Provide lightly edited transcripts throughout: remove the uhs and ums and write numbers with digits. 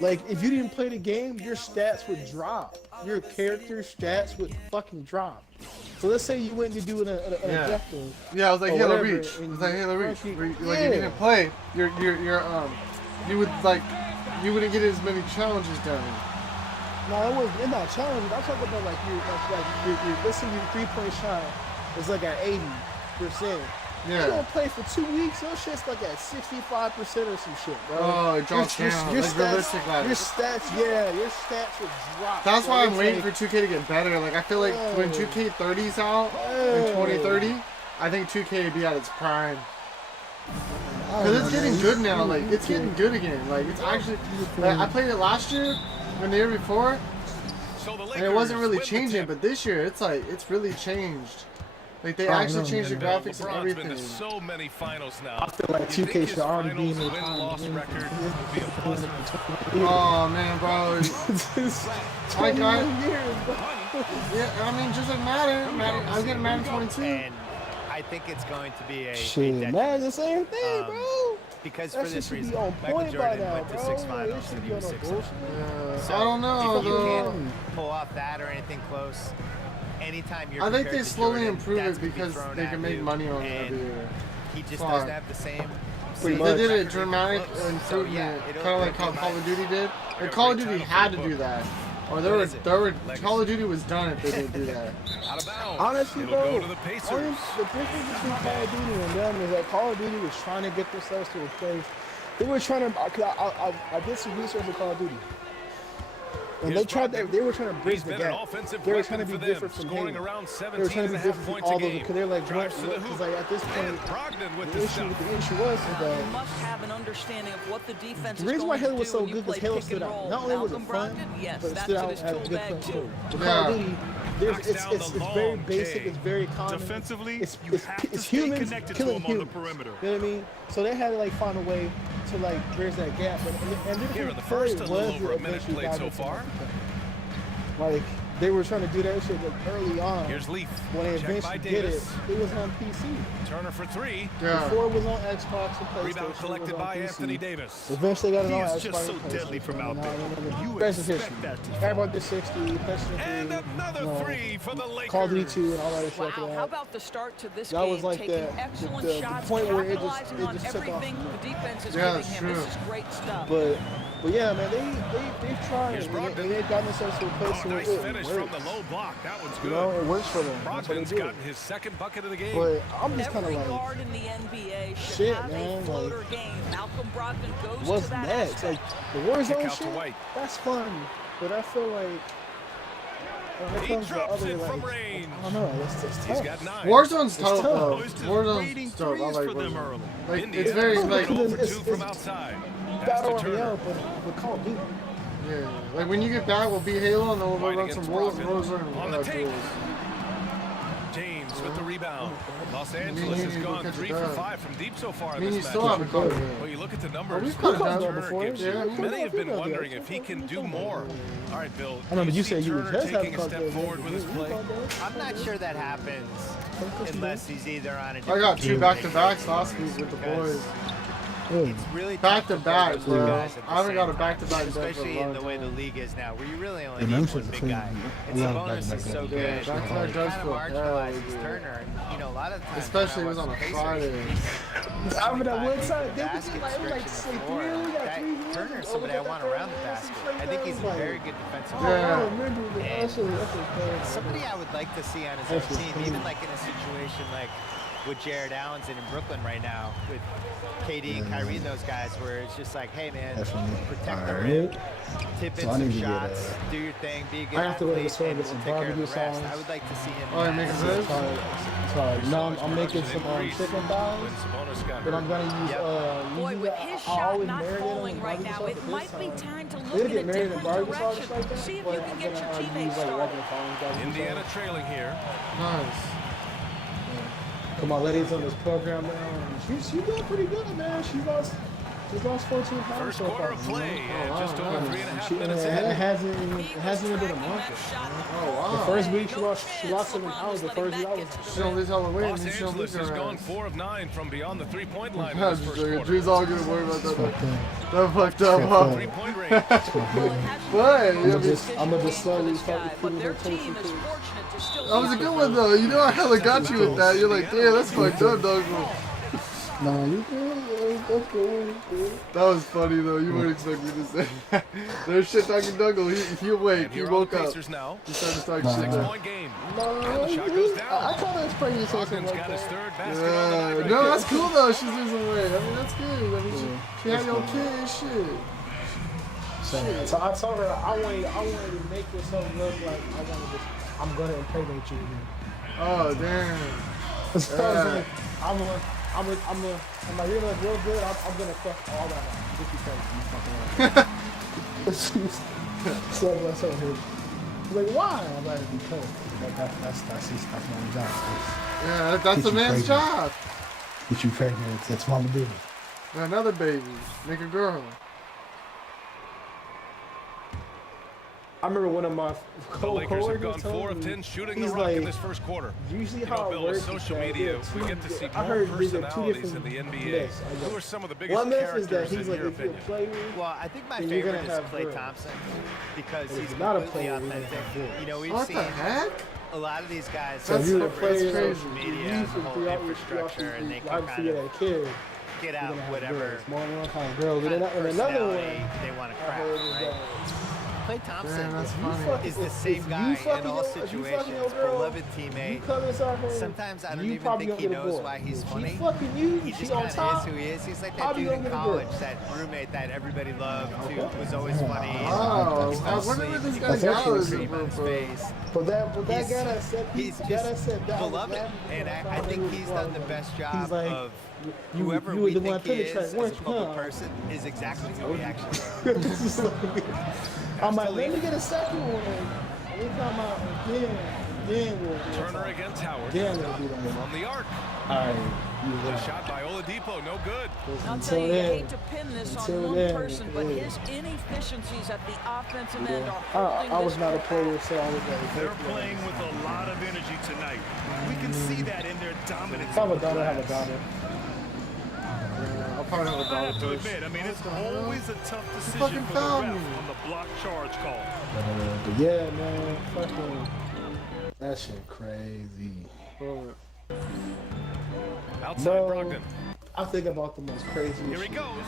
Like, if you didn't play the game, your stats would drop. Your character stats would fucking drop. So let's say you went to do an objective. Yeah, it was like Halo Reach. It and was like Halo Reach. Like, yeah. if you didn't play, you wouldn't get as many challenges done. No, it's not challenging. I'm talking about like let's say your 3-point shot is like at 80%. Yeah. You don't play for 2 weeks, your shit's like at 65% or some shit, bro. Oh, it drops down. Your like stats, realistic level. your stats would drop. That's why I'm waiting like, for 2K to get better. Like, I feel like when 2K30's out in 2030, I think 2K would be at its prime. Because it's getting good now. Like, it's getting good again. Like, it's actually... Like, I played it last year and the year before, and it wasn't really changing. But this year, it's like, it's really changed. Like, they actually changed the graphics and everything. So many finals now. I feel like 2K should already be in the Oh, man, bro. I got yeah, I mean, just like Madden. I was getting Madden 22. And I think it's going to be a shit, man, the same thing, bro. Because that for this should reason, be on Michael point Jordan by now, went to bro. 6 finals and he was 6. I don't know, if you though. can't pull off that or anything close, anytime you're I think they compared to slowly Jordan, improve that's it gonna be because thrown they at can make you, money on it and every year. He just Fine. doesn't have the same. They did a dramatic improvement, So, yeah, kind of like how Call of Duty did. And Call of Duty had to do that, or Call of Duty was done if they didn't do that. Honestly, bro, go to the Pacers. The difference between Call of Duty and them is that Call of Duty was trying to get themselves to a place. They were trying to. I did some research on Call of Duty. And they were trying to bridge the gap. They were trying to be different from Halo. They were trying to be different from all those, because they're like, because like at this point, the issue was that you must have an understanding of what the defense the reason why is Halo going was to so do good when because you Halo play stood pick and out. roll. Not only was it Malcolm fun, Brogdon, yes, but it that's stood in out his as a tool good bag fun too. too. But Call of Duty, it's very basic, it's very common. Defensively, it's humans killing humans. You know what I mean? So they had to like find a way to like bridge that gap. And Here in the first, a little over a minute played so far. Like, they were trying to do that shit like early on. Here's Leaf. When they eventually did it, it was on PC. Turner for 3. Before it was on Xbox and PlayStation. Rebound collected by Anthony Davis. Eventually got it on Xbox. He is just so deadly from out there. You expect that to fall. About the 60, and another 3 for the Lakers. Call of Duty 2 and all that shit. Wow, how about the start to this that game? was like taking excellent shots, point where it capitalizing on just took off. everything the defense is Yeah, giving him. true. This is great stuff. But yeah, man, they've tried and they've gotten themselves to a place where nice it finish works. from the low block. That one's good. You know, it works for them. That's what they Brogdon's do. gotten his second bucket of the game. But I'm just kind of Every like, guard in the NBA should shit, have man, a floater like, game. Malcolm Brogdon goes what's to that next? aspect. Like the Warzone out to shit, White. that's fun. But I feel like when it He comes to drops other, it like, from range. I don't know, it's He's tough. got 9. Warzone's tough, tough. though. It's just Warzone's waiting tough. I threes like for them Warzone. early. Like, Indiana it's very, like, 0 for 2 it's from outside. Pass battle to on the Turner. out, but Call of Duty. yeah. Like, when you get back, we'll beat Halo, and then we'll Fight run some against rolls, Brogdon. and On the take. duels. James with the rebound. Los Me Angeles and has you gone catch 3 it for down. 5 from deep so far I in mean, you this still match. haven't caught it. Well, you look at the Well, numbers we've caught it down Turner before. gives you. Yeah, Many have been we've wondering done if he that. can do more. All right, Bill. I know, but you see said you Turner just taking haven't a step caught forward with his play. I'm not sure that happens unless he's either on a I different got 2 team. back-to-backs last week with the boys. It's really Back-to-back, tough to guard bro. those two guys at the I haven't same got a time, back-to-back especially in the way the time. league is now, where you really only Yeah, need I'm one sure big the guy. same. And Yeah, Sabonis is so back-to-back. good. Yeah, back-to-back It does kind of feel marginalizes bad. Turner, and you know, a lot of times, Especially when it was on a Pacers, Friday. he's I remember that one 25 time, they was basket like, it was like stretching the 3 floor. years, we got That 3 years. Turner is Oh, somebody I look at want that around the third basket. straight I think he's a down, very like, good defensive Oh, player. I remember that. That's Somebody I would like to see on his own That's team, crazy. even like in a situation like with Jared Allen's in Brooklyn right now, with KD and Kyrie and those guys, where it's just like, hey man, protect the rim, tip in some shots, do your thing, be a good I have to go to the athlete, store and and we'll get some take care of the barbecue rest. sauce. I would like to see him. Oh, you're making this? No, I'm making some chicken thighs, When Sabonis got but I'm hurt. gonna use Boy, with his I shot always not marinate falling them right in now, barbecue it sauce, might but be this time to They look get in a married in different barbecue sauce direction. like that, See if but you can I'm get your gonna teammates use like started. regular barbecue Indiana sauce. trailing here. Nice. Come on, ladies on this program now. She's doing pretty good, man. She's lost 14 pounds First so far. quarter of play, and wow, just over nice. 3.5 She, and it hasn't even been a month yet. Oh wow. The first week she lost 7 pounds. The first week I was. She don't lose hella weight. Los And she don't lose Angeles has her gone ass. 4 of 9 from beyond the three-point line in I'm this just first joking. quarter. Drew's all gonna worry about that. That fucked up, Fucked huh? up. Three-point range. But I'm just slowly But fucking their putting team her is toes. fortunate to still that was a good one though. You know I hella got you with that. You're like, damn, that's fucked up, dog. No, you good. That's good. That was funny though. You weren't expecting me to say that. There's shit talking Dougal. He awake. And He here are the woke up. Pacers now. He started to talk Nah. shit. 6-point game. No, And the shot goes down. I try to explain you something Brogdon's like got his that. third basket on the night Yeah, right no, there. that's cool though. She's losing weight. I mean, that's good. I mean, she had your kid and shit. So I told her I wanted to make yourself look like I'm gonna impregnate you again. Oh damn. So I was like, I'm like, you're like real good. I'm gonna fuck all that up. Get you pregnant. So I told her, she's like, why? I'm like, because that's my job. Yeah, that's Get a you man's pregnant. job. Get you pregnant. That's what I'm doing. Another baby. Make a girl. I remember one of my The Lakers have gone coworkers 4 told of me, 10 shooting the he's rock in like, this first quarter. you see You how know, it Bill, works? with social is that media, there are we two- get to see I more heard these are two personalities in different the NBA. myths. Who are some of the biggest One myth is that characters he's in like, your if you're a opinion? player, Well, I think my then you're favorite gonna is have Klay girls. Thompson because If he's you're not a completely player, you're gonna authentic. have girls. You know, we've What the seen heck? a lot of these guys So if That's- you're a that's player, crazy. social media you and the can whole throughout infrastructure, and they can obviously kind get of a kid. get You're out gonna have whatever girls. More than one kind of girls. kind And of another personality one they want to I craft, heard is right? that Klay Thompson Damn, that's you funny. fucking- is the if same you guy fucking in all your- if you fucking situations, your girl, beloved you teammate. come inside her. Sometimes I don't you even probably think he gonna get a knows boy. why he's If funny. She fucking you. He She just on kind of top. is who he is. He's like How that do you dude in gonna get a college, girl? that roommate that everybody loved, who was always funny. Oh, He I fell wonder where asleep, this he guy was got Gallo is cream on from, his bro. face. But that He's- guy that said He's that just said that was beloved, laughing and at I think he's done the best job He's like, of you whoever you we were the one think he is penetrating, as a weren't you? public Huh? person is exactly who he actually is. It's just like- I'm like, let me get a second one. We come out again. We'll Turner against Howard. Then we'll do that. From the arc. All right. The shot by Oladipo, no good. I'll tell you, you hate to pin this on one person, but his inefficiencies at the offensive end are holding I was this not a group player, back. so I was like, They're playing with a lot of energy tonight. We can see that in their dominance. If I have a daughter, I have a daughter. I'll probably have a I dog have to first. admit, I mean, it's always a tough decision fucking for the fouled ref me. on the block charge call. But yeah, man, fucking, that shit crazy. Outside No. Brogdon. I think about the most crazy Here he shit. goes.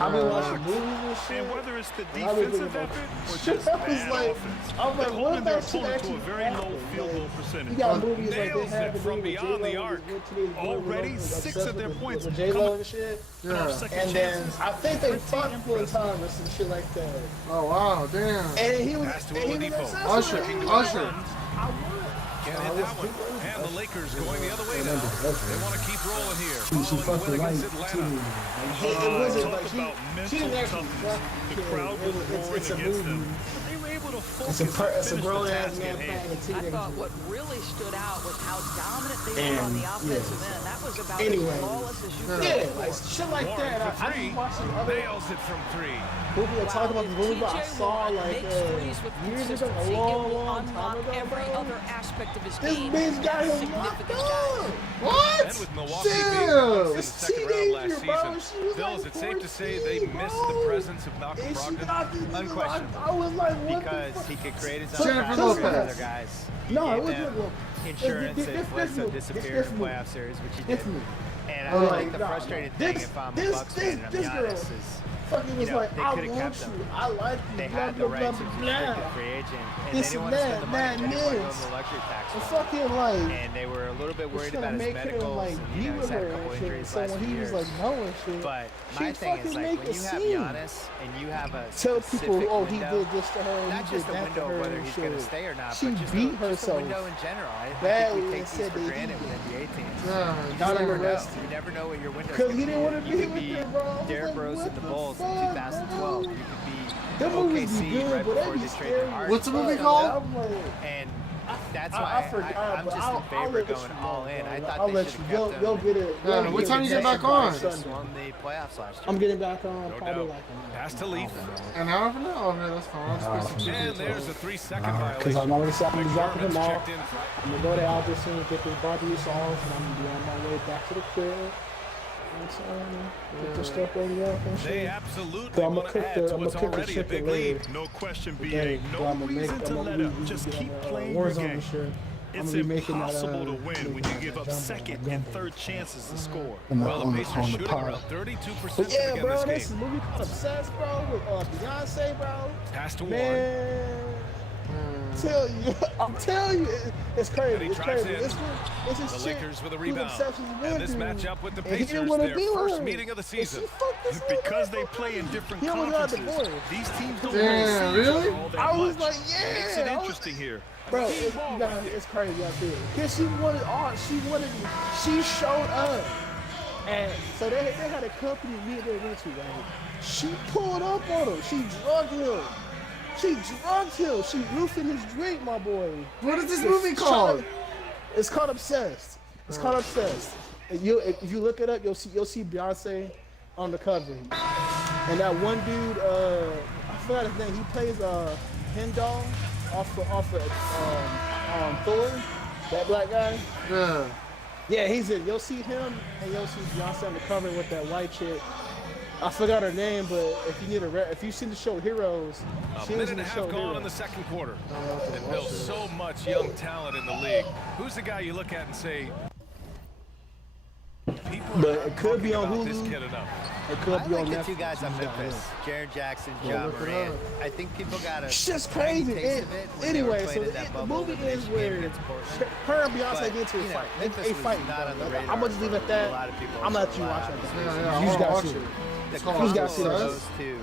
I've been watching movies and shit. And whether it's the and I've been defensive thinking effort about- or just I was bad like, offense, I'm like, they're what holding if their that shit opponent to actually a very low happened? field goal You percentage. got movies like they Nails had it the from movie with beyond the J-Lo arc. went to these Already girls, 6 obsessed of their with- points with J-Lo come- and shit. In our Yeah. second And then chances. I think they fought for a time or some shit like that. Oh wow, damn. And he was, Pass to and he was Oladipo. obsessed Usher, with it. He was Usher. like, I would. Can't hit that one. And the Lakers going the other way now. They want to keep rolling here. Following the win against Atlanta. It wasn't Talk like about she mental didn't actually toughness. fuck The kid. crowd was roaring It's a against movie. them. But they were able to It's focus a and finish grown the ass task man at hand. playing a I teenager. thought what really stood out was how dominant they were on the And, offensive yeah. end. That was about Anyway. as flawless as you could Yeah, hope like for. shit like Warren that. for I three. was watching other Nails it from 3. movies that talk about If the movie, but I TJ saw Watt like makes threes with years ago, consistency, a it will long time unlock ago, every bro. other aspect of his This game. bitch got That's him locked significant, guys. up. What? And with Milwaukee being Damn. in the This second round last teenager, bro, season, she was Bill, like is it safe to say they 14, missed bro. the presence of Malcolm And she Brogdon? got this nigga Unquestionable. locked. I was like, what Because the fuck? he could create his So- own Jennifer track record with Lopez. other guys. He No, it gave wasn't. them Well, insurance it's if Bledsoe different. disappeared It's in different. playoff series, which he did. Different. And I Oh, think the nah, frustrating this- thing, if I'm a this- Bucks this- fan, and this I'm girl- honest, is Fucking was you know, like, they I could have want kept him. you. I like you. they blah, had the blah, right blah, to blah, restrict blah. the free agent, and This they didn't and want to spend that, the money. They didn't want to go this. on the luxury tax. And bill. fucking like, And they were a little bit worried trying about to his make her medicals, like and be you know, with he's had a her couple and shit. injuries So last when few he years. was like, no and shit, But she my thing is fucking like make when a you have scene. Giannis and you have a Tell specific people, oh, he window, did this to her, not he just did a that window to of her whether and he's going to shit. stay or not, She but just beat just a herself window in general. I think badly we and take these said for that granted he with NBA teams. Yeah, got You him never know. arrested. You never know what your window's Because going he didn't want to You be could with be her, bro. I was Derrick like, Rose what at the the Bulls in fuck, 2012. bro? You could be Them movies be OKC good, right but they before be they traded scary. Harden. What's the movie Fuck, called? I'm like, And That's I why forgot, I'm but just in favor let going you all know, in. bro. I thought I'll they let should you. have kept You'll him. get it. Yeah, what time you get back on? They won the playoffs last year. I'm getting back on No probably doubt. like Pass to Leaf. An hour from now? Okay, that's fine. I'll just get And some there's a 3-second because violation. I'm already set. I'm dropping them McDermott's off. checked in. I'm gonna go to Albertson, get this barbecue sauce, and I'm gonna be on my way back to the crib. Get the stuff ready up and They shit. absolutely So I'm want gonna to cook add the to I'm what's gonna cook the already a chicken big lead. later. No question, Okay, BA. so No I'm gonna make. reason to let up. Just keep playing your Warzone game. shit. It's impossible to win when you give up second and third chances to score. Well, the Pacers shooting around 32% But to yeah, begin bro, this this game. movie called Obsessed, bro, with Beyonce, bro. Pass to Warren. Man, I'm telling you, it's crazy. And he It's drives crazy. in. It's The just Lakers with a who's rebound. obsessed with one And this dude, matchup with the and he didn't Pacers, wanna their be with first her. meeting of the And season. she fucked this Because nigga they up. play in different He almost got conferences, divorced. these teams don't Damn, really see each really? other all that I was much. like, yeah. Makes it I was- interesting here. Bro, it's crazy out there. Cause she wanted, she showed up. And so they had a company meeting they went to, right? She pulled up on him. She drugged him. She roofing his drink, my boy. What is this movie called? It's called Obsessed. It's called Obsessed. If you look it up, you'll see Beyonce on the cover. And that one dude, I forgot his name. He plays Heimdall off of Thor. That black guy. Yeah. Yeah, he's in. You'll see him and you'll see Beyonce on the cover with that white chick. I forgot her name, but if you've seen the show Heroes, A she minute was and in a the half show gone in Heroes. the second quarter. And built so much young talent in the league. Who's the guy you look at and say, people But are it not could be talking on about this Hulu. kid enough? It could I be like on the Netflix. two guys on Memphis, Jaren Jackson, John look it Morant. up. I think people got a It's just tiny crazy. taste of it when they were Anyway, so playing in that the bubble movie when they is came where against Portland. her and Beyonce But, get into a you know, fight. Memphis They was fight. not on the radar I'm gonna just leave it at for that. a lot of people I'm gonna let for you a watch while. that. Yeah, You I just wanna gotta watch see it. it. The called combo Obsessed. of those two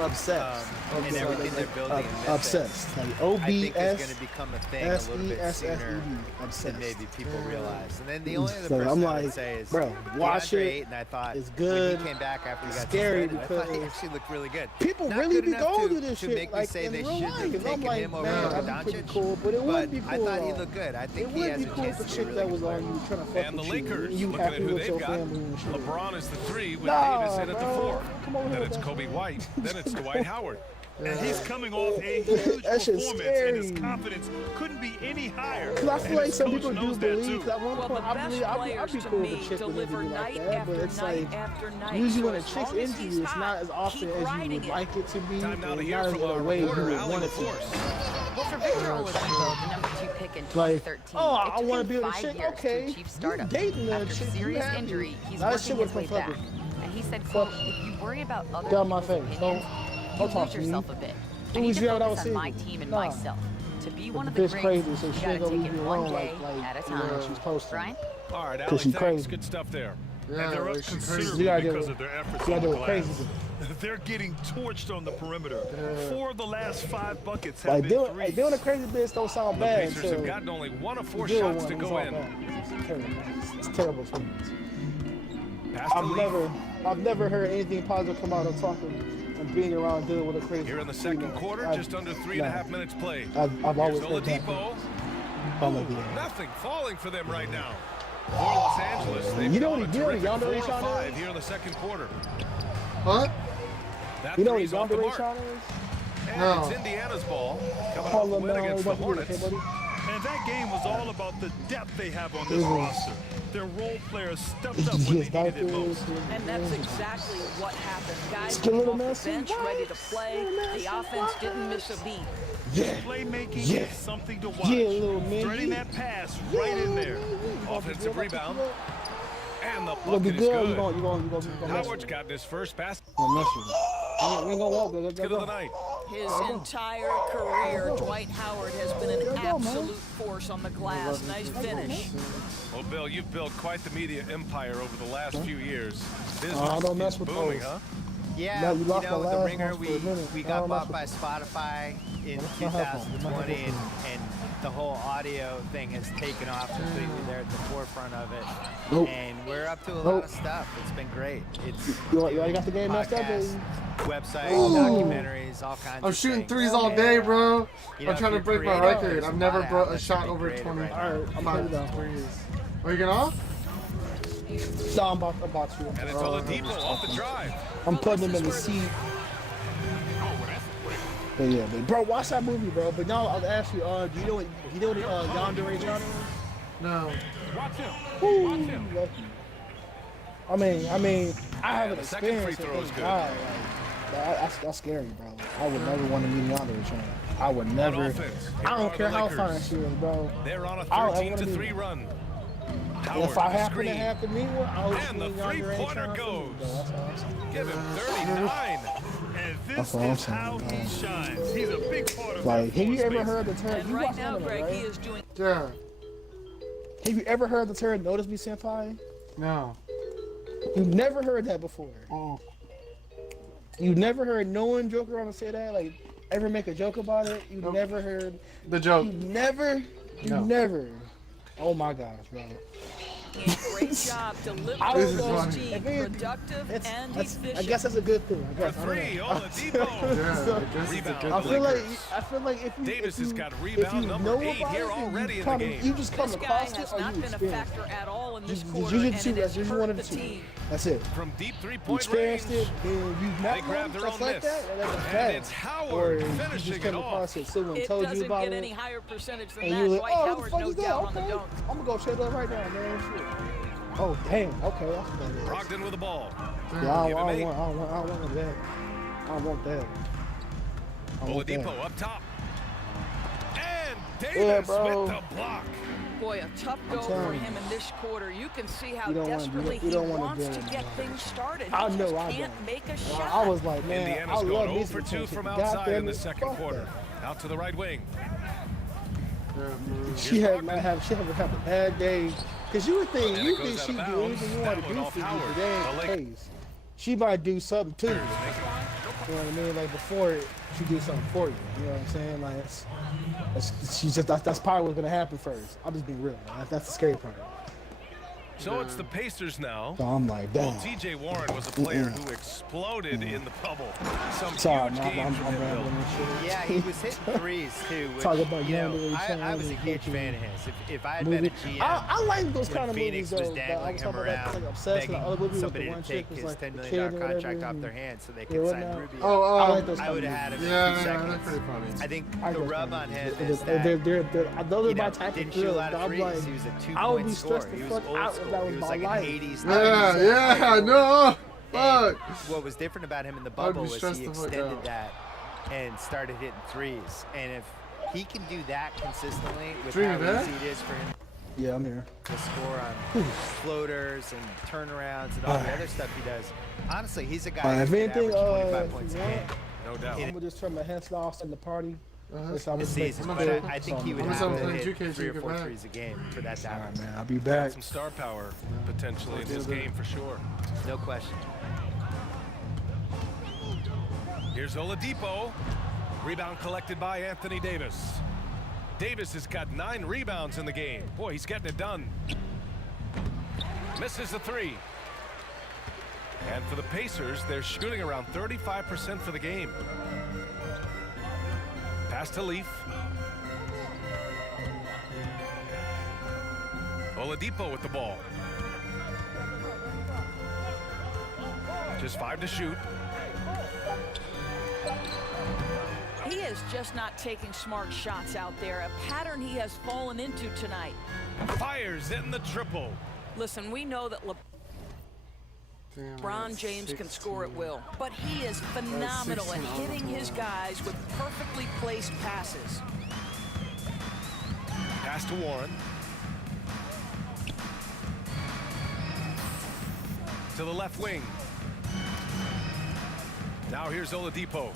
Obsessed. and everything they're building in Memphis, Obsessed. Like I think is going OBS. to become a thing a little bit sooner Obsessed. than maybe people realize. And then the only other So person I'm I would like, say is bro, watch DeAndre it. Ayton. I thought It's good. when he came back after he It's got scary suspended, I thought he because actually looked really good. People Not really good be enough going to to this to shit make me like say in they real should life. have And I'm taken like, him over man, Luka that'd be pretty Doncic. cool, but it would be But cool. I thought he looked good. I It think he would has be a cool chance if the to be chick really that good was player. on you trying to fuck And the with Lakers, you looking at happy who with your they've got. family and shit. LeBron is the 3 with Nah, Davis in at the bro. 4. Come over Then here, it's bro. Kobe White. Then it's Dwight Howard. And he's coming off a huge That shit's performance, and his scary. confidence couldn't be any higher. Cause I And feel like his some coach people do knows that believe. too. Cause at one Well, point, the I best believe I'd players be to cool with a me chick with deliver interview night like that, after but it's night like after night. usually So when a as chick's long as into he's you, it's hot, not as often keep as you riding would it. like it to be, Time now to and hear not as from in our a way you reporter, would Allie want it to. LaForce. Well, for Victor Oladipo, the number 2 pick in Like, 2013, oh, I it took want to him be with a 5 chick. years Okay, to achieve you stardom. dating a After chick, you serious happy. injury, he's That shit working would his way come back. public. And he said, Fuck. quote, if you worry about other Get out my people's face. opinions, Don't you talk lose to me. yourself a bit. I Who need was to you that I focus was on my seeing? team and Nah. myself. To be one of The the bitch greats, crazy, so you she gotta ain't gonna take leave it me one alone day like at a you know, time. she's supposed to. Brian? All right, 'Cause Allie, she thanks. crazy. Good stuff there. And they're up she's crazy. considerably You gotta because do- of their efforts you on gotta the do what glass. crazy They're getting torched on the perimeter. 4 of the last 5 buckets have Like been doing, threes. doing a crazy bitch don't sound The bad Pacers until have gotten only 1 of 4 you do shots one, to it's go all in. bad. It's terrible. It's terrible experience. Pass to Leaf. I've never heard anything positive come out of talking and being around dealing with a crazy. Here in the second female. quarter, just under 3.5 minutes played. I've always Here's heard that. Oladipo. I'm like, yeah. Nothing falling for them right now. For Los Angeles, they've You know gone what a he did? terrific Y'all know 4 what of Sean 5 is? here in the second quarter. What? That You know what three's his off the underage mark. shot is? And No. it's Indiana's ball. Coming Call off the him win now. against the What you doing, Hornets. buddy? And that game was all about the depth they have on this roster. Their role players stepped up when His they needed it diapers. most. And that's exactly what happened. Guys Get a came little off the messy. bench ready to play. The offense didn't miss a beat. Yeah. Playmaking Yeah. is something to watch. Yeah, little man. Threading that pass right in there. Offensive rebound. And the You gonna be bucket is good. You good. gonna mess Howard's with it. gotten his first basket Gonna mess with it. You ain't gonna walk, but let's of the go. night. His entire career, Dwight Howard has been an absolute force on the glass. Nice finish. Well, Bill, you've built quite the media empire over the last few years. Business I don't mess is with booming, those. huh? Yeah, No, you lost know, the the last Ringer, one for a minute. we I got don't bought mess by Spotify in not helpful. 2020, and the whole audio thing has taken off completely. They're at the forefront of it. Nope. And we're up to a lot Nope. of stuff. It's been great. It's You already got the game messed up, podcasts, baby. website, Ooh. documentaries. threes, all kinds I'm of shooting things. threes all day, bro. You know, I'm trying to if you're break my creative, record. there's I've a never lot brought out a shot that's over creative 20 right now. Alright, I'm my putting it down. threes. Are you getting off? No, I'm about to. And it's Oladipo off the drive. I'm putting him in the seat. But yeah, bro, watch that movie, bro. But now I'll ask you, do you know what Yandere Channel is? No. Watch him. Woo, Watch him. lucky. I mean, I have an the second free experience. throw is With good. God, that's scary, bro. I would never want to meet Yandere Channel. I would never. offense, I here don't are care the how Lakers. fine she is, bro. They're on a I don't ever 13-3 wanna run. And Howard, if I the happen to screen. have to meet one, I'll And the meet Yandere three-pointer Channel for me, goes. bro. That's all I'm saying. Give him 39. And That's this what I'm is how saying, he man. shines. He's a big part of Like, have you that ever force heard the term? And You right watch now, anime, Greg, right? he is doing Yeah. Have you ever heard the term "Notice Me, Senpai"? No. You've never heard that before. Oh. You never heard no one joke around and say that, like ever make a joke about it. You Nope. never heard. The joke. You never. No. Never. Oh my gosh, bro. a great job delivering I This don't is know. funny. team If it- productive and that's, I efficient. guess that's a good thing. I The guess. I don't three, know. Oladipo. Yeah, I guess it's a Rebound. good I thing. feel like Lakers. if you Davis if you, has got if rebound you number know 8 about here it, already in the come, game. you just come This guy across has it or not you been a experience factor it. at all in this You quarter, just and two. it has That's one of hurt the the two. team. That's it. From deep You three-point experienced range. it and you've They met grab one their just own like miss. that. That's And bad. it's Or Howard you finishing just it came off. across it, someone It told you doesn't about get it. any higher percentage than And that. you were like, Dwight oh, what the Howard, fuck no is that? doubt on the Okay. dunk. I'm gonna go check that right now, man. Shit. Oh, damn. Okay, that's what that is. Brogdon with the ball. Yeah, I Give don't him want eight. that. I don't want that. I want that. Oladipo up top. And Yeah, Davis bro. with the block. Boy, a tough go for telling you. him in this quarter. You can see how You don't wanna do desperately that. You he don't wanna wants do to it, get man. things started. I He know just I can't don't. make a shot. I was like, man, I Indiana's love going me 0 for some 2 Texas. from God outside damn in the it, second fuck quarter. that. Out to the right wing. She had might have a bad day. Cause you would think And you it goes think out she of do bounds. anything you That want to one do off for you, Howard. but that ain't The the case. She might do something to you. You know what I mean? Like before she do something for you. You know what I'm saying? Like that's probably what's gonna happen first. I'm just being real. Man. That's the scary part. So it's the Pacers now. So I'm like, Well, damn. TJ Warren was a player who exploded in the bubble. Some Sorry, huge man, games I'm from him, Bill. rambling and shit. Yeah, he was hitting threes too. Which, Talk about you know, Yandere I Channel was a and huge fucking fan of his. If I had Movie. been a GM, I like those when kind of Phoenix movies was though. But I dangling was him talking about around, that, like Obsessed, begging the other movie with somebody the to one take chick was his like $10 the million kid or contract whatever. off their hands so they Yeah, could what sign now? Rubio. I like those I kind would of have had him movies. in 2 Yeah, seconds. that's pretty funny. I think I the like rub those on kind him of movies. is that Those you are my know, type of didn't shoot a thrills. lot of I'm threes. like, He was a I would 2-point be scorer. stressed He the was fuck old out if school. that He was was my like an life. 80s, 90s. Yeah, no. Fuck. What was different about him in the I'd bubble be was stressed he the fuck extended out. that and started hitting threes. And if he can do that consistently with Dream, how man. easy it is for him Yeah, I'm here. to score on floaters and turnarounds and all the other stuff he does, honestly, he's a guy If who can anything, average 25 if points a you game want, No doubt. I'm gonna just turn my hands off in the party. That's how I'm this gonna season. make But it. I think he would I'm have gonna to play hit 2K 3 or so 4 you can threes a game for that to All right, happen. man. I'll be back. Some star power potentially in his game for sure. No question. Here's Oladipo. Rebound collected by Anthony Davis. Davis has got 9 rebounds in the game. Boy, he's getting it done. Misses the 3. And for the Pacers, they're shooting around 35% for the game. Pass to Leaf. Oladipo with the ball. Just 5 to shoot. He is just not taking smart shots out there, a pattern he has fallen into tonight. Fires in the triple. Listen, we know that Damn, LeBron that's James can 16. score at will, but he is phenomenal at 16 on the hitting his board. guys with perfectly placed passes. Pass to Warren. To the left wing. Now here's Oladipo.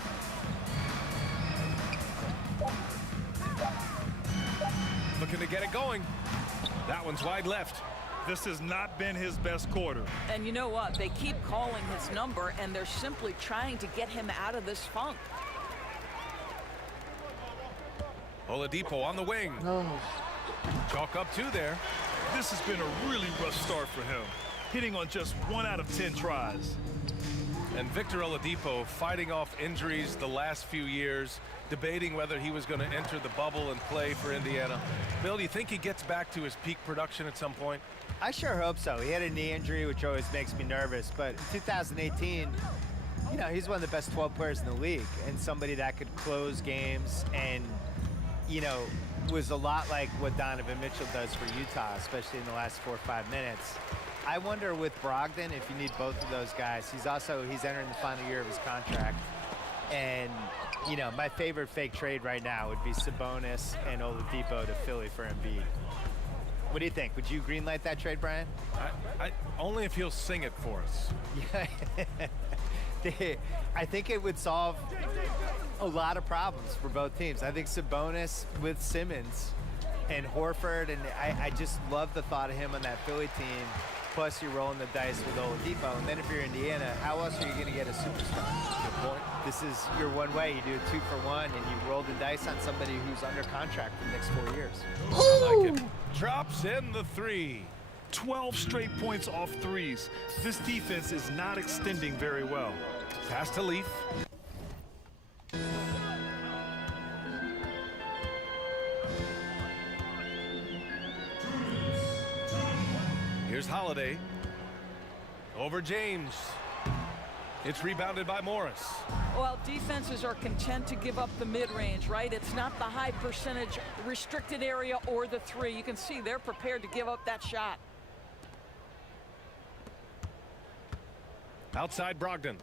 Looking to get it going. That one's wide left. This has not been his best quarter. And you know what? They keep calling his number, and they're simply trying to get him out of this funk. Oladipo on the wing. No. Chalk up 2 there. This has been a really rough start for him, hitting on just 1 out of 10 tries. And Victor Oladipo fighting off injuries the last few years, debating whether he was going to enter the bubble and play for Indiana. Bill, do you think he gets back to his peak production at some point? I sure hope so. He had a knee injury, which always makes me nervous. But in 2018, you know, he's one of the best 12 players in the league and somebody that could close games and, you know, was a lot like what Donovan Mitchell does for Utah, especially in the last 4 or 5 minutes. I wonder with Brogdon if you need both of those guys. He's entering the final year of his contract. And, you know, my favorite fake trade right now would be Sabonis and Oladipo to Philly for Embiid. What do you think? Would you greenlight that trade, Brian? Only if he'll sing it for us. Yeah. I think it would solve a lot of problems for both teams. I think Sabonis with Simmons and Horford, and I just love the thought of him on that Philly team. Plus, you're rolling the dice with Oladipo, and then if you're Indiana, how else are you going to get a superstar? Good point. This is your one way. You do a 2-for-1, and you roll the dice on somebody who's under contract for the next 4 years. I like it. Drops in the 3. 12 straight points off threes. This defense is not extending very well. Pass to Leaf. Here's Holiday. Over James. It's rebounded by Morris. Well, defenses are content to give up the mid-range, right? It's not the high percentage restricted area or the 3. You can see they're prepared to give up that shot. Outside Brogdon.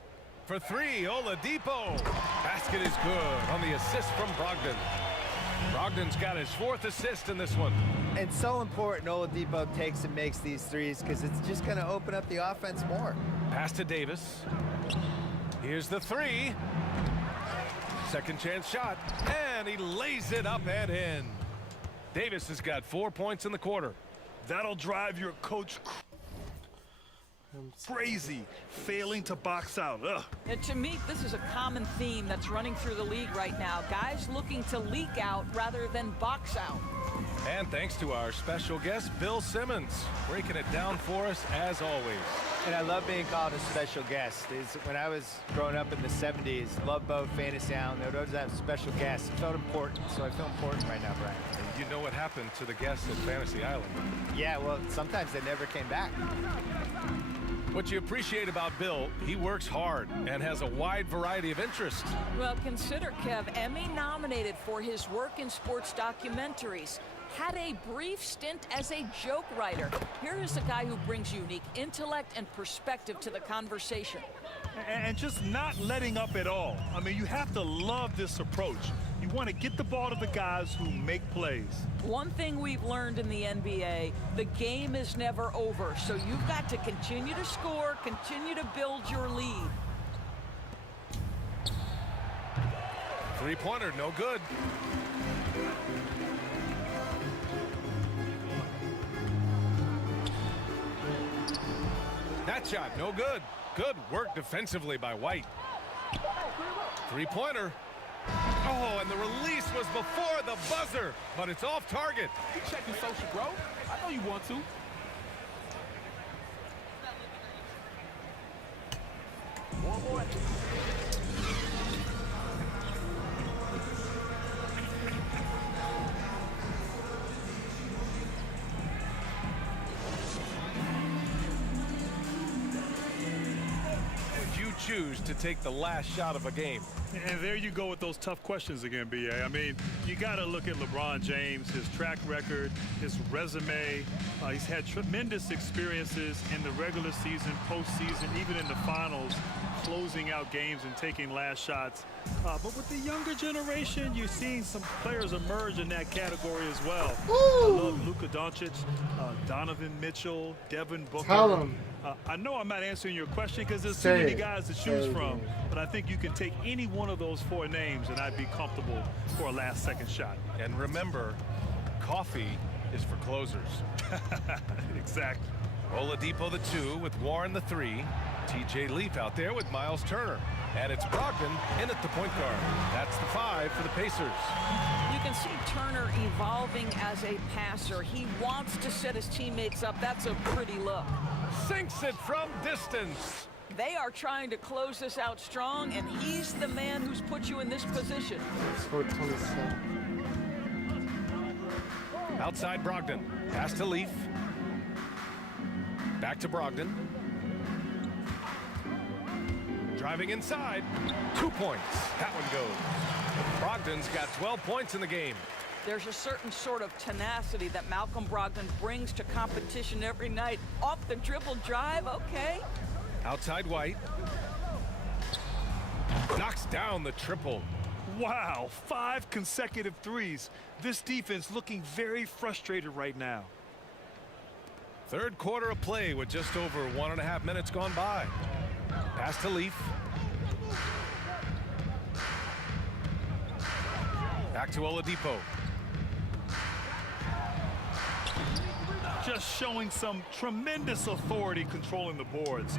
For 3, Oladipo. Basket is good on the assist from Brogdon. Brogdon's got his 4th assist in this one. And so important Oladipo takes and makes these threes because it's just going to open up the offense more. Pass to Davis. Here's the 3. Second chance shot. And he lays it up and in. Davis has got 4 points in the quarter. That'll drive your coach crazy, failing to box out. Ugh. And to me, this is a common theme that's running through the league right now. Guys looking to leak out rather than box out. And thanks to our special guest, Bill Simmons, breaking it down for us as always. And I love being called a special guest. When I was growing up in the 70s, Love Boat, Fantasy Island, they would always have special guests. It felt important, so I feel important right now, Brian. You know what happened to the guests at Fantasy Island? Yeah, well, sometimes they never came back. What you appreciate about Bill, he works hard and has a wide variety of interests. Well, consider, Kev, Emmy nominated for his work in sports documentaries. Had a brief stint as a joke writer. Here is a guy who brings unique intellect and perspective to the conversation. And just not letting up at all. I mean, you have to love this approach. You want to get the ball to the guys who make plays. One thing we've learned in the NBA, the game is never over. So you've got to continue to score, continue to build your lead. Three-pointer, no good. That shot, no good. Good work defensively by White. Three-pointer. Oh, and the release was before the buzzer, but it's off target. You checking social, bro? I know you want to. One more. Choose to take the last shot of a game. And there you go with those tough questions again, B.A. I mean, you got to look at LeBron James, his track record, his resume. He's had tremendous experiences in the regular season, postseason, even in the finals, closing out games and taking last shots. But with the younger generation, you're seeing some players emerge in that category as well. I love Luka Doncic, Donovan Mitchell, Devin Booker. Tell him. I know I'm not answering your question because there's too many guys to choose from, but I think you can take any one of those 4 names and I'd be comfortable for a last-second shot. And remember, coffee is for closers. Exactly. Oladipo the 2 with Warren the 3. TJ Leaf out there with Miles Turner. And it's Brogdon in at the point guard. That's the 5 for the Pacers. You can see Turner evolving as a passer. He wants to set his teammates up. That's a pretty look. Sinks it from distance. They are trying to close this out strong, and he's the man who's put you in this position. Scored 27. Outside Brogdon. Pass to Leaf. Back to Brogdon. Driving inside. 2 points. That one goes. Brogdon's got 12 points in the game. There's a certain sort of tenacity that Malcolm Brogdon brings to competition every night. Off the dribble drive, okay. Outside White. Knocks down the triple. Wow, 5 consecutive threes. This defense looking very frustrated right now. Third quarter of play with just over 1.5 minutes gone by. Pass to Leaf. Back to Oladipo. Just showing some tremendous authority controlling the boards.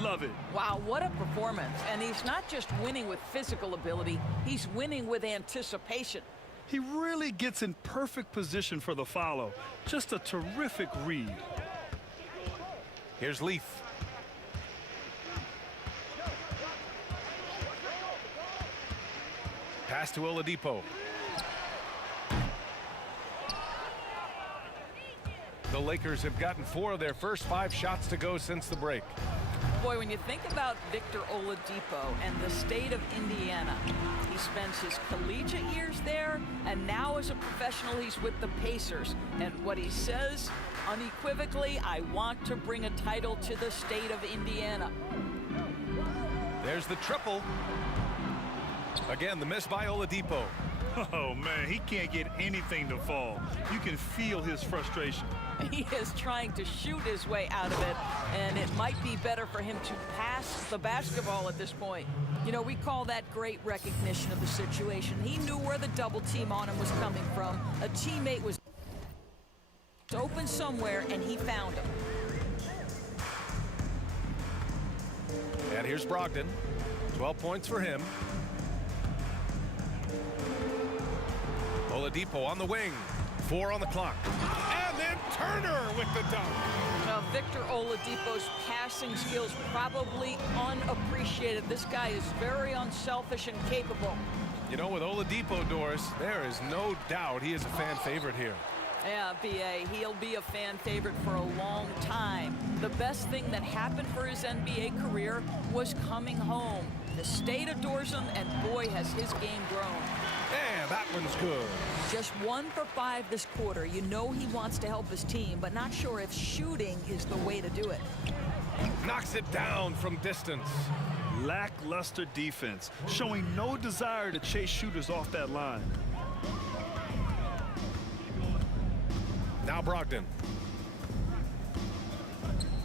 Love it. Wow, what a performance. And he's not just winning with physical ability, he's winning with anticipation. He really gets in perfect position for the follow. Just a terrific read. Here's Leaf. Pass to Oladipo. The Lakers have gotten 4 of their first 5 shots to go since the break. Boy, when you think about Victor Oladipo and the state of Indiana, he spends his collegiate years there, and now as a professional, he's with the Pacers. And what he says unequivocally, I want to bring a title to the state of Indiana. There's the triple. Again, the miss by Oladipo. Oh, man, he can't get anything to fall. You can feel his frustration. He is trying to shoot his way out of it, and it might be better for him to pass the basketball at this point. You know, we call that great recognition of the situation. He knew where the double team on him was coming from. A teammate was open somewhere, and he found him. And here's Brogdon. 12 points for him. Oladipo on the wing. 4 on the clock. And then Turner with the dunk. Now, Victor Oladipo's passing skills probably unappreciated. This guy is very unselfish and capable. You know, with Oladipo, Doris, there is no doubt he is a fan favorite here. Yeah, B.A., he'll be a fan favorite for a long time. The best thing that happened for his NBA career was coming home. The state adores him, and boy, has his game grown. And that one's good. Just 1 for 5 this quarter. You know he wants to help his team, but not sure if shooting is the way to do it. Knocks it down from distance. Lackluster defense, showing no desire to chase shooters off that line. Now Brogdon.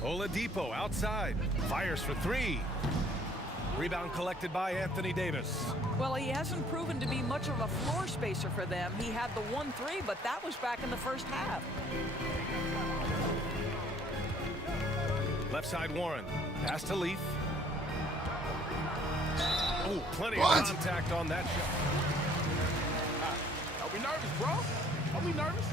Oladipo outside. Fires for 3. Rebound collected by Anthony Davis. Well, he hasn't proven to be much of a floor spacer for them. He had the 1-3, but that was back in the first half. Left side Warren. Pass to Leaf. Oh, plenty of contact on that shot. Are we nervous, bro? Are we nervous?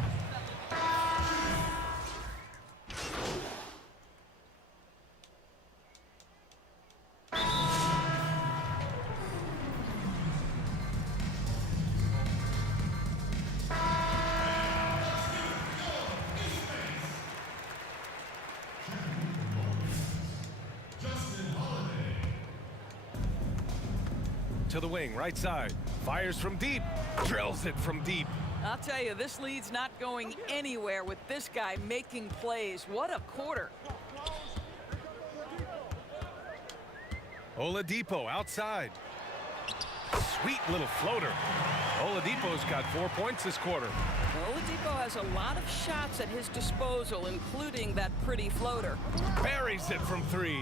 To the wing, right side. Fires from deep. Drills it from deep. I'll tell you, this lead's not going anywhere with this guy making plays. What a quarter. Oladipo outside. Sweet little floater. Oladipo's got 4 points this quarter. Oladipo has a lot of shots at his disposal, including that pretty floater. Buries it from 3.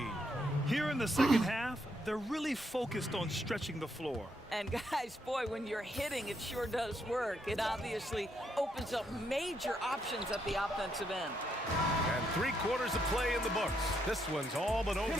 Here in the second half, they're really focused on stretching the floor. And guys, boy, when you're hitting, it sure does work. It obviously opens up major options at the offensive end. And 3 quarters of play in the books. This one's all but over.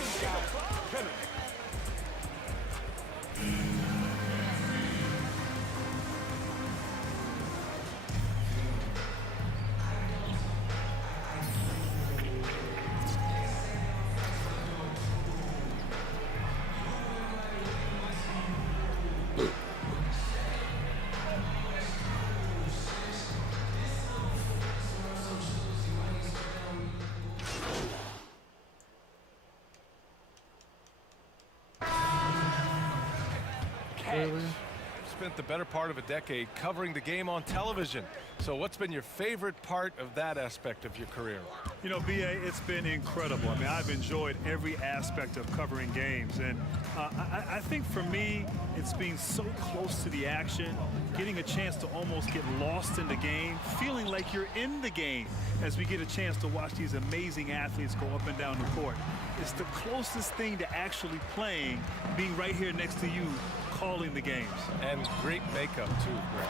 spent the better part of a decade covering the game on television. So what's been your favorite part of that aspect of your career? You know, BA, it's been incredible. I mean, I've enjoyed every aspect of covering games. And I think for me, it's being so close to the action, getting a chance to almost get lost in the game, feeling like you're in the game as we get a chance to watch these amazing athletes go up and down the court. It's the closest thing to actually playing, being right here next to you, calling the games. And great makeup, too, Greg.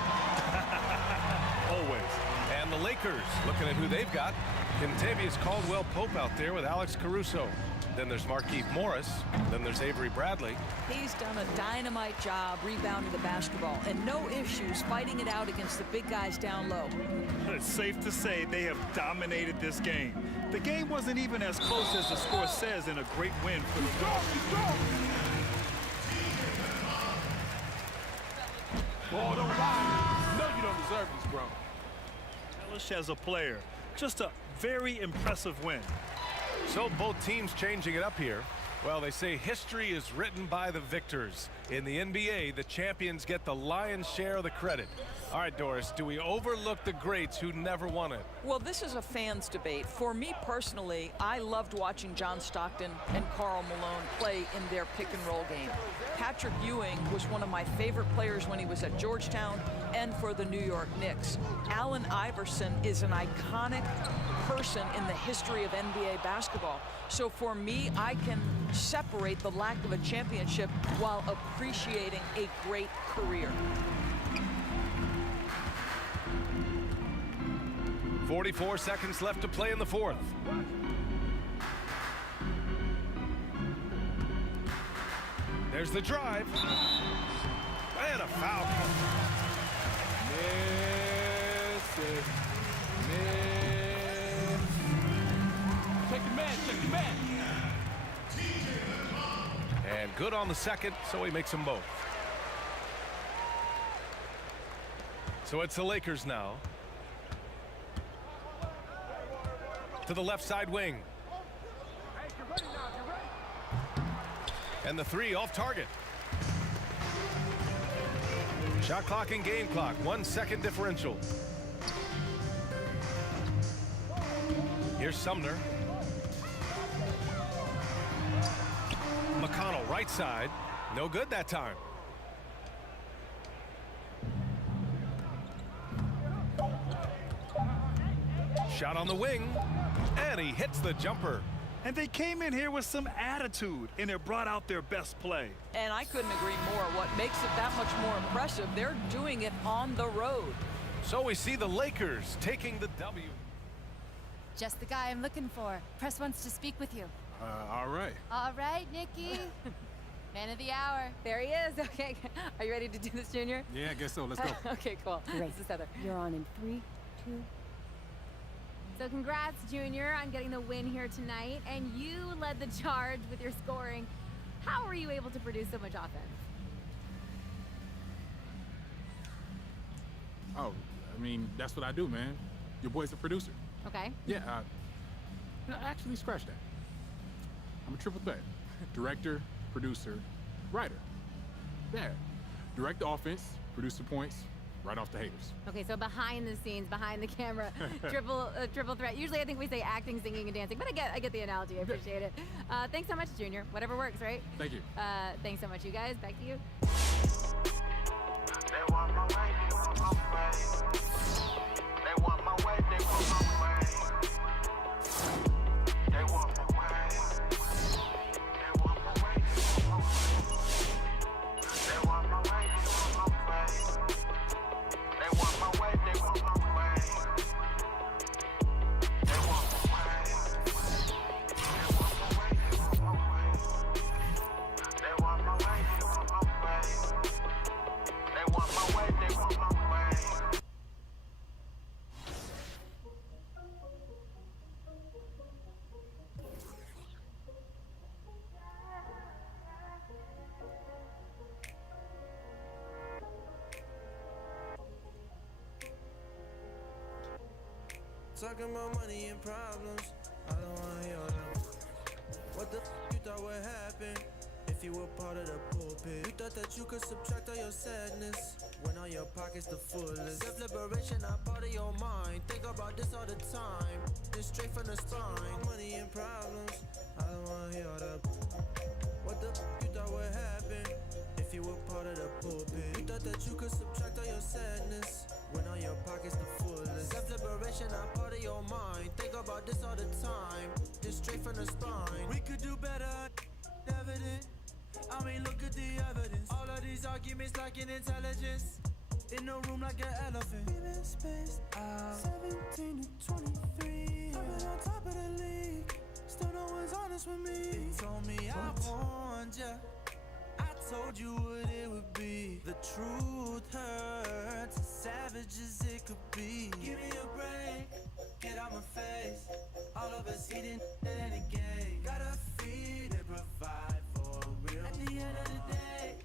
Always. And the Lakers, looking at who they've got. Kentavious Caldwell-Pope out there with Alex Caruso. Then there's Markieff Morris. Then there's Avery Bradley. He's done a dynamite job rebounding the basketball and no issues fighting it out against the big guys down low. It's safe to say they have dominated this game. The game wasn't even as close as the score says in a great win for the Ball don't lie. No, you don't deserve this, bro. Ellis as a player. Just a very impressive win. So both teams changing it up here. Well, they say history is written by the victors. In the NBA, the champions get the lion's share of the credit. All right, Doris, do we overlook the greats who never won it? Well, this is a fans debate. For me personally, I loved watching John Stockton and Karl Malone play in their pick-and-roll game. Patrick Ewing was one of my favorite players when he was at Georgetown and for the New York Knicks. Allen Iverson is an iconic person in the history of NBA basketball. So for me, I can separate the lack of a championship while appreciating a great career. 44 seconds left to play in the fourth. There's the drive. And a foul. Miss it. Miss. Check your man, check your man. And good on the second, so he makes them both. So it's the Lakers now. To the left side wing. And the three off target. Shot clock and game clock, 1 second differential. Here's Sumner. McConnell right side. No good that time. Shot on the wing. And he hits the jumper. And they came in here with some attitude, and it brought out their best play. And I couldn't agree more. What makes it that much more impressive, they're doing it on the road. So we see the Lakers taking the W. Just the guy I'm looking for. Press wants to speak with you. All right. All right, Nikki. Man of the hour. There he is. Okay. Are you ready to do this, Junior? Yeah, I guess so. Let's go. Okay, cool. Great. This is Heather. You're on in 3, 2. So congrats, Junior, on getting the win here tonight. And you led the charge with your scoring. How were you able to produce so much offense? Oh, I mean, that's what I do, man. Your boy's a producer. Okay. Yeah, no, actually, scratch that. I'm a triple threat. Director, producer, writer. Yeah. Direct the offense, produce the points, right off the haters. Okay, so behind the scenes, behind the camera, triple threat. Usually I think we say acting, singing, and dancing, but I get the analogy. I appreciate it. Thanks so much, Junior. Whatever works, right? Thank you. Thanks so much, you guys. Back to you. They want my way, they want my way. They want my way, they want my way. They want my way. They want my way, they want my way. They want my way, they want my way. They want my way, they want my way. They want my way. They want my way, they want my way. They want my way, they want my way. They want my way, they want my way. Talking about money and problems, I don't wanna hear them. What the f you thought would happen if if you were part of the pulpit. You thought that you could subtract all your sadness when all your pockets the fullest. Self-liberation not part of your mind. Think about this all the time. Just straight from the spine. Money and problems. I don't wanna hear all that. What the you thought would happen if you were part of the pulpit? You thought that you could subtract all your sadness when all your pockets the fullest. Self-liberation not part of your mind. Think about this all the time. Just straight from the spine. We could do better. Evident. I mean, look at the evidence. All of these arguments lacking intelligence. In a room like an elephant. Even spaced out. 17 to 23. I've been on top of the league. Still no one's honest with me. They told me I warned ya. I told you what it would be. The truth hurts as savage as it could be. Give me a break, get out my face. All of us eating at any game. Gotta feed and provide for real. At the end of the day,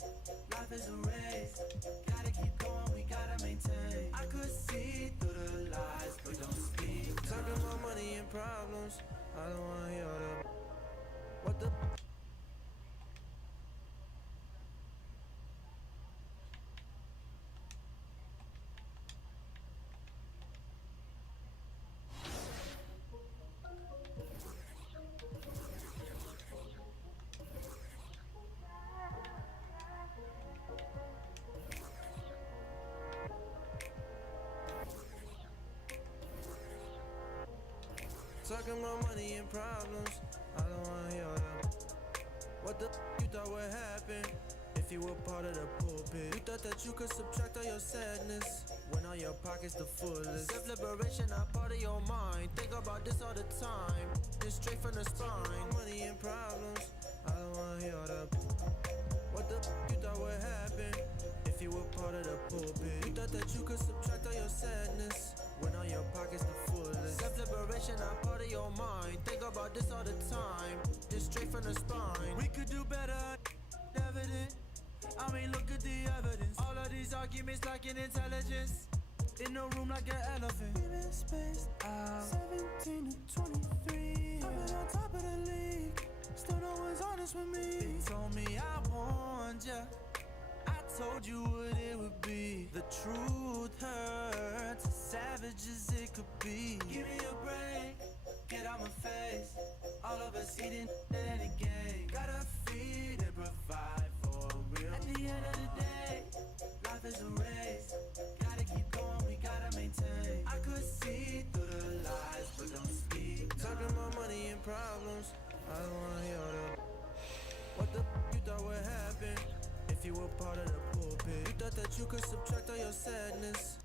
life is a race. Gotta keep going, we gotta maintain. I could see through the lies, but don't speak. Talking about money and problems, I don't wanna hear all that. What the talking about money and problems, I don't wanna hear all that. What the you thought would happen if you were part of the pulpit? You thought that you could subtract all your sadness when all your pockets the fullest. Self-liberation not part of your mind. Think about this all the time. Just straight from the spine. Money and problems, I don't wanna hear all that. What the you thought would happen if you were part of the pulpit? You thought that you could subtract all your sadness when all your pockets the fullest. Self-liberation not part of your mind. Think about this all the time. Just straight from the spine. We could do better. Evident. I mean, look at the evidence. All of these arguments lacking intelligence. In a room like an elephant. Even spaced out. 17 to 23. I've been on top of the league. Still no one's honest with me. They told me I warned ya. I told you what it would be. The truth hurts as savage as it could be. Give me a break, get out my face. All of us eating at any game. Gotta feed and provide for real. At the end of the day, life is a race. Gotta keep going, we gotta maintain. I could see through the lies, but don't speak. Talking about money and problems, I don't wanna hear all that. What the you thought would happen if you were part of the pulpit? You thought that you could subtract all your sadness.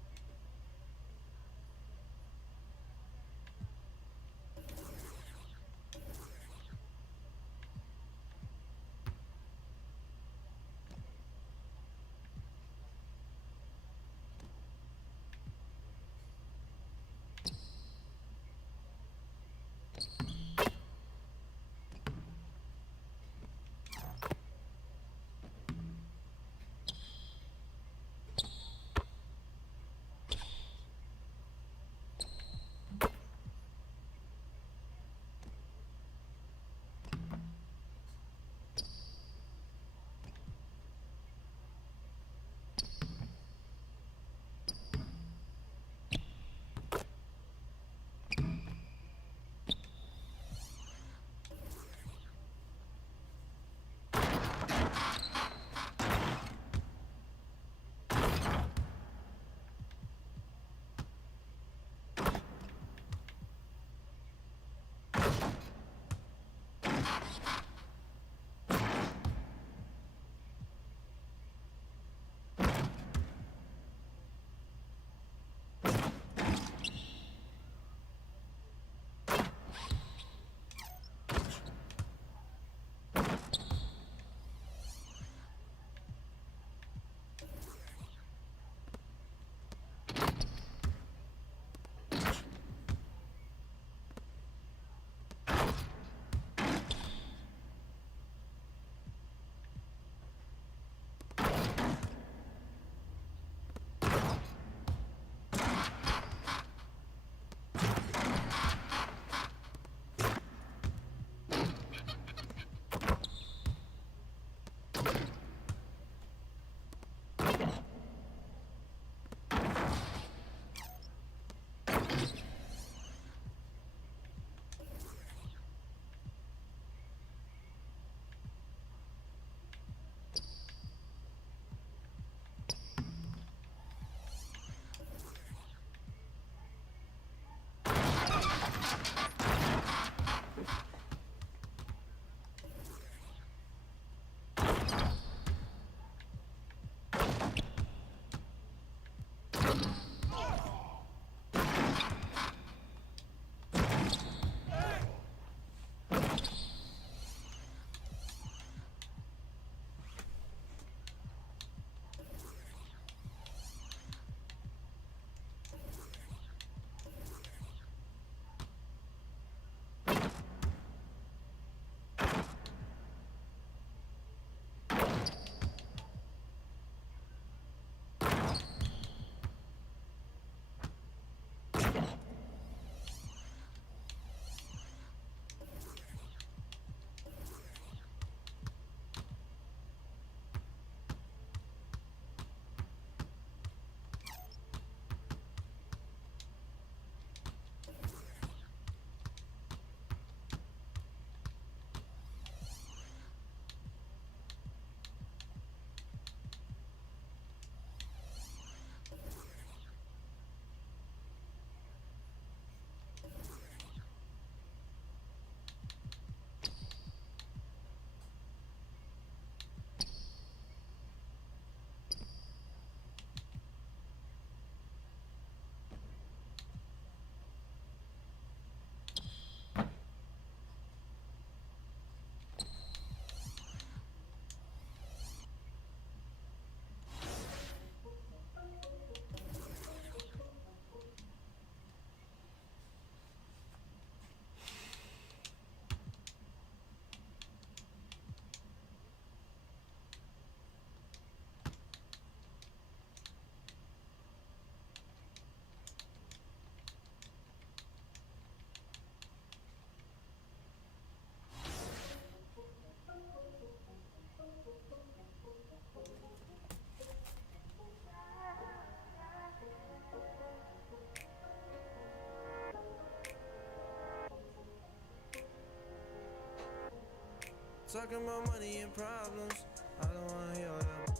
Talking about money and problems, I don't wanna hear them.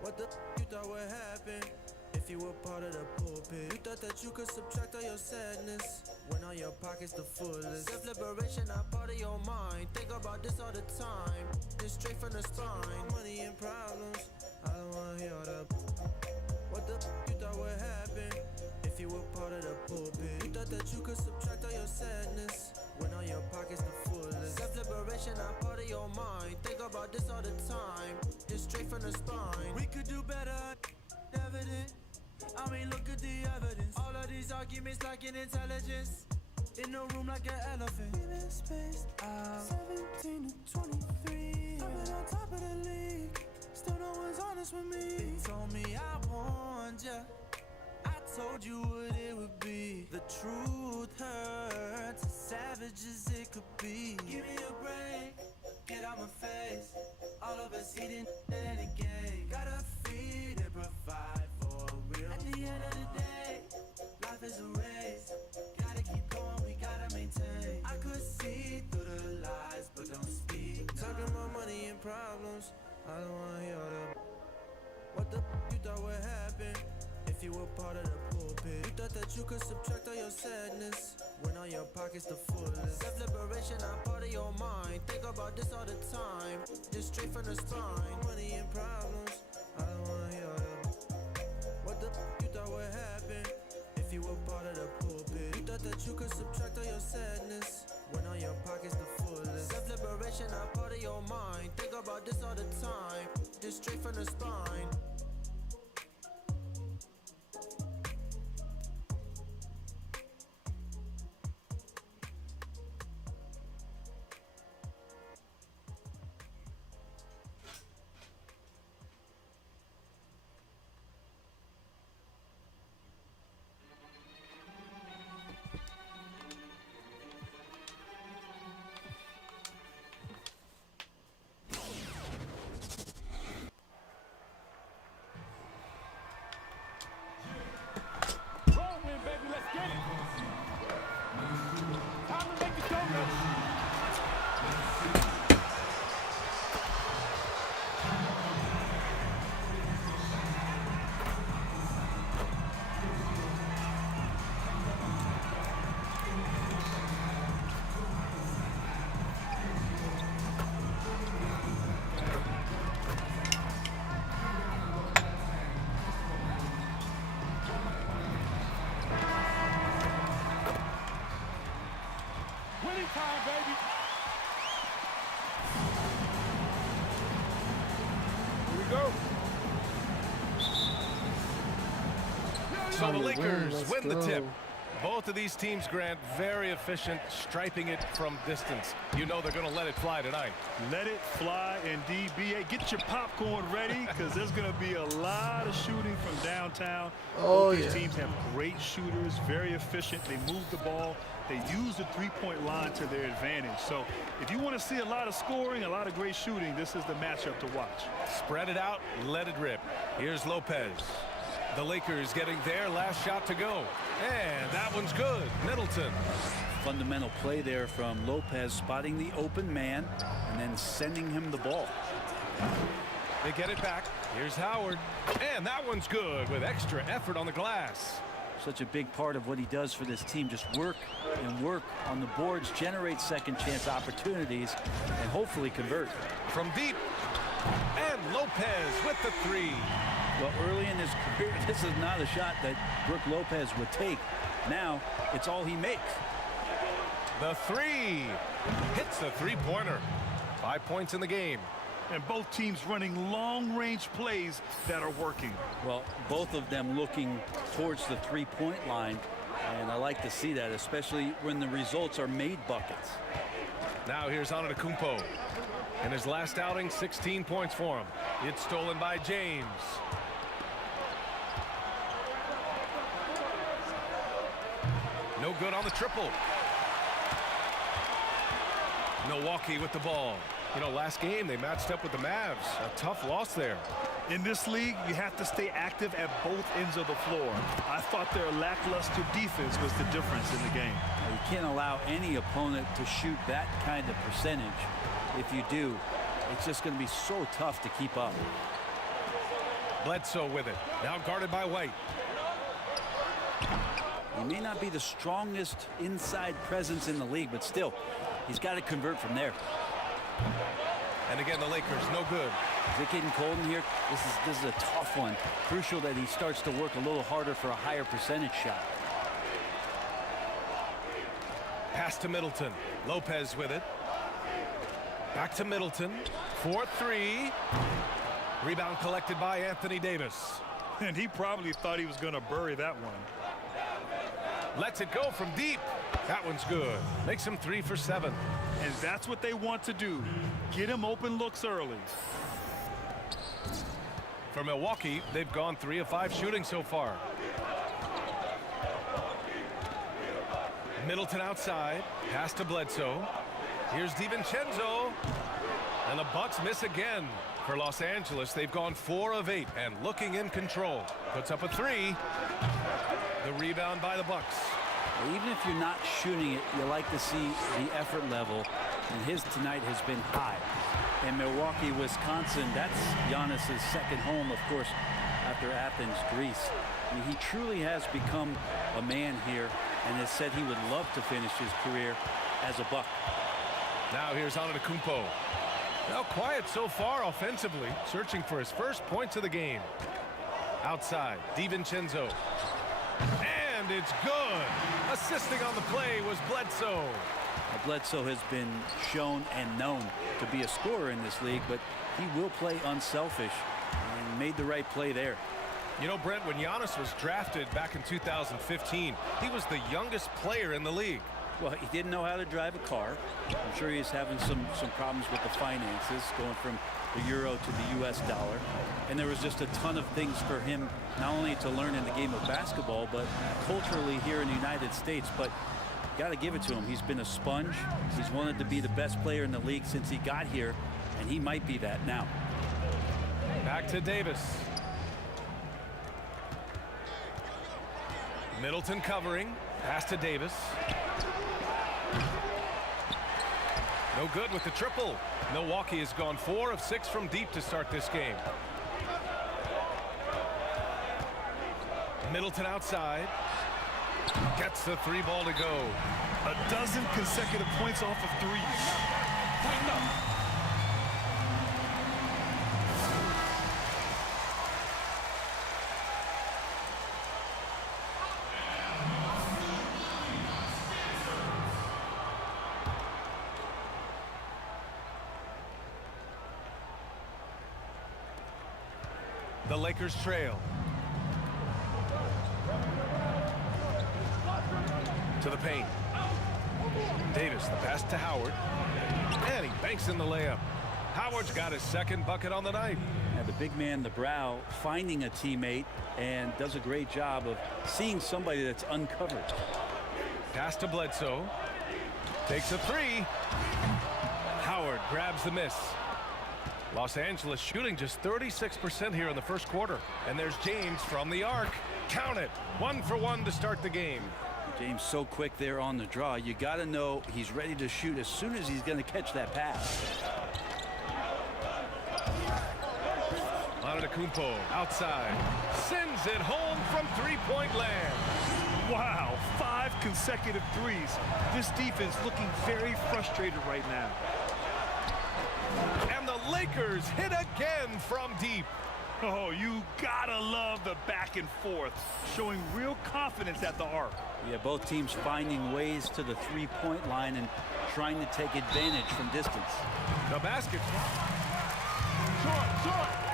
What the you thought would happen if you were part of the pulpit? You thought that you could subtract all your sadness when all your pockets the fullest. Self-liberation not part of your mind. Think about this all the time, just straight from the spine. Money and problems, I don't wanna hear that. What the you thought would happen if you were part of the pulpit? You thought that you could subtract all your sadness when all your pockets the fullest. Self-liberation not part of your mind. Think about this all the time, just straight from the spine. We could do better, evident. I mean, look at the evidence. All of these arguments lacking intelligence. In a room like an elephant. Even spaced out 17 to 23. I've been on top of the league. Still no one's honest with me. They told me I warned ya. I told you what it would be. The truth hurts as savage as it could be. Give me a break, get out my face. All of us eating in a game. Gotta feed and provide for real. At the end of the day, life is a race. Gotta keep going, we gotta maintain. I could see through the lies, but don't speak. Talking about money and problems, I don't wanna hear them. What the you thought would happen if you were part of the pulpit? You thought that you could subtract all your sadness when all your pockets the fullest. Self-liberation not part of your mind. Think about this all the time, just straight from the spine. Money and problems, I don't wanna hear them. What the you thought would happen if you were part of the pulpit? You thought that you could subtract all your sadness when all your pockets the fullest. Self-liberation not part of your mind. Think about this all the time, just straight from the spine. So the Lakers win the tip. Both of these teams, Grant, very efficient, striping it from distance. You know they're going to let it fly tonight. Let it fly indeed, BA. Get your popcorn ready because there's going to be a lot of shooting from downtown. Both these teams have great shooters, very efficient. They move the ball. They use the three-point line to their advantage. So if you want to see a lot of scoring, a lot of great shooting, this is the matchup to watch. Spread it out, let it rip. Here's Lopez. The Lakers getting their last shot to go. And that one's good. Middleton. Fundamental play there from Lopez, spotting the open man and then sending him the ball. They get it back. Here's Howard. And that one's good with extra effort on the glass. Such a big part of what he does for this team. Just work and work on the boards, generate second chance opportunities, and hopefully convert. From deep. And Lopez with the three. Well, early in his career, this is not a shot that Brook Lopez would take. Now, it's all he makes. The three. Hits the three-pointer. 5 points in the game. And both teams running long-range plays that are working. Well, both of them looking towards the three-point line. And I like to see that, especially when the results are made buckets. Now here's Antetokounmpo. In his last outing, 16 points for him. It's stolen by James. No good on the triple. Milwaukee with the ball. You know, last game they matched up with the Mavs. A tough loss there. In this league, you have to stay active at both ends of the floor. I thought their lackluster defense was the difference in the game. You can't allow any opponent to shoot that kind of percentage. if you do, it's just going to be so tough to keep up. Bledsoe with it. Now guarded by White. He may not be the strongest inside presence in the league, but still, he's got to convert from there. And again, the Lakers, no good. Is it getting cold in here? This is a tough one. Crucial that he starts to work a little harder for a higher percentage shot. Pass to Middleton. Lopez with it. Back to Middleton. 4-3. Rebound collected by Anthony Davis. And he probably thought he was going to bury that one. Lets it go from deep. That one's good. Makes him 3 for 7. And that's what they want to do. Get him open looks early. For Milwaukee, they've gone 3 of 5 shooting so far. Middleton outside. Pass to Bledsoe. Here's DiVincenzo. And the Bucks miss again. For Los Angeles, they've gone 4 of 8 and looking in control. Puts up a 3. The rebound by the Bucks. Even if you're not shooting it, you like to see the effort level, and his tonight has been high. In Milwaukee, Wisconsin, that's Giannis's second home, of course, after Athens, Greece. I mean, he truly has become a man here and has said he would love to finish his career as a Buck. Now here's Antetokounmpo. Now quiet so far offensively, searching for his first points of the game. Outside, DiVincenzo. And it's good. Assisting on the play was Bledsoe. Now, Bledsoe has been shown and known to be a scorer in this league, but he will play unselfish and made the right play there. You know, Brent, when Giannis was drafted back in 2015, he was the youngest player in the league. Well, he didn't know how to drive a car. I'm sure he's having some problems with the finances, going from the euro to the U.S. dollar. And there was just a ton of things for him, not only to learn in the game of basketball, but culturally here in the United States. But got to give it to him. He's been a sponge. He's wanted to be the best player in the league since he got here, and he might be that now. Back to Davis. Middleton covering. Pass to Davis. No good with the triple. Milwaukee has gone 4 of 6 from deep to start this game. Middleton outside. Gets the 3 ball to go. A dozen consecutive points off of threes. Tighten up. The Lakers trail. To the paint. Davis, the pass to Howard. And he banks in the layup. Howard's got his second bucket on the night. Yeah, the big man, the brow, finding a teammate and does a great job of seeing somebody that's uncovered. Pass to Bledsoe. Takes a 3. Howard grabs the miss. Los Angeles shooting just 36% here in the first quarter. And there's James from the arc. Count it. 1 for 1 to start the game. James so quick there on the draw. You got to know he's ready to shoot as soon as he's going to catch that pass. Antetokounmpo outside. Sends it home from three-point land. Wow, 5 consecutive threes. This defense looking very frustrated right now. And the Lakers hit again from deep. Oh, you gotta love the back and forth, showing real confidence at the arc. Yeah, both teams finding ways to the three-point line and trying to take advantage from distance. The basket.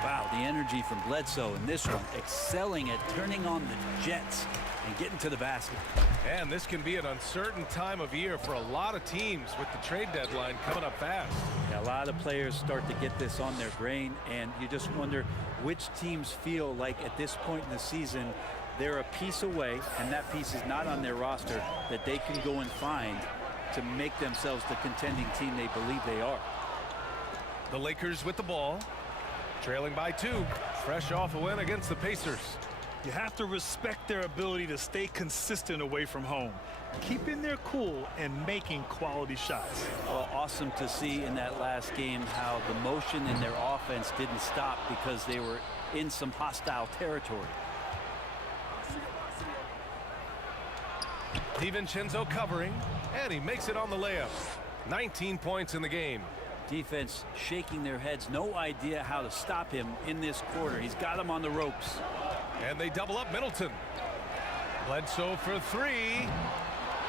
Wow, the energy from Bledsoe in this one, excelling at turning on the Jets and getting to the basket. And this can be an uncertain time of year for a lot of teams with the trade deadline coming up fast. Yeah, a lot of players start to get this on their brain, and you just wonder which teams feel like at this point in the season they're a piece away, and that piece is not on their roster, that they can go and find to make themselves the contending team they believe they are. The Lakers with the ball, trailing by 2, fresh off a win against the Pacers. You have to respect their ability to stay consistent away from home, keeping their cool and making quality shots. Well, awesome to see in that last game how the motion in their offense didn't stop because they were in some hostile territory. DiVincenzo covering, and he makes it on the layup. 19 points in the game. Defense shaking their heads, no idea how to stop him in this quarter. He's got him on the ropes. And they double up Middleton. Bledsoe for three.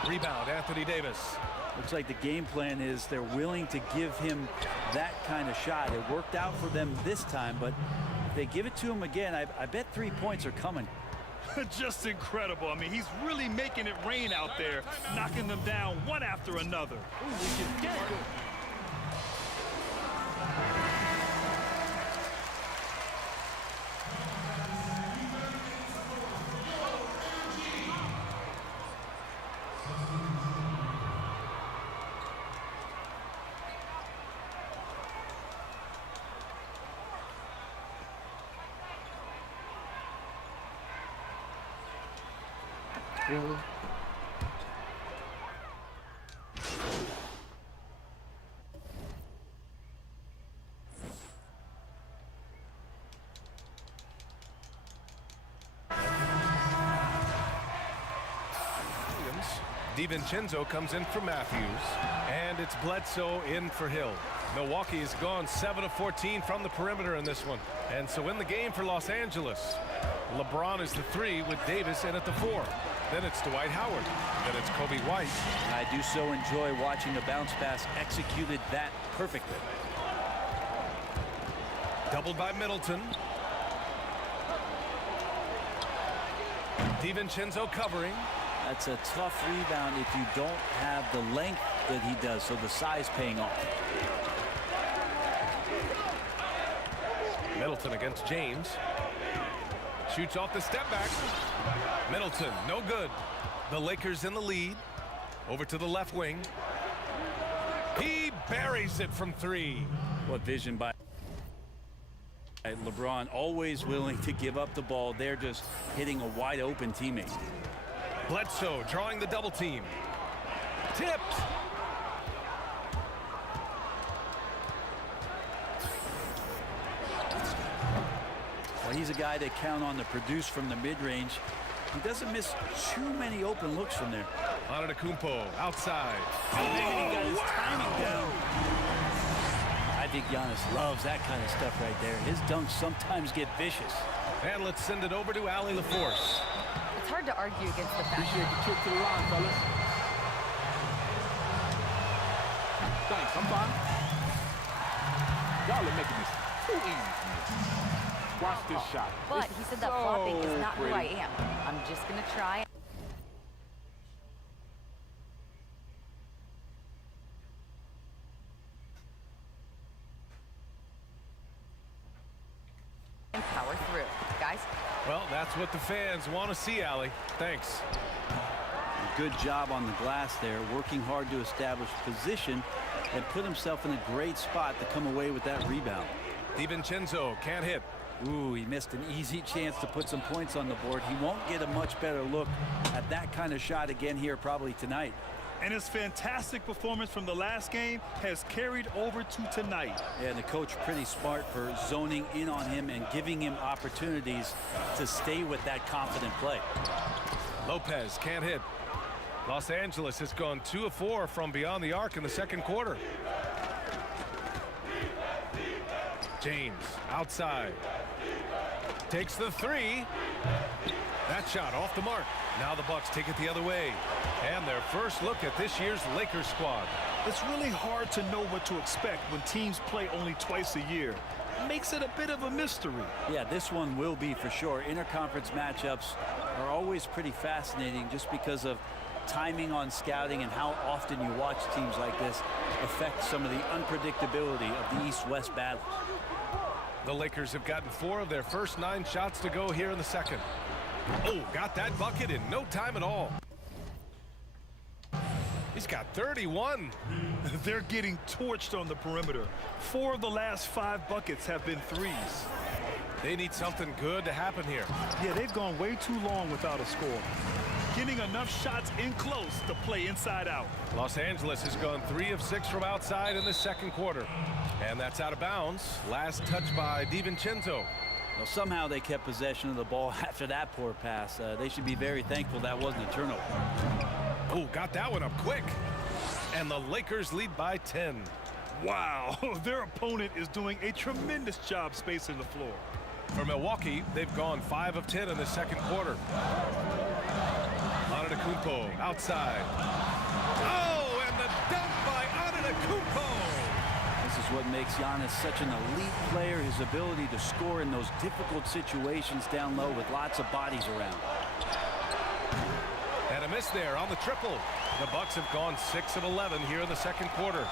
Rebound, Anthony Davis. Looks like the game plan is they're willing to give him that kind of shot. It worked out for them this time, but if they give it to him again, I bet 3 points are coming. Just incredible. I mean, he's really making it rain out there, knocking them down one after another. Really? DiVincenzo comes in for Matthews, and it's Bledsoe in for Hill. Milwaukee has gone 7 of 14 from the perimeter in this one, and so in the game for Los Angeles, LeBron is the 3 with Davis in at the 4. Then it's Dwight Howard. Then it's Kobe White. I do so enjoy watching a bounce pass executed that perfectly. Doubled by Middleton. DiVincenzo covering. That's a tough rebound if you don't have the length that he does, so the size paying off. Middleton against James. Shoots off the step back. Middleton, no good. The Lakers in the lead. Over to the left wing. He buries it from 3. What vision by LeBron, always willing to give up the ball. They're just hitting a wide open teammate. Bledsoe drawing the double team. Tipped. Well, he's a guy they count on to produce from the mid-range. He doesn't miss too many open looks from there. Antetokounmpo outside. Maybe he got his timing down. I think Giannis loves that kind of stuff right there. His dunks sometimes get vicious. And let's send it over to Allie LaForce. It's hard to argue against the fact. Appreciate the trip to the line, fellas. Thanks, I'm fine. Y'all are making this too easy for me. Watch this shot. But It's he said that so flopping is not pretty. who I am. I'm just going to try. And power through. Guys? Well, that's what the fans want to see, Allie. Thanks. Good job on the glass there, working hard to establish position and put himself in a great spot to come away with that rebound. DiVincenzo can't hit. Ooh, he missed an easy chance to put some points on the board. He won't get a much better look at that kind of shot again here probably tonight. And his fantastic performance from the last game has carried over to tonight. Yeah, and the coach pretty smart for zoning in on him and giving him opportunities to stay with that confident play. Lopez can't hit. Los Angeles has gone 2 of 4 from beyond the arc in the second quarter. James outside. Takes the 3. That shot off the mark. Now the Bucks take it the other way. And their first look at this year's Lakers squad. It's really hard to know what to expect when teams play only twice a year. Makes it a bit of a mystery. Yeah, this one will be for sure. Interconference matchups are always pretty fascinating just because of timing on scouting and how often you watch teams like this affect some of the unpredictability of the East-West battles. The Lakers have gotten 4 of their first 9 shots to go here in the second. Oh, got that bucket in no time at all. He's got 31. They're getting torched on the perimeter. 4 of the last 5 buckets have been threes. They need something good to happen here. Yeah, they've gone way too long without a score. Getting enough shots in close to play inside out. Los Angeles has gone 3 of 6 from outside in the second quarter. And that's out of bounds. Last touch by DiVincenzo. Well, somehow they kept possession of the ball after that poor pass. They should be very thankful that wasn't a turnover. Oh, got that one up quick. And the Lakers lead by 10. Wow, their opponent is doing a tremendous job spacing the floor. For Milwaukee, they've gone 5 of 10 in the second quarter. Antetokounmpo outside. Oh, and the dunk by Antetokounmpo. This is what makes Giannis such an elite player, his ability to score in those difficult situations down low with lots of bodies around. And a miss there on the triple. The Bucks have gone 6 of 11 here in the second quarter.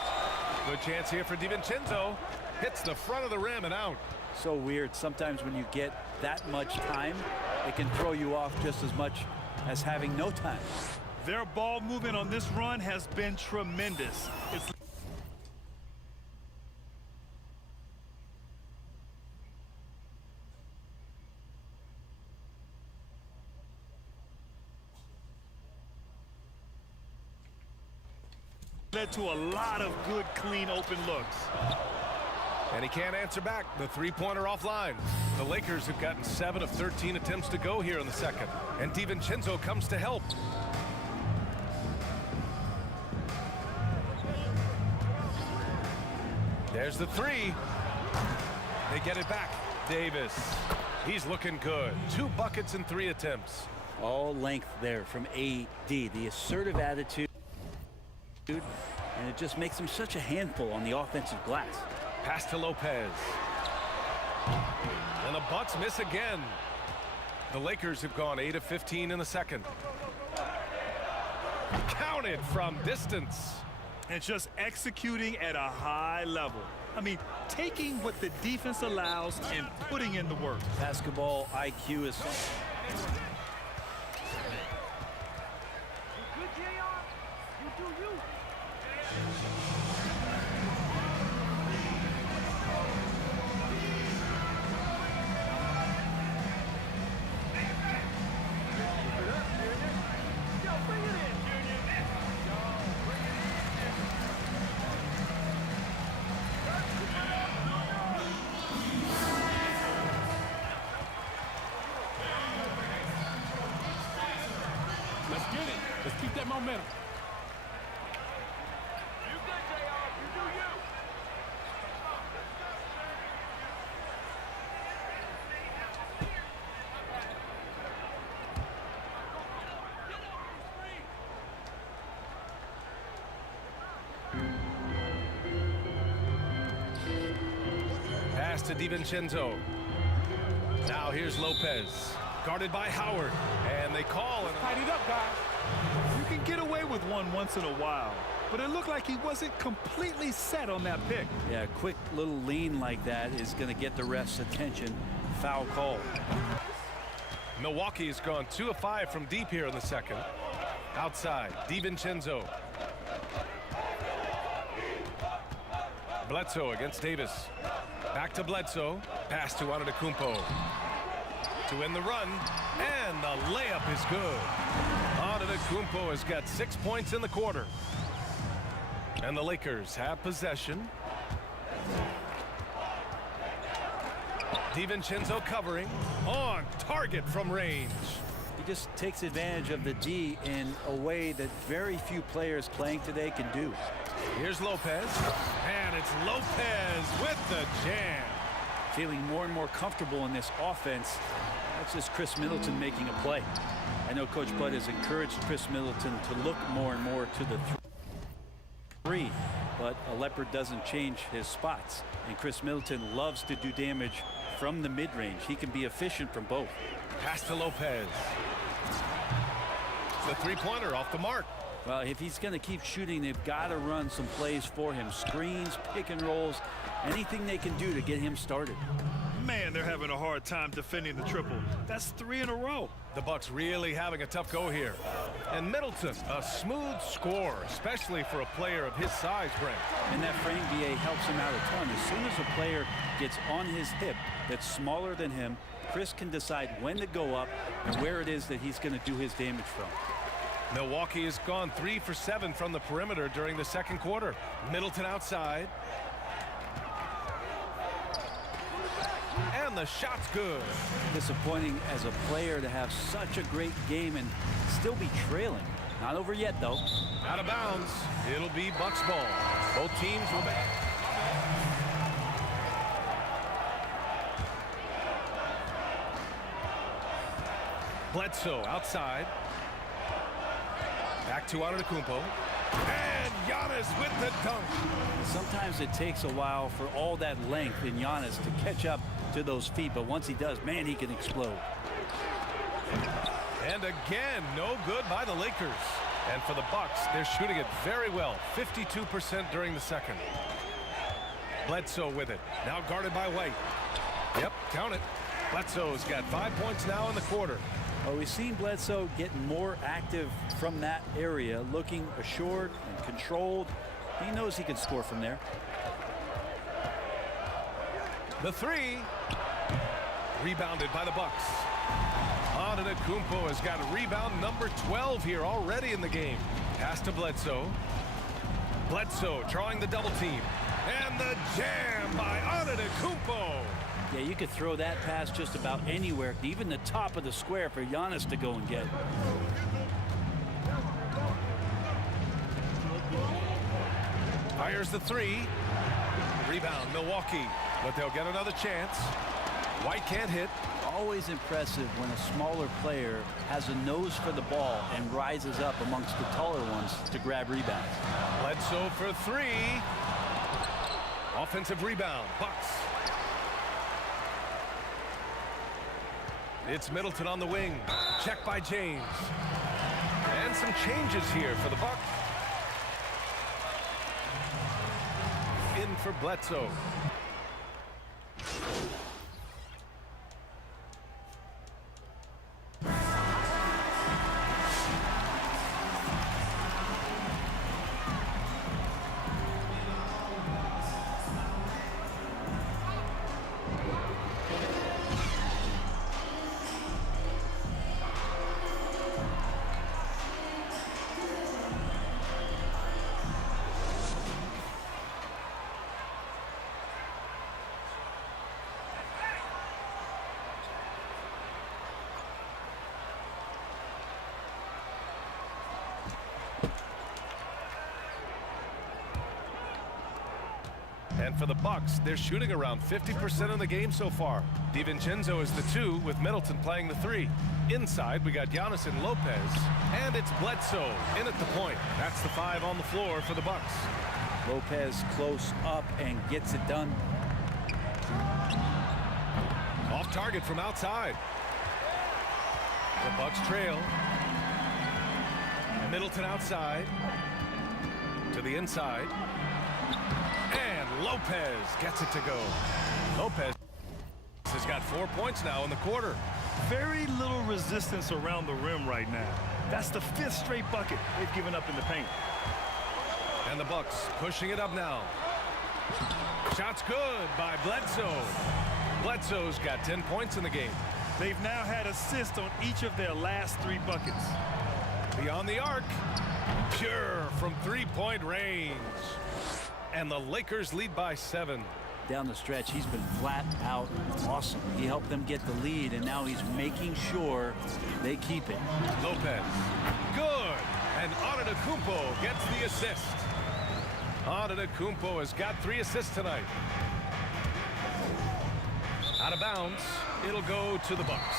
Good chance here for DiVincenzo. Hits the front of the rim and out. So weird. Sometimes when you get that much time, it can throw you off just as much as having no time. Their ball movement on this run has been tremendous. It's led to a lot of good, clean, open looks. And he can't answer back. The three-pointer offline. The Lakers have gotten 7 of 13 attempts to go here in the second. And DiVincenzo comes to help. There's the three. They get it back. Davis. He's looking good. 2 buckets in 3 attempts. All length there from AD. The assertive attitude. And it just makes him such a handful on the offensive glass. Pass to Lopez. And the Bucks miss again. The Lakers have gone 8 of 15 in the second. Counted from distance. And just executing at a high level. I mean, taking what the defense allows and putting in the work. Basketball IQ is Let's get it. Let's keep that momentum. You good, JR. You do you. Pass to DiVincenzo. Now here's Lopez. Guarded by Howard. And they call. And Tidy it up, guys. You can get away with one once in a while, but it looked like he wasn't completely set on that pick. Yeah, a quick little lean like that is going to get the ref's attention. Foul call. Milwaukee has gone 2 of 5 from deep here in the second. Outside, DiVincenzo. Bledsoe against Davis. Back to Bledsoe. Pass to Antetokounmpo. To win the run, and the layup is good. Antetokounmpo has got 6 points in the quarter. And the Lakers have possession. DiVincenzo covering on target from range. He just takes advantage of the D in a way that very few players playing today can do. Here's Lopez, and it's Lopez with the jam. Feeling more and more comfortable in this offense. That's just Chris Middleton making a play. I know Coach Bud has encouraged Chris Middleton to look more and more to the three, but a leopard doesn't change his spots. And Chris Middleton loves to do damage from the mid-range. He can be efficient from both. Pass to Lopez. The three-pointer off the mark. Well, if he's going to keep shooting, they've got to run some plays for him. Screens, pick and rolls, anything they can do to get him started. Man, they're having a hard time defending the triple. That's 3 in a row. The Bucks really having a tough go here. And Middleton, a smooth score, especially for a player of his size, Brent. And that frame, BA, helps him out a ton. As soon as a player gets on his hip that's smaller than him, Chris can decide when to go up and where it is that he's going to do his damage from. Milwaukee has gone 3 for 7 from the perimeter during the second quarter. Middleton outside. And the shot's good. Disappointing as a player to have such a great game and still be trailing. Not over yet, though. Out of bounds. It'll be Bucks ball. Both teams will be. Bledsoe outside. Back to Antetokounmpo. And Giannis with the dunk. Sometimes it takes a while for all that length in Giannis to catch up to those feet, but once he does, man, he can explode. And again, no good by the Lakers. And for the Bucks, they're shooting it very well, 52% during the second. Bledsoe with it, now guarded by White. Yep, count it. Bledsoe's got 5 points now in the quarter. Well, we've seen Bledsoe get more active from that area, looking assured and controlled. He knows he can score from there. The three, rebounded by the Bucks. Antetokounmpo has got rebound number 12 here already in the game. Pass to Bledsoe. Bledsoe drawing the double team. And the jam by Antetokounmpo. Yeah, you could throw that pass just about anywhere, even the top of the square for Giannis to go and get. Fires the three. Rebound, Milwaukee. But they'll get another chance. White can't hit. Always impressive when a smaller player has a nose for the ball and rises up amongst the taller ones to grab rebounds. Bledsoe for three. Offensive rebound, Bucks. It's Middleton on the wing. Check by James. And some changes here for the Bucks. In for Bledsoe. And for the Bucks, they're shooting around 50% in the game so far. DiVincenzo is the 2 with Middleton playing the 3. Inside, we got Giannis and Lopez. And it's Bledsoe in at the point. That's the 5 on the floor for the Bucks. Lopez close up and gets it done. Off target from outside. The Bucks trail. Middleton outside. To the inside. And Lopez gets it to go. Lopez has got 4 points now in the quarter. Very little resistance around the rim right now. That's the 5th straight bucket they've given up in the paint. And the Bucks pushing it up now. Shot's good by Bledsoe. Bledsoe's got 10 points in the game. They've now had assists on each of their last 3 buckets. Beyond the arc. Pure from three-point range. And the Lakers lead by 7. Down the stretch, he's been flat out awesome. He helped them get the lead, and now he's making sure they keep it. Lopez. Good. And Antetokounmpo gets the assist. Antetokounmpo has got 3 assists tonight. Out of bounds. It'll go to the Bucks.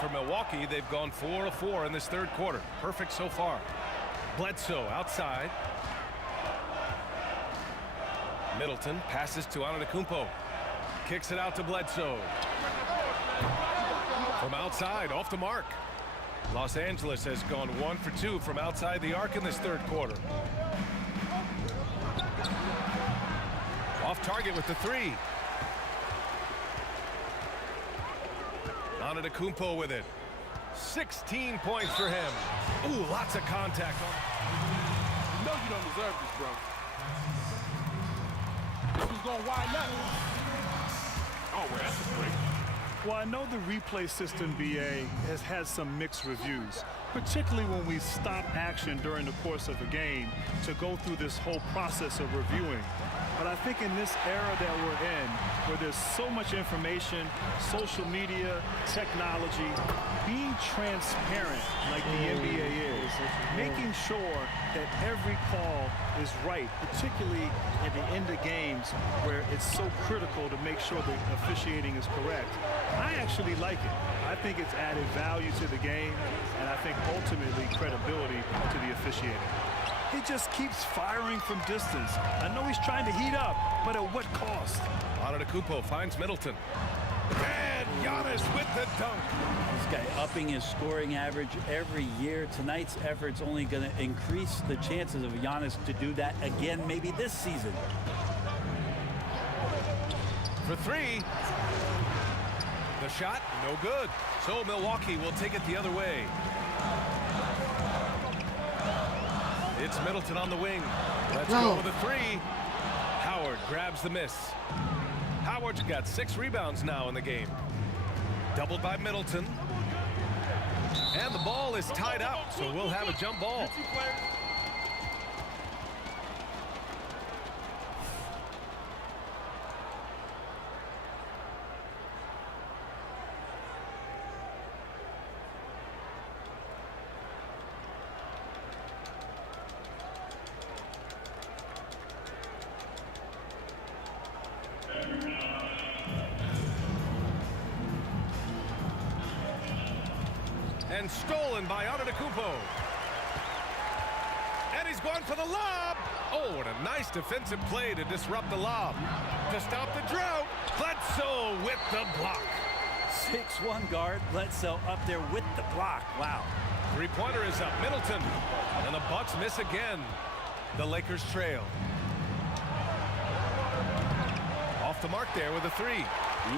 For Milwaukee, they've gone 4 of 4 in this third quarter. Perfect so far. Bledsoe outside. Middleton passes to Antetokounmpo. Kicks it out to Bledsoe. From outside, off the mark. Los Angeles has gone 1 for 2 from outside the arc in this third quarter. target with the three. Antetokounmpo with it. 16 points for him. Ooh, lots of contact. You know you don't deserve this, bro. This was going wide left. Oh, well, that's a break. Well, I know the replay system, BA, has had some mixed reviews, particularly when we stop action during the course of a game to go through this whole process of reviewing. But I think in this era that we're in, where there's so much information, social media, technology, being transparent like the NBA is, making sure that every call is right, particularly at the end of games where it's so critical to make sure the officiating is correct. I actually like it. I think it's added value to the game, and I think ultimately credibility to the officiating. He just keeps firing from distance. I know he's trying to heat up, but at what cost? Antetokounmpo finds Middleton. And Giannis with the dunk. This guy upping his scoring average every year. Tonight's effort's only going to increase the chances of Giannis to do that again, maybe this season. For three. The shot, no good. So Milwaukee will take it the other way. It's Middleton on the wing. Let's go with a three. Howard grabs the miss. Howard's got 6 rebounds now in the game. Doubled by Middleton. And the ball is tied up, so we'll have a jump ball. And stolen by Antetokounmpo. And he's going for the lob. Oh, what a nice defensive play to disrupt the lob. To stop the drought, Bledsoe with the block. 6'1" guard, Bledsoe up there with the block. Wow. Three-pointer is up. Middleton. And the Bucks miss again. The Lakers trail. Off the mark there with a three.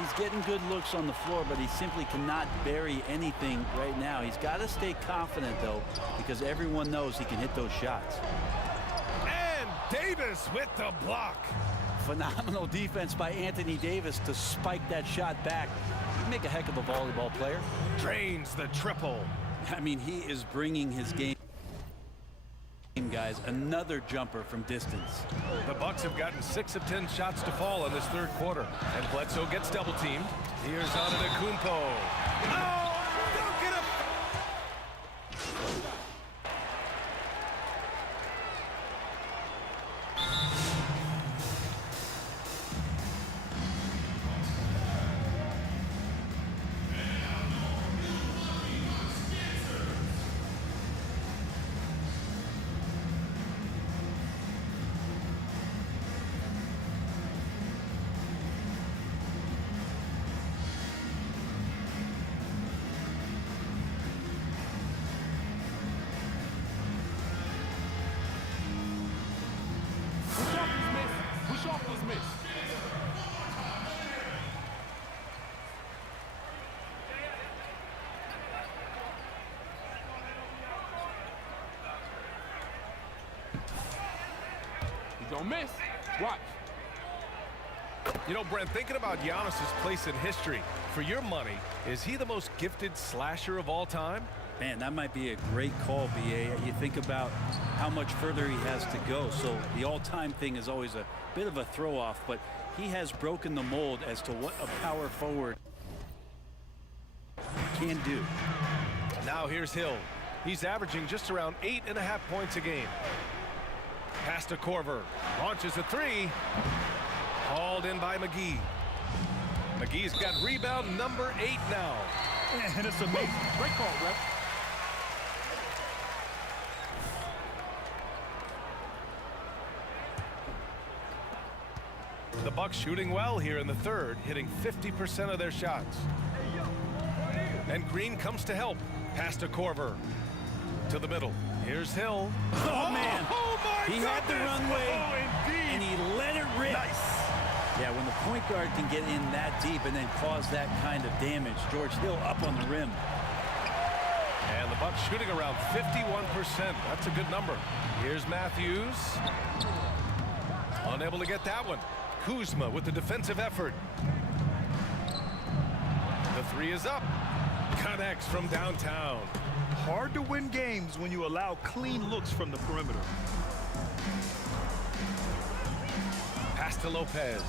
He's getting good looks on the floor, but he simply cannot bury anything right now. He's got to stay confident, though, because everyone knows he can hit those shots. And Davis with the block. Phenomenal defense by Anthony Davis to spike that shot back. He'd make a heck of a volleyball player. Drains the triple. I mean, he is bringing his game. Guys, another jumper from distance. The Bucks have gotten 6 of 10 shots to fall in this third quarter, and Bledsoe gets double teamed. Here's Antetokounmpo. Oh, don't get him! Don't miss. Watch. You know, Brent, thinking about Giannis's place in history, for your money, is he the most gifted slasher of all time? Man, that might be a great call, BA. You think about how much further he has to go. So the all-time thing is always a bit of a throw-off, but he has broken the mold as to what a power forward can do. Now here's Hill. He's averaging just around 8.5 points a game. Pass to Korver. Launches a three. Hauled in by McGee. McGee's got rebound number 8 now. And it's amazing. Great call, ref. The Bucks shooting well here in the third, hitting 50% of their shots. And Green comes to help. Pass to Korver. To the middle. Here's Hill. Oh, man. Oh, my He had the runway, oh, and he let it rip. Nice. Yeah, when the point guard can get in that deep and then cause that kind of damage. George Hill up on the rim. And the Bucks shooting around 51%. That's a good number. Here's Matthews. Unable to get that one. Kuzma with the defensive effort. The three is up. Connects from downtown. Hard to win games when you allow clean looks from the perimeter. Pass to Lopez.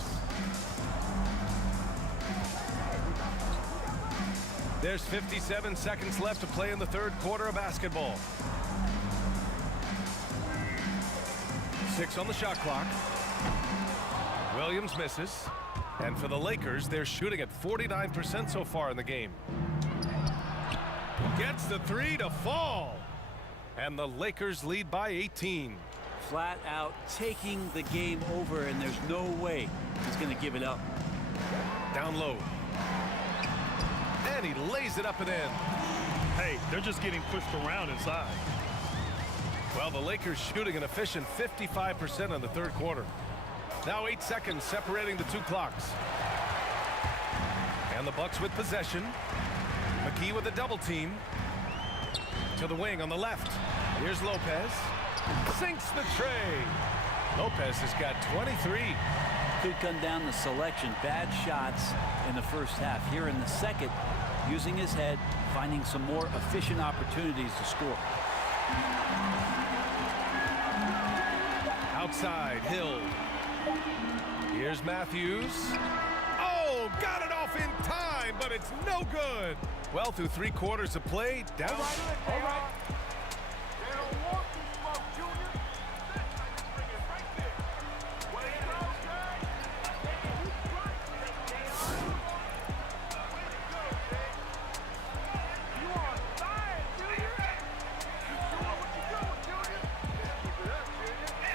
There's 57 seconds left to play in the third quarter of basketball. 6 on the shot clock. Williams misses. And for the Lakers, they're shooting at 49% so far in the game. Gets the three to fall. And the Lakers lead by 18. Flat out taking the game over, and there's no way he's going to give it up. Down low. And he lays it up and in. Hey, they're just getting pushed around inside. Well, the Lakers shooting an efficient 55% in the third quarter. Now 8 seconds separating the two clocks. And the Bucks with possession. McGee with a double team. To the wing on the left. Here's Lopez. Sinks the tray. Lopez has got 23. Could come down to selection. Bad shots in the first half. Here in the second, using his head, finding some more efficient opportunities to score. Outside, Hill. Here's Matthews. Oh, got it off in time, but it's no good. Well, through 3 quarters of play, down. All right. They don't want you, Smoke Junior. Bring it right there. Way to go, Jay. You are fine, Junior. Keep doing what you're doing, Junior. Keep it up, Junior.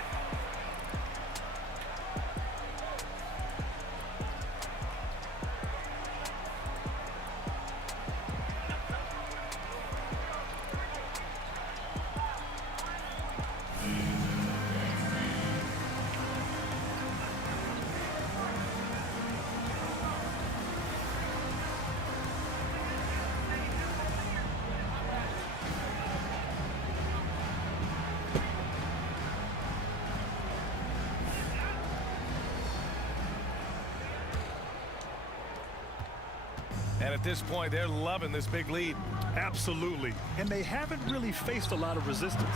And at this point, they're loving this big lead. Absolutely. And they haven't really faced a lot of resistance.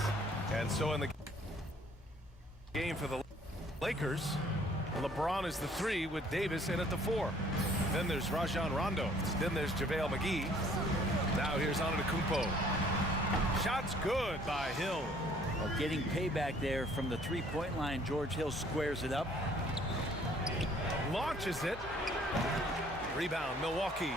And so in the game for the Lakers, LeBron is the 3 with Davis in at the 4. Then there's Rajon Rondo. Then there's JaVale McGee. Now here's Antetokounmpo. Shot's good by Hill. Well, getting payback there from the three-point line. George Hill squares it up. Launches it. Rebound, Milwaukee.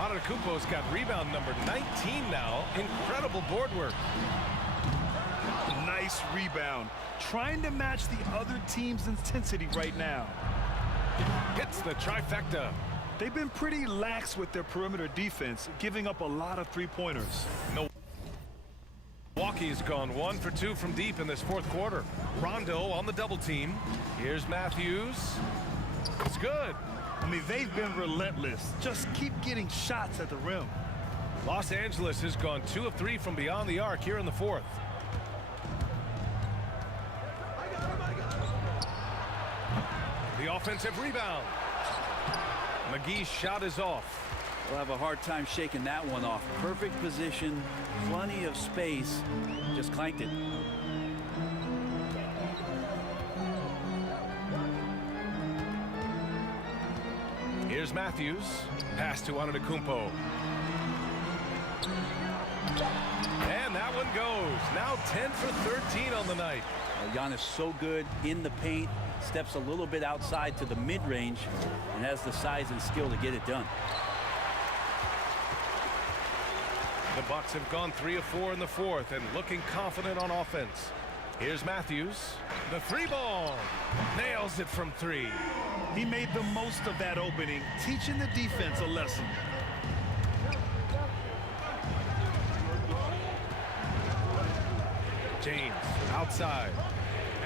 Antetokounmpo's got rebound number 19 now. Incredible board work. Nice rebound. Trying to match the other team's intensity right now. Hits the trifecta. They've been pretty lax with their perimeter defense, giving up a lot of three-pointers. Milwaukee's gone 1 for 2 from deep in this fourth quarter. Rondo on the double team. Here's Matthews. It's good. I mean, they've been relentless. Just keep getting shots at the rim. Los Angeles has gone 2 of 3 from beyond the arc here in the 4th. The offensive rebound. McGee's shot is off. We'll have a hard time shaking that one off. Perfect position, plenty of space, just clanked it. Here's Matthews. Pass to Antetokounmpo. And that one goes. Now 10 for 13 on the night. Giannis so good in the paint, steps a little bit outside to the mid-range, and has the size and skill to get it done. The Bucks have gone 3 of 4 in the 4th and looking confident on offense. Here's Matthews. The 3 ball. Nails it from 3. He made the most of that opening, teaching the defense a lesson. James outside.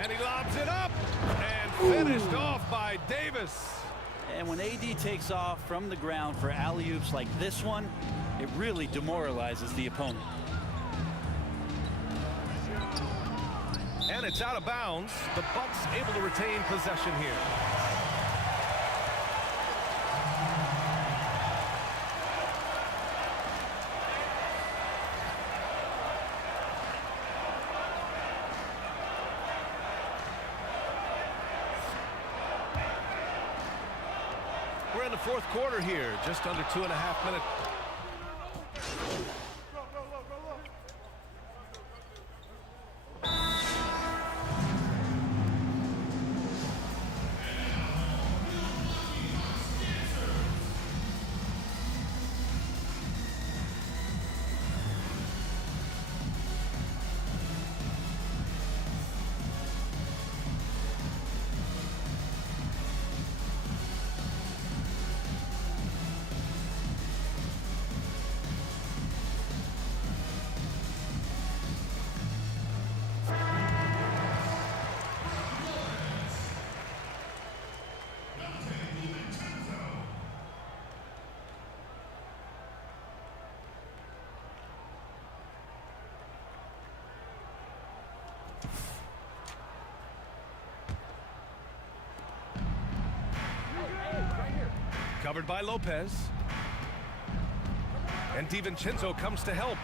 And he lobs it up. And finished off by Davis. And when AD takes off from the ground for alley-oops like this one, it really demoralizes the opponent. And it's out of bounds. The Bucks able to retain possession here. We're in the 4th quarter here, just under 2.5 minutes. Covered by Lopez. And DiVincenzo comes to help.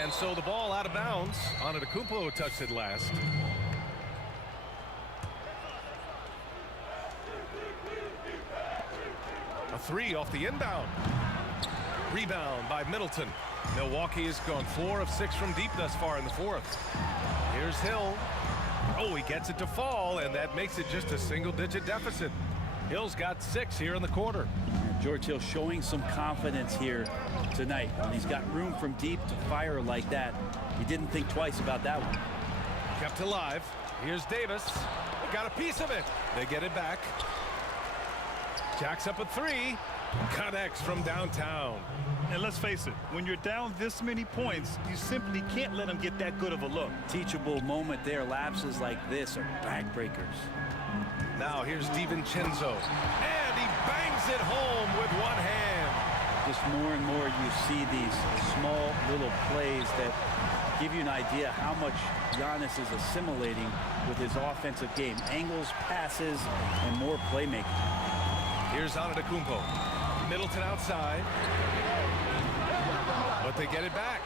And so the ball out of bounds. Antetokounmpo touched it last. A 3 off the inbound. Rebound by Middleton. Milwaukee has gone 4 of 6 from deep thus far in the 4th. Here's Hill. Oh, he gets it to fall, and that makes it just a single-digit deficit. Hill's got 6 here in the quarter. George Hill showing some confidence here tonight. When he's got room from deep to fire like that, he didn't think twice about that one. Kept alive. Here's Davis. Got a piece of it. They get it back. Jacks up a 3. Connects from downtown. And let's face it, when you're down this many points, you simply can't let them get that good of a look. Teachable moment there. Lapses like this are backbreakers. Now here's DiVincenzo. And he bangs it home with one hand. Just more and more you see these small little plays that give you an idea how much Giannis is assimilating with his offensive game. Angles, passes, and more playmaking. Here's Antetokounmpo. Middleton outside. But they get it back.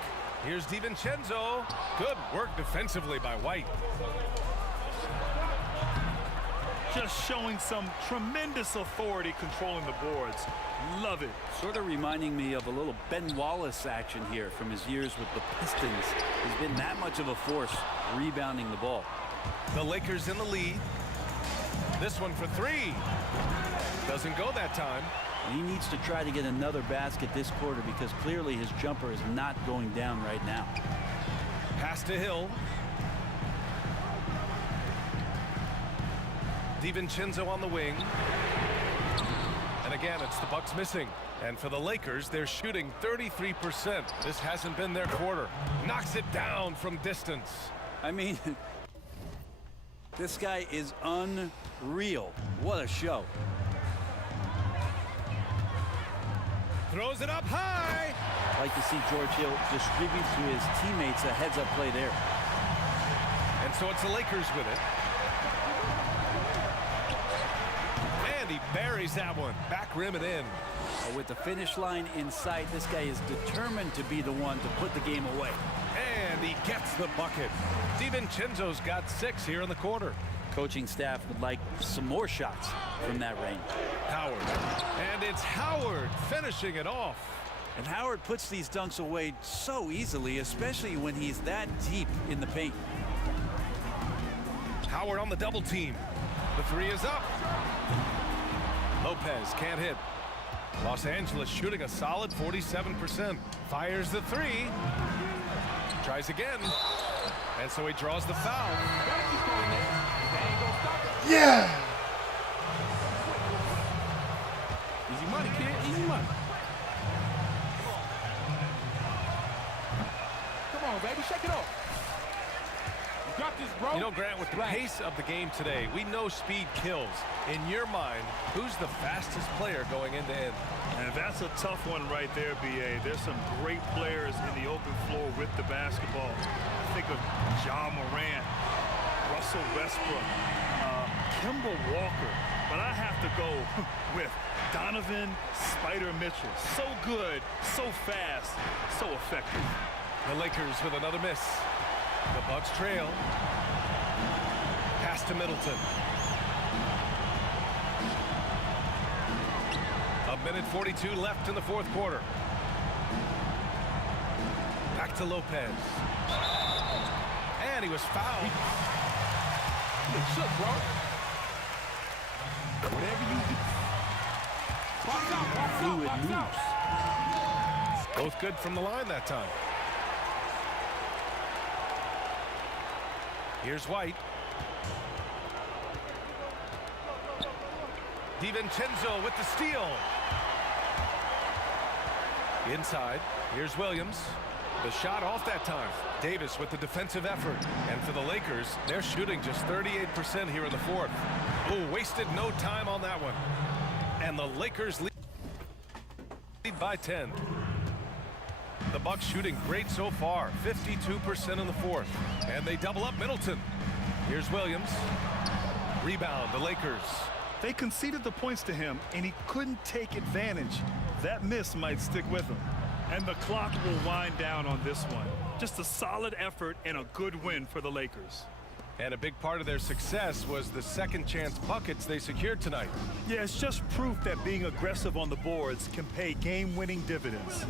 Here's DiVincenzo. Good work defensively by White. Just showing some tremendous authority controlling the boards. Love it. Sort of reminding me of a little Ben Wallace action here from his years with the Pistons. He's been that much of a force rebounding the ball. The Lakers in the lead. This one for 3. Doesn't go that time. He needs to try to get another basket this quarter because clearly his jumper is not going down right now. Pass to Hill. DiVincenzo on the wing. And again, it's the Bucks missing. And for the Lakers, they're shooting 33%. This hasn't been their quarter. Knocks it down from distance. I mean, This guy is unreal. What a show. Throws it up high. Like to see George Hill distribute to his teammates a heads-up play there. And so it's the Lakers with it. And he buries that one. Back rim and in. With the finish line in sight, this guy is determined to be the one to put the game away. And he gets the bucket. DiVincenzo's got 6 here in the quarter. Coaching staff would like some more shots from that range. Howard. And it's Howard finishing it off. And Howard puts these dunks away so easily, especially when he's that deep in the paint. Howard on the double team. The 3 is up. Lopez can't hit. Los Angeles shooting a solid 47%. Fires the 3. Tries again. And so he draws the foul. Yeah! Easy money, kid. Easy money. Come on, baby. Shake it off. You got this, bro. You know, Grant, with the pace of the game today, we know speed kills. In your mind, who's the fastest player going end to end? And that's a tough one right there, BA. There's some great players in the open floor with the basketball. Think of Ja Morant, Russell Westbrook, Kemba Walker. But I have to go with Donovan Spider Mitchell. So good, so fast, so effective. The Lakers with another miss. The Bucks trail. Pass to Middleton. A minute 42 left in the 4th quarter. Back to Lopez. And he was fouled. Get shook, bro. Whatever you do. Box out, box out, Fluid box out. moves. Both good from the line that time. Here's White. DiVincenzo with the steal. Inside. Here's Williams. The shot off that time. Davis with the defensive effort. And for the Lakers, they're shooting just 38% here in the 4th. Oh, wasted no time on that one. And the Lakers lead by 10. The Bucks shooting great so far. 52% in the 4th. And they double up Middleton. Here's Williams. Rebound, the Lakers. They conceded the points to him, and he couldn't take advantage. That miss might stick with him. And the clock will wind down on this one. Just a solid effort and a good win for the Lakers. And a big part of their success was the second chance buckets they secured tonight. Yeah, it's just proof that being aggressive on the boards can pay game-winning dividends.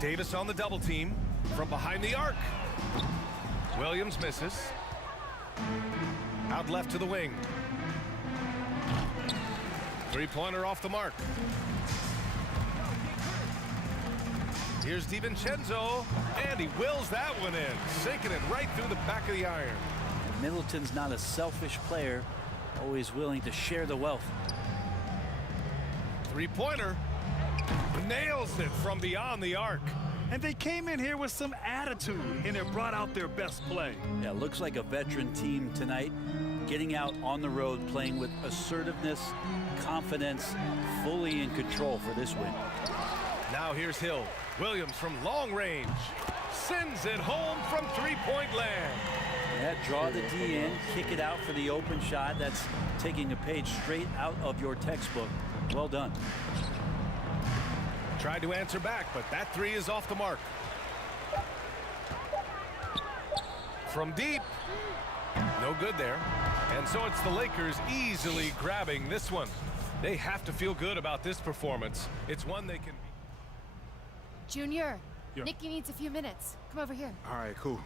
Davis on the double team from behind the arc. Williams misses. Out left to the wing. 3-pointer off the mark. Here's DiVincenzo, and he wills that one in, sinking it right through the back of the iron. Middleton's not a selfish player, always willing to share the wealth. 3-pointer. Nails it from beyond the arc. And they came in here with some attitude, and it brought out their best play. Yeah, looks like a veteran team tonight, getting out on the road, playing with assertiveness, confidence, fully in control for this win. Now here's Hill. Williams from long range sends it home from 3-point land. Yeah, draw the D in, kick it out for the open shot. That's taking a page straight out of your textbook. Well done. Tried to answer back, but that 3 is off the mark. From deep. No good there. And so it's the Lakers easily grabbing this one. They have to feel good about this performance. It's one they can... Junior, Yeah. Nikki needs a few minutes. Come over here. All right, cool.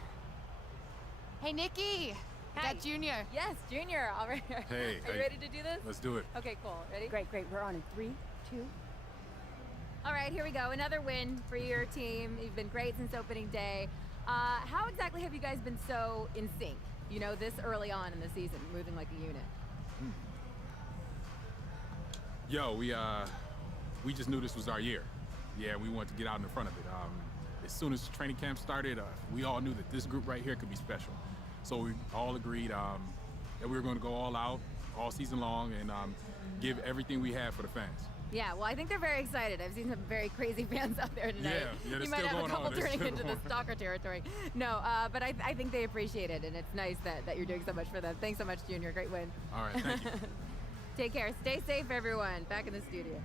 Hey, Nikki. Hi. Got Junior. Yes, Junior. All right. Hey, Are you hey. ready to do this? Let's do it. Okay, cool. Ready? Great, great. We're on in 3, 2. All right, here we go. Another win for your team. You've been great since opening day. How exactly have you guys been so in sync? You know, this early on in the season, moving like a unit. Yo, we just knew this was our year. Yeah, we wanted to get out in the front of it. As soon as training camp started, we all knew that this group right here could be special. So we all agreed, that we were going to go all out all season long and give everything we had for the fans. Yeah, well, I think they're very excited. I've seen some very crazy fans out there tonight. Yeah, you might have a couple turning into the on. stalker territory. No, but I think they appreciate it, and it's nice that you're doing so much for them. Thanks so much, Junior. Great win. All right, thank you. Take care. Stay safe, everyone. Back in the studio.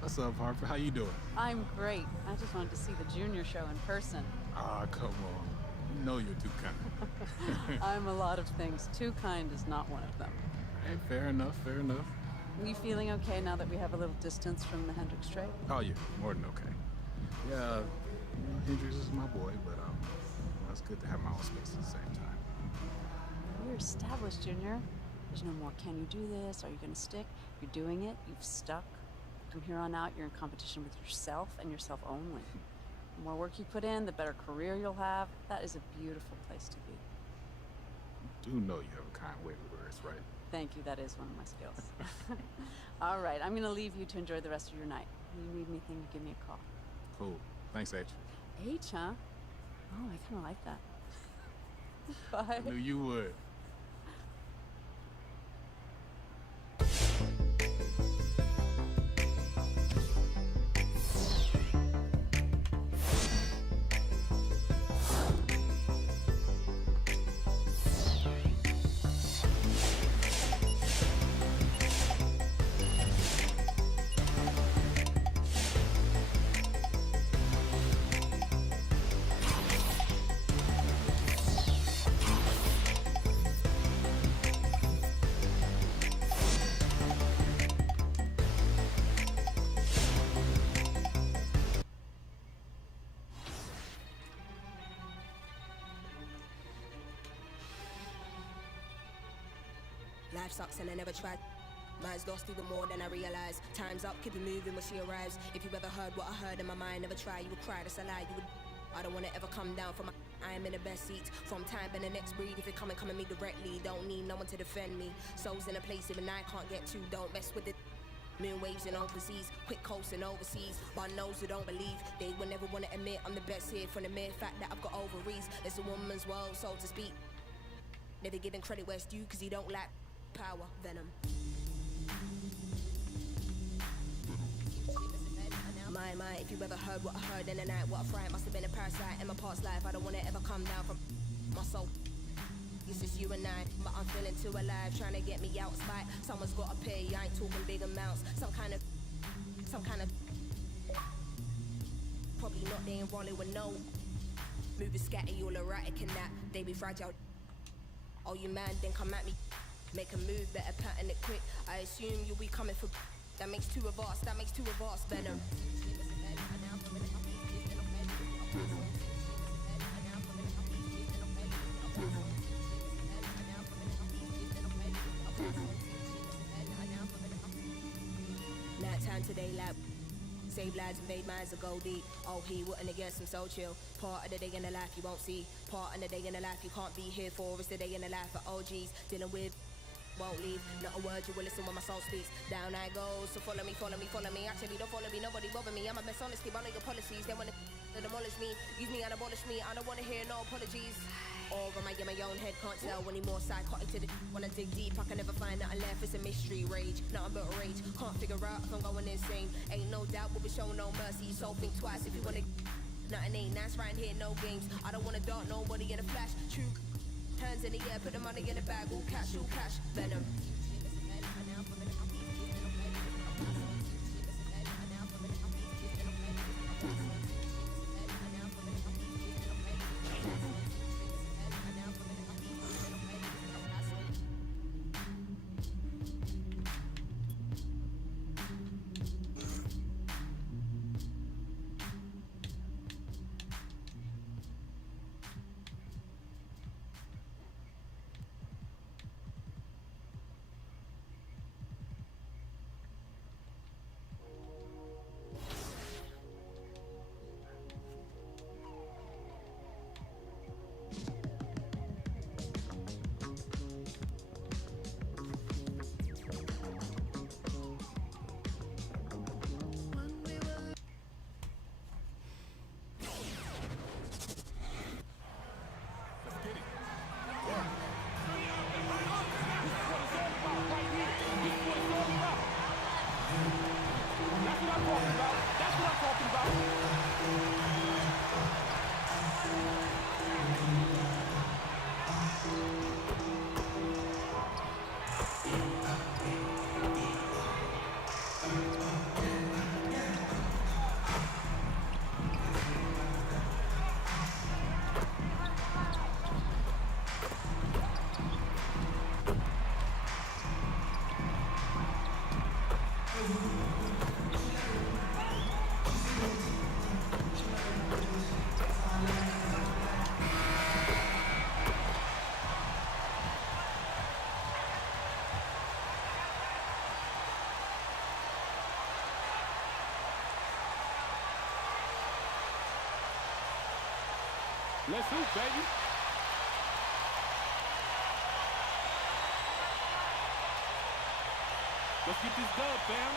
What's up, Harper? How you doing? I'm great. I just wanted to see the Junior show in person. Ah, come on. You know you're too kind. I'm a lot of things. Too kind is not one of them. Hey, fair enough, fair enough. Are you feeling okay now that we have a little distance from the Hendricks trade? Oh, yeah, more than okay. Yeah, Hendricks is my boy, but it's good to have my own space at the same time. You're established, Junior. There's no more, can you do this? Are you going to stick? You're doing it. You've stuck. From here on out, you're in competition with yourself and yourself only. The more work you put in, the better career you'll have. That is a beautiful place to be. You do know you have a kind way with words, right? Thank you. That is one of my skills. All right. I'm going to leave you to enjoy the rest of your night. If you need anything, give me a call. Cool. Thanks, H. H, huh? Oh, I kind of like that. Bye. I knew you would. Life sucks and I never tried. Mine's lost even more than I realize. Time's up, keep it moving when she arrives. If you ever heard what I heard in my mind, never try, you would cry, that's a lie, you would. I don't wanna ever come down from I am in the best seat. From time and the next breed, if it come at me directly, don't need no one to defend me. Souls in a place even I can't get to, don't mess with it. Moon waves in open seas, quick coasting overseas. But those who don't believe, they will never wanna admit I'm the best here from the mere fact that I've got ovaries. It's a woman's world, so to speak. Never giving credit where it's due, cause you don't lack power, venom. My, if you ever heard what I heard in the night, what I fright, must have been a parasite in my past life. I don't wanna ever come down from my soul. It's just you and I, but I'm feeling too alive, trying to get me out of spite. Someone's gotta pay, I ain't talking big amounts. Some kind of probably not, they ain't rolling with no. Moving scatter, you all erratic in that, they be fragile. Oh, you man, then come at me. Make a move, better pattern it quick. I assume you'll be coming for. That makes two of us, venom. Night time today, lab. Save lives, invade minds, or go deep. Oh, he wouldn't against him, so chill. Part of the day in the life you won't see. Part of the day in the life you can't be here for. It's the day in the life of OGs. Dealing with won't leave. Not a word you will listen when my soul speaks. Down I go, so follow me. Actually, don't follow me, nobody bother me. I'm a mess, honestly, but I know your policies. They wanna demolish me, use me and abolish me. I don't wanna hear no apologies. Or am I in my own head? Can't tell anymore. Psychotic to the when I dig deep, I can never find nothing left. It's a mystery, rage, nothing but rage. Can't figure out if I'm going insane. Ain't no doubt we'll be showing no mercy. So think twice if you wanna. Nothing ain't nice right here, no games. I don't wanna dart nobody in a flash. True. Hands in the air, put the money in the bag, all cash, venom. Let's hoop, baby. Let's get this dub, fam.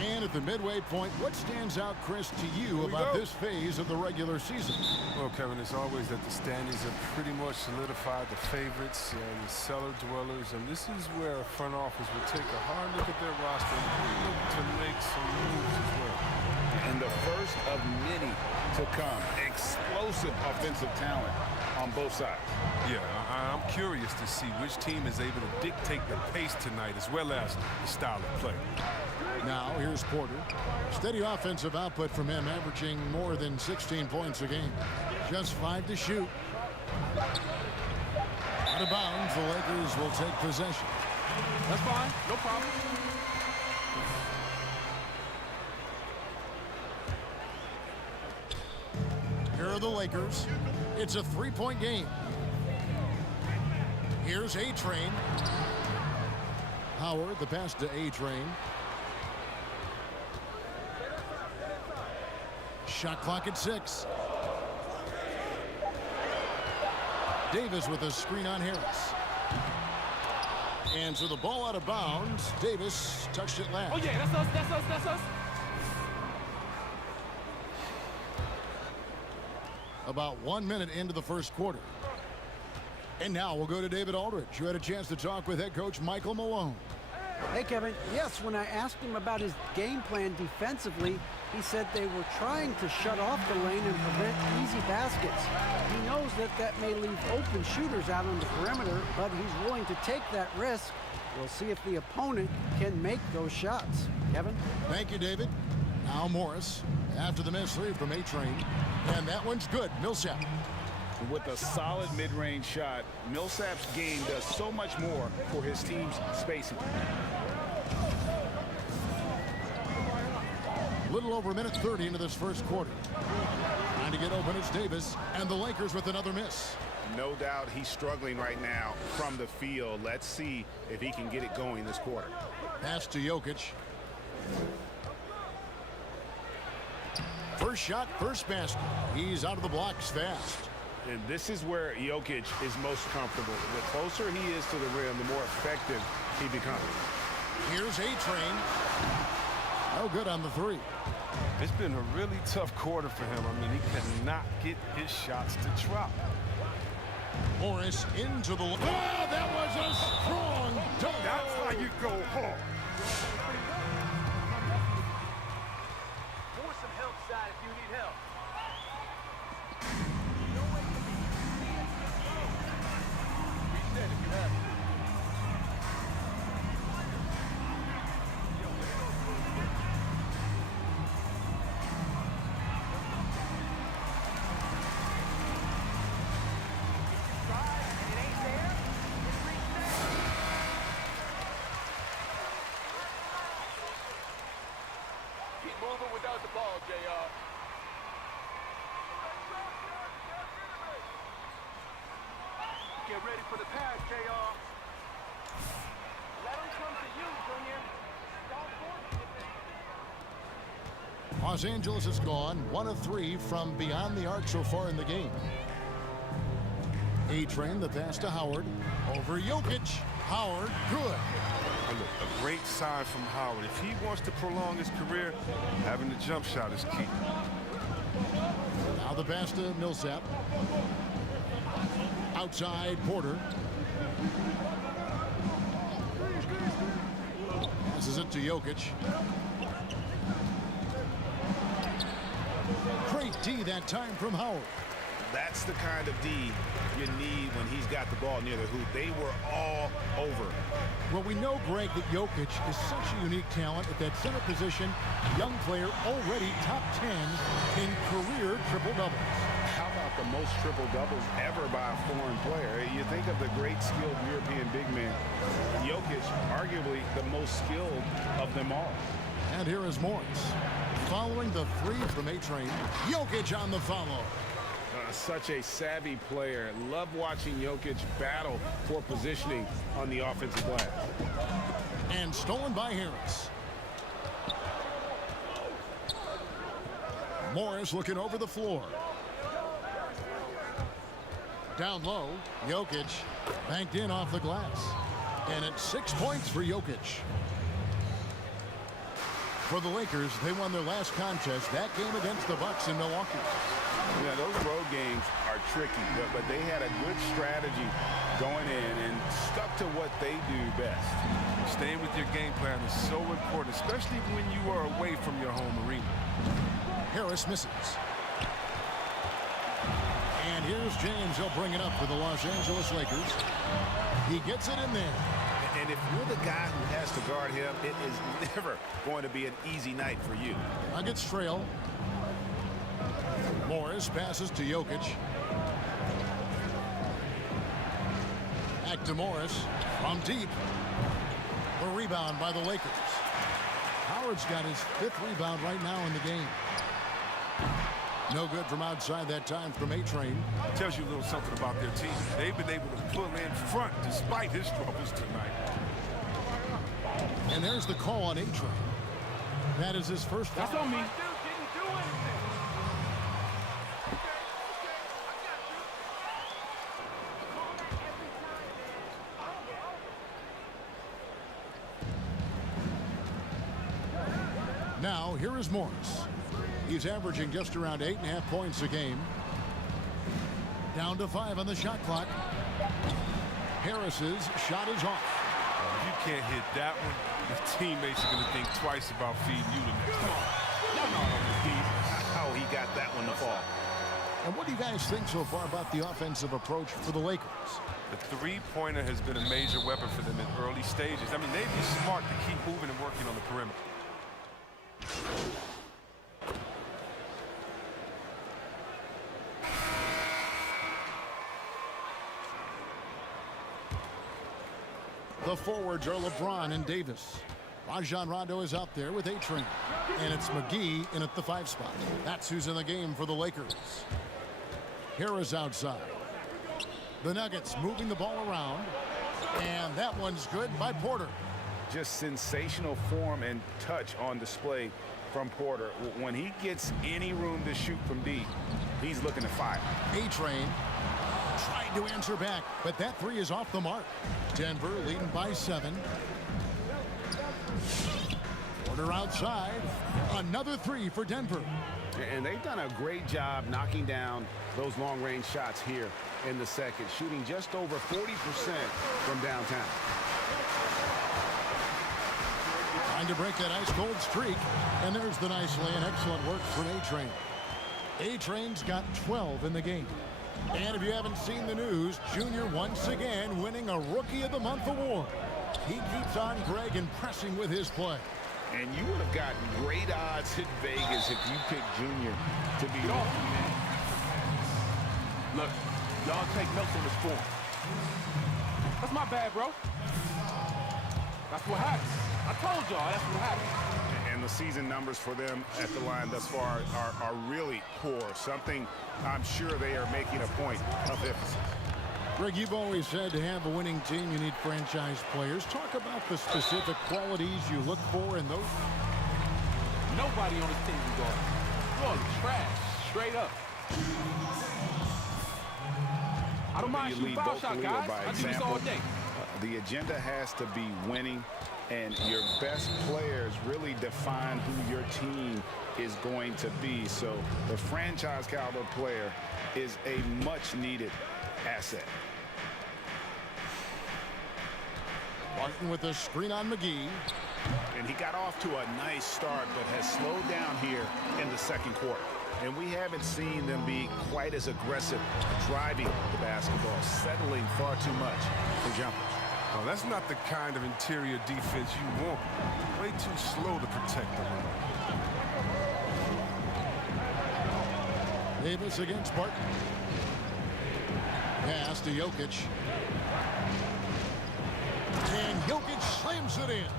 And at the midway point, what stands out, Chris, to you about this phase of the regular season? Well, Kevin, it's always that the standings are pretty much solidified, the favorites and the cellar dwellers, and this is where a front office will take a hard look at their roster and look to make some moves as well. And the first of many to come. Explosive offensive talent on both sides. Yeah, I'm curious to see which team is able to dictate the pace tonight as well as the style of play. Now, here's Porter. Steady offensive output from him, averaging more than 16 points a game. Just 5 to shoot. Out of bounds, the Lakers will take possession. That's fine. No problem. Here are the Lakers. It's a 3-point game. Here's A-Train. Howard, the pass to A-Train. Shot clock at 6. Davis with a screen on Harris. And so the ball out of bounds. Davis touched it last. Oh, yeah, that's us, that's us, that's us. About 1 minute into the first quarter. And now we'll go to David Aldridge, who had a chance to talk with head coach Michael Malone. Hey, Kevin. Yes, when I asked him about his game plan defensively, he said they were trying to shut off the lane and prevent easy baskets. He knows that that may leave open shooters out on the perimeter, but he's willing to take that risk. We'll see if the opponent can make those shots. Kevin? Thank you, David. Now Morris after the missed 3 from A-Train. And that one's good. Millsap. With a solid mid-range shot, Millsap's game does so much more for his team's spacing. Little over a minute 30 into this first quarter. Trying to get open, it's Davis, and the Lakers with another miss. No doubt he's struggling right now from the field. Let's see if he can get it going this quarter. Pass to Jokic. First shot, first basket. He's out of the blocks fast. And this is where Jokic is most comfortable. The closer he is to the rim, the more effective he becomes. Here's A-Train. No good on the 3. It's been a really tough quarter for him. I mean, he cannot get his shots to drop. Morris into the... Oh, that was a strong dunk. That's how you go home. For some help, side, if you need help. Get ready for the pass, JR. Let him come to you, Junior. Don't force it. Los Angeles is gone 1 of 3 from beyond the arc so far in the game. A-Train, the pass to Howard. Over Jokic. Howard, good. A great sign from Howard. If he wants to prolong his career, having the jump shot is key. Now the pass to Millsap. Outside Porter. Passes it to Jokic. Great D that time from Howard. That's the kind of D you need when he's got the ball near the hoop. They were all over. Well, we know, Greg, that Jokic is such a unique talent at that center position. Young player, already top 10 in career triple-doubles. How about the most triple-doubles ever by a foreign player? You think of the great skilled European big men. Jokic, arguably the most skilled of them all. And here is Morris. Following the 3 from A-Train. Jokic on the follow. Such a savvy player. Love watching Jokic battle for positioning on the offensive glass. And stolen by Harris. Morris looking over the floor. Down low, Jokic banked in off the glass. And it's 6 points for Jokic. For the Lakers, they won their last contest, that game against the Bucks in Milwaukee. Yeah, those road games are tricky, but they had a good strategy going in and stuck to what they do best. Staying with your game plan is so important, especially when you are away from your home arena. Harris misses. And here's James. He'll bring it up for the Los Angeles Lakers. He gets it in there. And if you're the guy who has to guard him, it is never going to be an easy night for you. Nuggets trail. Morris passes to Jokic. Back to Morris from deep. The rebound by the Lakers. Howard's got his 5th rebound right now in the game. No good from outside that time from A-Train. Tells you a little something about their team. They've been able to pull in front despite his troubles tonight. And there's the call on A-Train. That is his first foul. That's on me. Now, here is Morris. He's averaging just around 8.5 points a game. Down to 5 on the shot clock. Harris's shot is off. If you can't hit that one, your teammates are going to think twice about feeding you the next time. How he got that one to fall. And what do you guys think so far about the offensive approach for the Lakers? The three-pointer has been a major weapon for them in early stages. I mean, they'd be smart to keep moving and working on the perimeter. The forwards are LeBron and Davis. Rajon Rondo is out there with A-Train. And it's McGee in at the 5 spot. That's who's in the game for the Lakers. Harris outside. The Nuggets moving the ball around. And that one's good by Porter. Just sensational form and touch on display from Porter. When he gets any room to shoot from deep, he's looking to fire. A-Train tried to answer back, but that 3 is off the mark. Denver leading by 7. Porter outside. Another 3 for Denver. And they've done a great job knocking down those long-range shots here in the second, shooting just over 40% from downtown. Trying to break that ice-cold streak. And there's the nice lay and excellent work from A-Train. A-Train's got 12 in the game. And if you haven't seen the news, Junior once again winning a Rookie of the Month award. He keeps on, Greg, impressing with his play. And you would have gotten great odds at Vegas if you picked Junior to be off. Look, y'all take notes on this form. That's my bad, bro. That's what happened. I told y'all that's what happened. And the season numbers for them at the line thus far are really poor. Something I'm sure they are making a point of emphasis. Greg, you've always said to have a winning team, you need franchise players. Talk about the specific qualities you look for in those. Nobody on this team can guard. You're all trash, straight up. I don't mind shooting foul shot, guys. I do this all day. The agenda has to be winning, and your best players really define who your team is going to be. So the franchise caliber player is a much-needed asset. Martin with a screen on McGee. And he got off to a nice start, but has slowed down here in the second quarter. And we haven't seen them be quite as aggressive driving the basketball, settling far too much for jumpers. Oh, that's not the kind of interior defense you want. Way too slow to protect the rim. Davis against Barton. Pass to Jokic. And Jokic slams it in.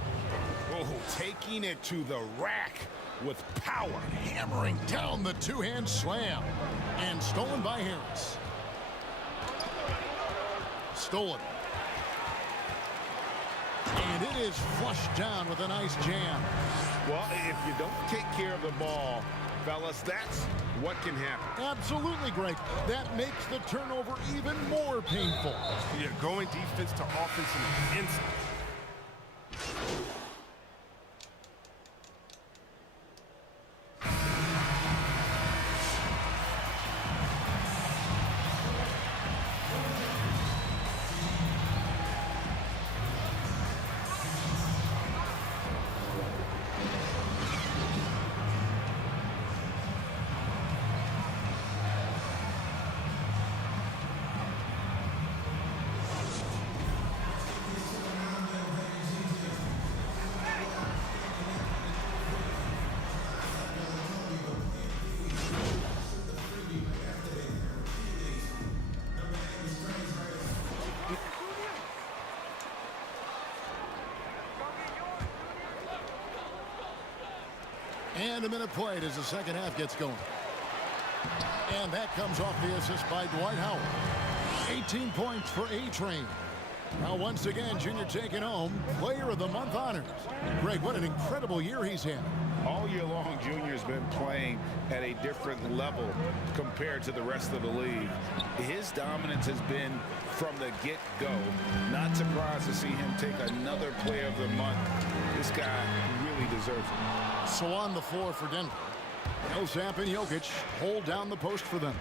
Oh, taking it to the rack with power. Hammering down the two-hand slam. And stolen by Harris. Stolen. And it is flushed down with a nice jam. Well, if you don't take care of the ball, fellas, that's what can happen. Absolutely, Greg. That makes the turnover even more painful. Yeah, going defense to offense in an instant. And a minute played as the second half gets going. And that comes off the assist by Dwight Howard. 18 points for A-Train. Now once again, Junior taking home Player of the Month honors. Greg, what an incredible year he's had. All year long, Junior's been playing at a different level compared to the rest of the league. His dominance has been from the get-go. Not surprised to see him take another Player of the Month. This guy really deserves it. So on the floor for Denver, Millsap and Jokic hold down the post for them.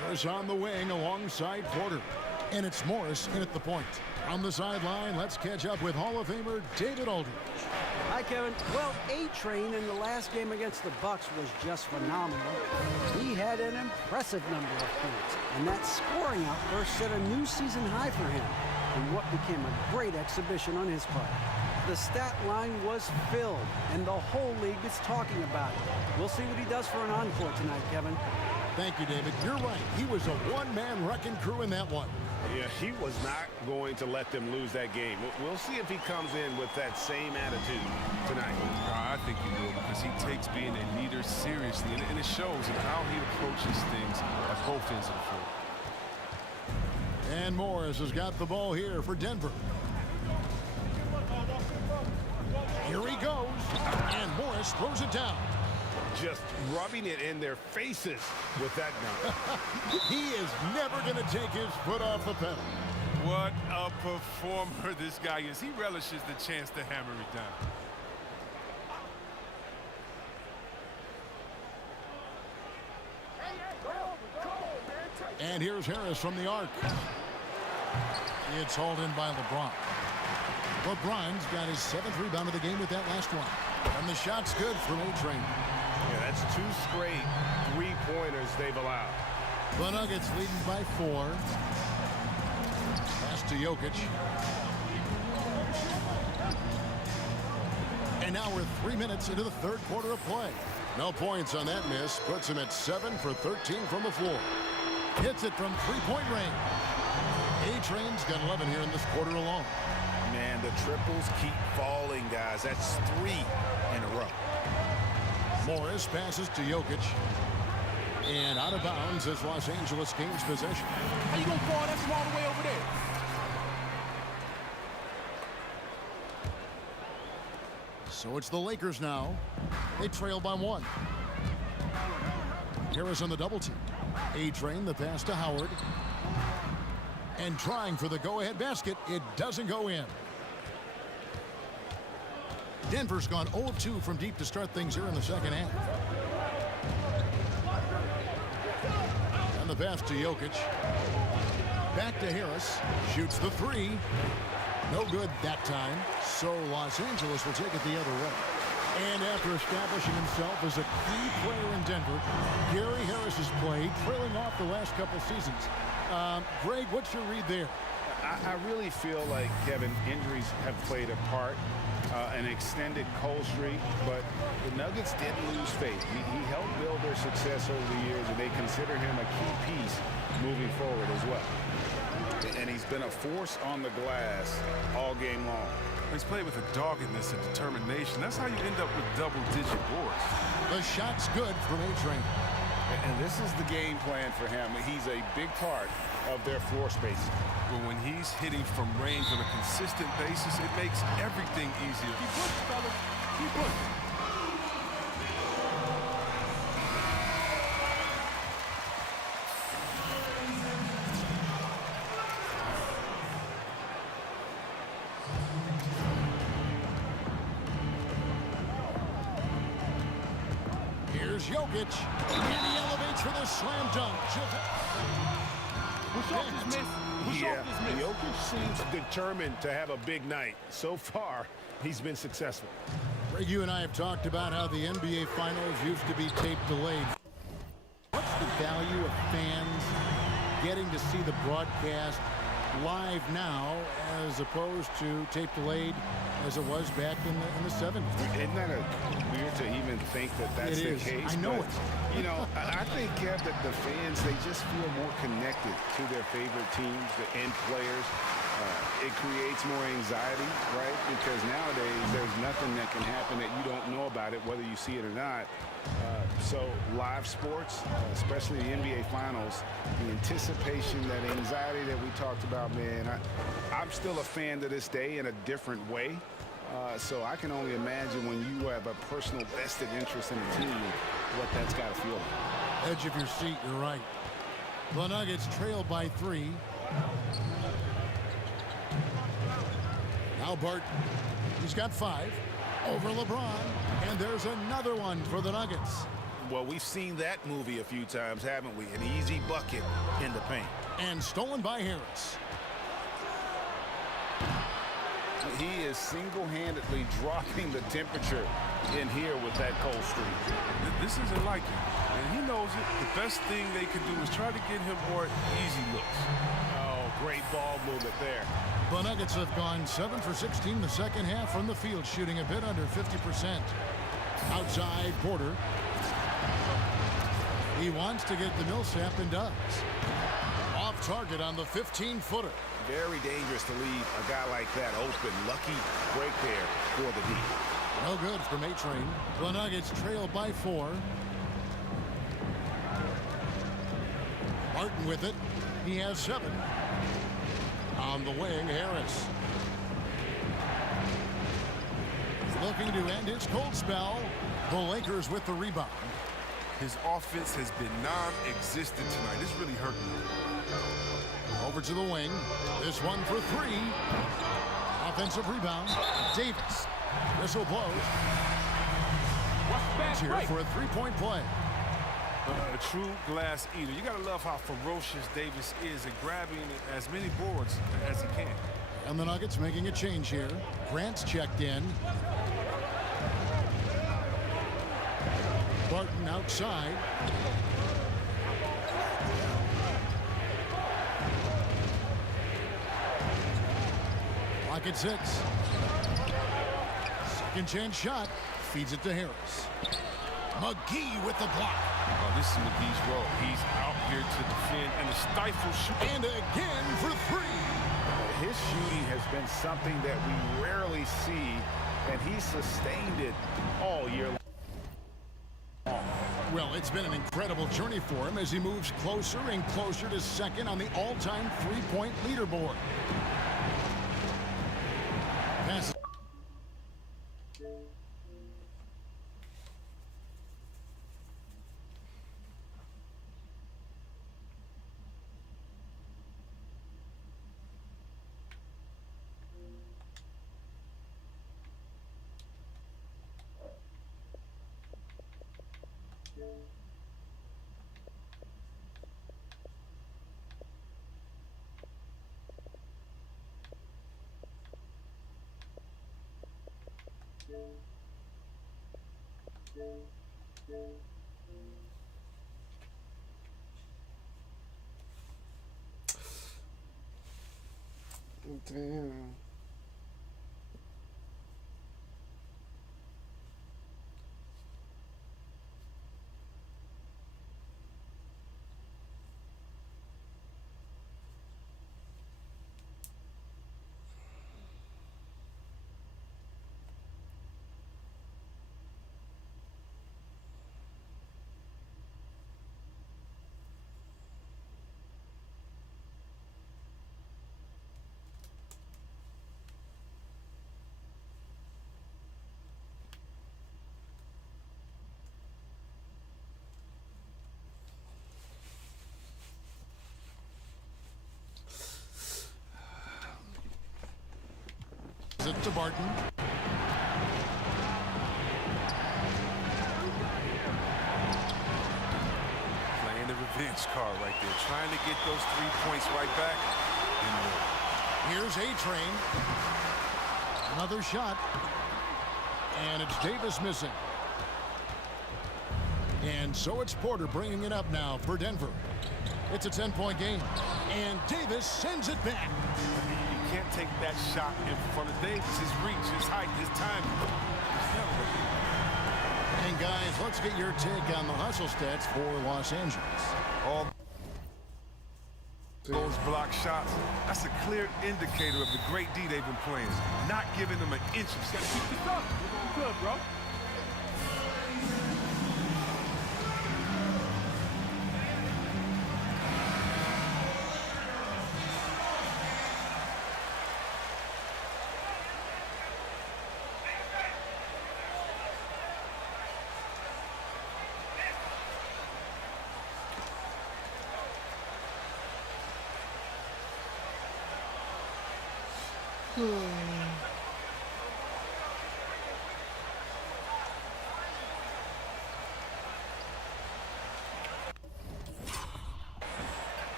Harris on the wing alongside Porter. And it's Morris in at the point. On the sideline, let's catch up with Hall of Famer David Aldridge. Hi, Kevin. Well, A-Train in the last game against the Bucks was just phenomenal. He had an impressive number of points, and that scoring outburst set a new season high for him in what became a great exhibition on his part. The stat line was filled, and the whole league is talking about it. We'll see what he does for an encore tonight, Kevin. Thank you, David. You're right. He was a one-man wrecking crew in that one. Yeah, he was not going to let them lose that game. We'll see if he comes in with that same attitude tonight. I think he will, because he takes being a leader seriously, and it shows in how he approaches things at both ends of the floor. And Morris has got the ball here for Denver. Here he goes, and Morris throws it down. Just rubbing it in their faces with that gun. He is never going to take his foot off the pedal. What a performer this guy is. He relishes the chance to hammer it down. And here's Harris from the arc. It's hauled in by LeBron. LeBron's got his 7th rebound of the game with that last one. And the shot's good from A-Train. Yeah, that's 2 straight three-pointers they've allowed. The Nuggets leading by 4. Pass to Jokic. And now we're 3 minutes into the third quarter of play. No points on that miss. Puts him at 7 for 13 from the floor. Hits it from three-point range. A-Train's got 11 here in this quarter alone. Man, the triples keep falling, guys. That's 3 in a row. Morris passes to Jokic. And out of bounds as Los Angeles gains possession. How you gonna ball that from all the way over there? So it's the Lakers now. They trail by 1. Harris on the double team. A-Train, the pass to Howard. And trying for the go-ahead basket. It doesn't go in. Denver's gone 0 of 2 from deep to start things here in the second half. And the pass to Jokic. Back to Harris. Shoots the 3. No good that time. So Los Angeles will take it the other way. And after establishing himself as a key player in Denver, Gary Harris has played, trailing off the last couple seasons. Greg, what's your read there? I really feel like, Kevin, injuries have played a part. An extended cold streak, but the Nuggets didn't lose faith. He helped build their success over the years, and they consider him a key piece moving forward as well. And he's been a force on the glass all game long. He's played with a doggedness and determination. That's how you end up with double-digit boards. The shot's good from A-Train. And this is the game plan for him. He's a big part of their floor space. But when he's hitting from range on a consistent basis, it makes everything easier. Keep pushing, fellas. Keep pushing. Here's Jokic, and he elevates for the slam dunk. Jokic seems determined to have a big night. So far, he's been successful. Greg, you and I have talked about how the NBA Finals used to be tape delayed. What's the value of fans getting to see the broadcast live now as opposed to tape delayed as it was back in the 70s? Isn't that weird to even think that that's the case? I know it. You know, I think, Kev, that the fans, they just feel more connected to their favorite teams and players. It creates more anxiety, right? Because nowadays, there's nothing that can happen that you don't know about it, whether you see it or not. So live sports, especially the NBA Finals, the anticipation, that anxiety that we talked about, man, I'm still a fan to this day in a different way. So I can only imagine when you have a personal vested interest in a team, what that's got to feel like. Edge of your seat, you're right. The Nuggets trail by 3. Now Barton, he's got 5 over LeBron, and there's another one for the Nuggets. Well, we've seen that movie a few times, haven't we? An easy bucket in the paint. And stolen by Harris. He is single-handedly dropping the temperature in here with that cold streak. This isn't like him, and he knows it. The best thing they can do is try to get him more easy looks. Oh, great ball movement there. The Nuggets have gone 7 for 16 the second half from the field, shooting a bit under 50%. Outside Porter. He wants to get the Millsap and does. Off target on the 15-footer. Very dangerous to leave a guy like that open. Lucky break there for the D. No good from A-Train. The Nuggets trail by 4. Martin with it. He has 7. On the wing, Harris. Looking to end his cold spell. The Lakers with the rebound. His offense has been non-existent tonight. It's really hurting him. Over to the wing. This one for 3. Offensive rebound. Davis. Whistle blows. He's here for a 3-point play. A true glass eater. You got to love how ferocious Davis is at grabbing as many boards as he can. And the Nuggets making a change here. Grant's checked in. Barton outside. Clock at 6. Second chance shot. Feeds it to Harris. McGee with the block. Oh, this is McGee's role. He's out here to defend and to stifle shoot. And again for 3. His shooting has been something that we rarely see, and he's sustained it all year long. Well, it's been an incredible journey for him as he moves closer and closer to second on the all-time three-point leaderboard. Pass. Damn. to Barton. Playing the revenge card right there. Trying to get those 3 points right back. Here's A-Train. Another shot. And it's Davis missing. And so it's Porter bringing it up now for Denver. It's a 10-point game. And Davis sends it back. You can't take that shot in front of Davis. His reach, his height, his timing. And guys, let's get your take on the hustle stats for Los Angeles. All those block shots, that's a clear indicator of the great D they've been playing. Not giving them an inch. You just got to keep this up. Good, bro.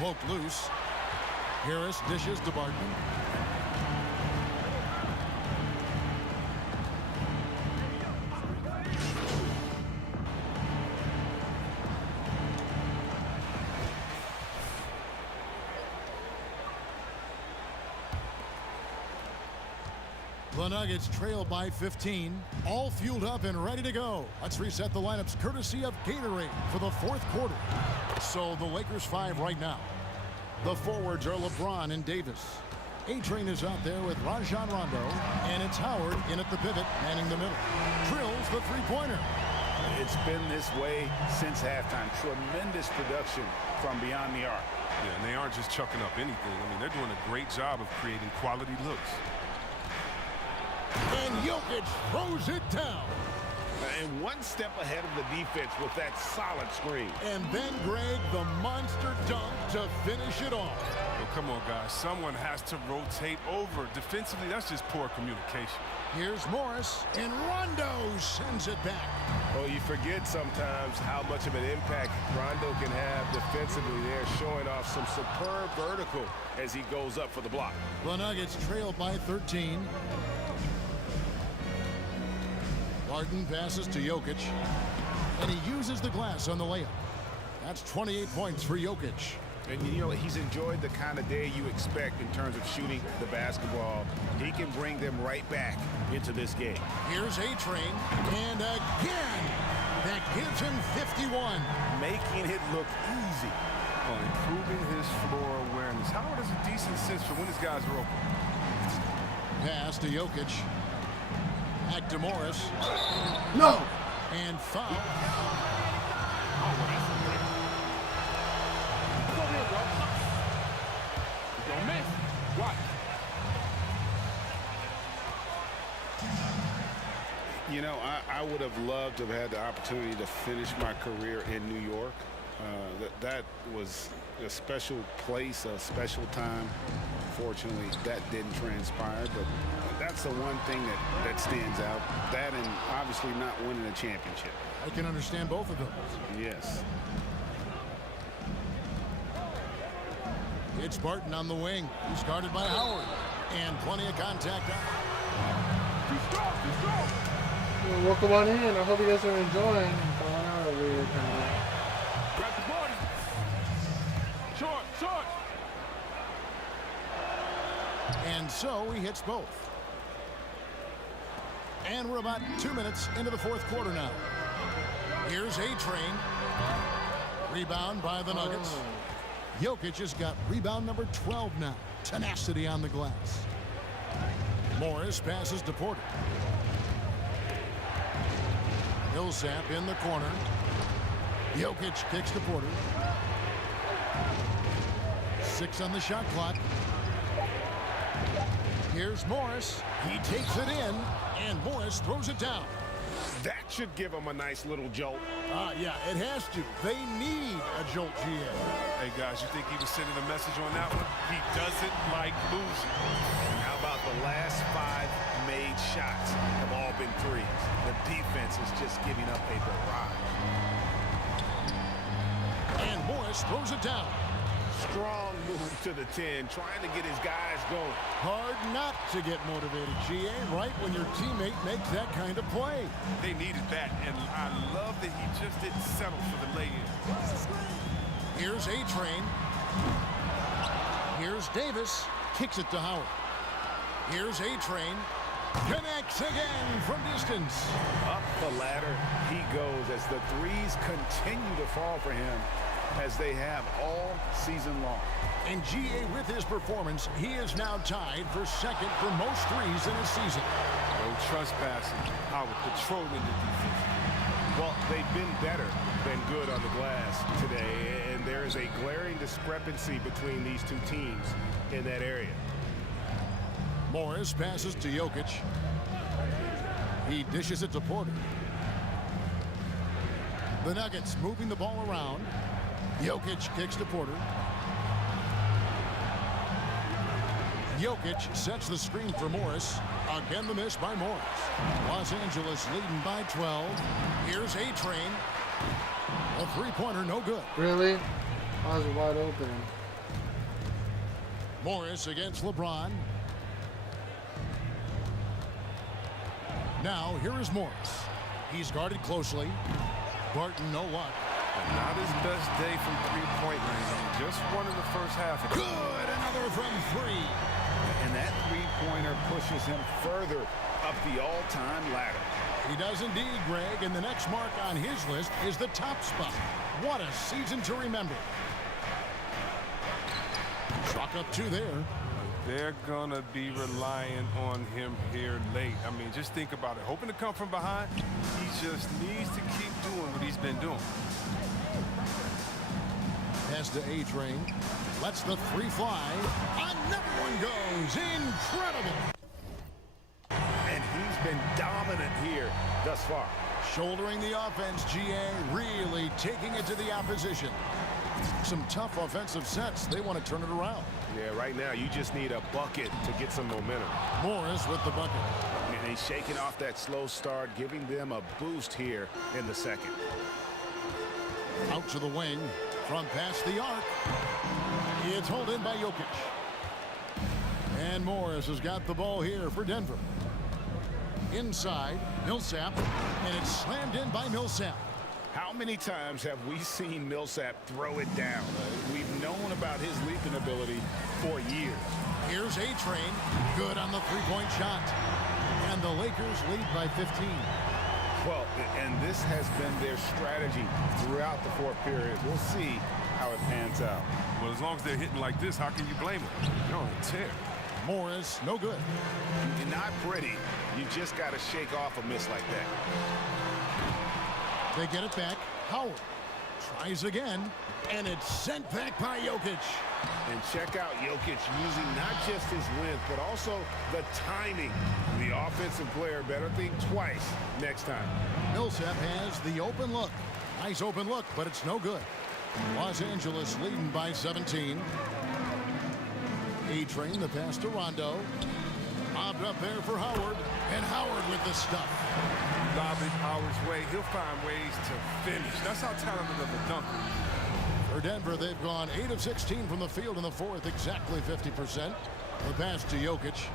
Poked loose. Harris dishes to Barton. The Nuggets trail by 15, all fueled up and ready to go. Let's reset the lineups courtesy of Gatorade for the fourth quarter. So the Lakers 5 right now. The forwards are LeBron and Davis. A-Train is out there with Rajon Rondo, and it's Howard in at the pivot, manning the middle. Drills the three-pointer. It's been this way since halftime. Tremendous production from beyond the arc. Yeah, and they aren't just chucking up anything. I mean, they're doing a great job of creating quality looks. And Jokic throws it down. And one step ahead of the defense with that solid screen. And then, Greg, the monster dunk to finish it off. Well, come on, guys. Someone has to rotate over. Defensively, that's just poor communication. Here's Morris, and Rondo sends it back. Well, you forget sometimes how much of an impact Rondo can have defensively there, showing off some superb vertical as he goes up for the block. The Nuggets trail by 13. Barton passes to Jokic, and he uses the glass on the layup. That's 28 points for Jokic. And you know, he's enjoyed the kind of day you expect in terms of shooting the basketball. He can bring them right back into this game. Here's A-Train, and again, that gives him 51. Making it look easy. Oh, improving his floor awareness. Howard has a decent sense for when his guys are open. Pass to Jokic. Back to Morris. No! And foul. Don't miss. Watch. You know, I would have loved to have had the opportunity to finish my career in New York. That was a special place, a special time. Fortunately, that didn't transpire, but that's the one thing that stands out. That and obviously not winning a championship. I can understand both of those. Yes. It's Barton on the wing. He's guarded by Howard. And plenty of contact. Well, welcome on in. I hope you guys are enjoying Ballin Alert over here. Grab the board. Short, short. And so he hits both. And we're about 2 minutes into the fourth quarter now. Here's A-Train. Rebound by the Nuggets. Jokic has got rebound number 12 now. Tenacity on the glass. Morris passes to Porter. Millsap in the corner. Jokic kicks to Porter. 6 on the shot clock. Here's Morris. He takes it in, and Morris throws it down. That should give them a nice little jolt. Yeah, it has to. They need a jolt, GA. Hey, guys, you think he was sending a message on that one? He doesn't like losing. And how about the last 5 made shots have all been threes? The defense is just giving up a barrage. And Morris throws it down. Strong move to the 10, trying to get his guys going. Hard not to get motivated, GA, right when your teammate makes that kind of play. They needed that, and I love that he just didn't settle for the lay-in. Here's A-Train. Here's Davis. Kicks it to Howard. Here's A-Train. Connects again from distance. Up the ladder he goes as the threes continue to fall for him, as they have all season long. And GA, with his performance, he is now tied for second for most threes in a season. No trespassing. Howard patrolling the defense. Well, they've been better than good on the glass today, and there is a glaring discrepancy between these two teams in that area. Morris passes to Jokic. He dishes it to Porter. The Nuggets moving the ball around. Jokic kicks to Porter. Jokic sets the screen for Morris. Again the miss by Morris. Los Angeles leading by 12. Here's A-Train. A three-pointer, no good. Really? Eyes are wide open. Morris against LeBron. Now here is Morris. He's guarded closely. Barton, no luck. Not his best day from three-point range. Just one in the first half. Good! Another from 3. And that three-pointer pushes him further up the all-time ladder. He does indeed, Greg, and the next mark on his list is the top spot. What a season to remember. Chalk up 2 there. They're going to be relying on him here late. I mean, just think about it. Hoping to come from behind, he just needs to keep doing what he's been doing. Pass to A-Train. Lets the 3 fly. Another one goes. Incredible. And he's been dominant here thus far. Shouldering the offense, GA, really taking it to the opposition. Some tough offensive sets. They want to turn it around. Yeah, right now you just need a bucket to get some momentum. Morris with the bucket. And he's shaking off that slow start, giving them a boost here in the second. Out to the wing. From past the arc. It's hauled in by Jokic. And Morris has got the ball here for Denver. Inside, Millsap. And it's slammed in by Millsap. How many times have we seen Millsap throw it down? We've known about his leaping ability for years. Here's A-Train. Good on the three-point shot. And the Lakers lead by 15. Well, and this has been their strategy throughout the fourth period. We'll see how it pans out. Well, as long as they're hitting like this, how can you blame them? They're on a tear. Morris, no good. You're not pretty. You just got to shake off a miss like that. They get it back. Howard tries again, and it's sent back by Jokic. And check out Jokic using not just his length, but also the timing. The offensive player better think twice next time. Millsap has the open look. Nice open look, but it's no good. Los Angeles leading by 17. A-Train, the pass to Rondo. Mobbed up there for Howard, and Howard with the stuff. Lob it Howard's way. He'll find ways to finish. That's how talented of a dunker. For Denver, they've gone 8 of 16 from the field in the fourth, exactly 50%. The pass to Jokic.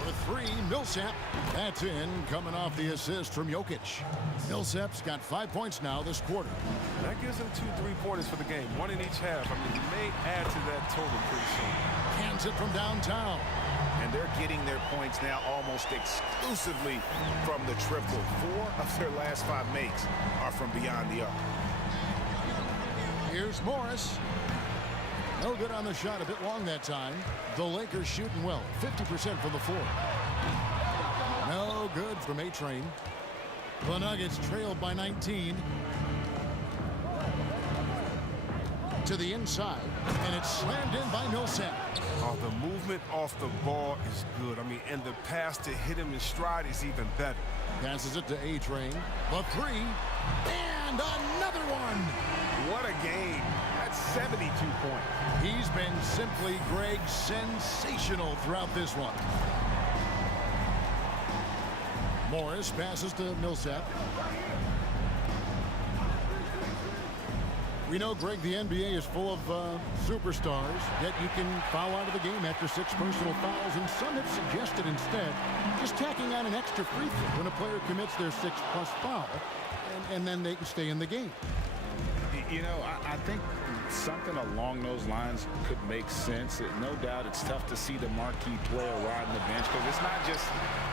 For 3, Millsap. That's in, coming off the assist from Jokic. Millsap's got 5 points now this quarter. That gives him 2 3-pointers for the game, 1 in each half. I mean, he may add to that total pretty soon. Cans it from downtown. And they're getting their points now almost exclusively from the triple. 4 of their last 5 makes are from beyond the arc. Here's Morris. No good on the shot, a bit long that time. The Lakers shooting well, 50% from the floor. No good from A-Train. The Nuggets trailed by 19. to the inside, and it's slammed in by Millsap. Oh, the movement off the ball is good. I mean, and the pass to hit him in stride is even better. Passes it to A-Train. The three, and another one. What a game. That's 72 points. He's been simply, Greg, sensational throughout this one. Morris passes to Millsap. We know, Greg, the NBA is full of superstars, yet you can foul out of the game after 6 personal fouls, and some have suggested instead just tacking on an extra free throw when a player commits their 6+ foul, and then they can stay in the game. You know, I think something along those lines could make sense. No doubt it's tough to see the marquee player riding the bench because it's not just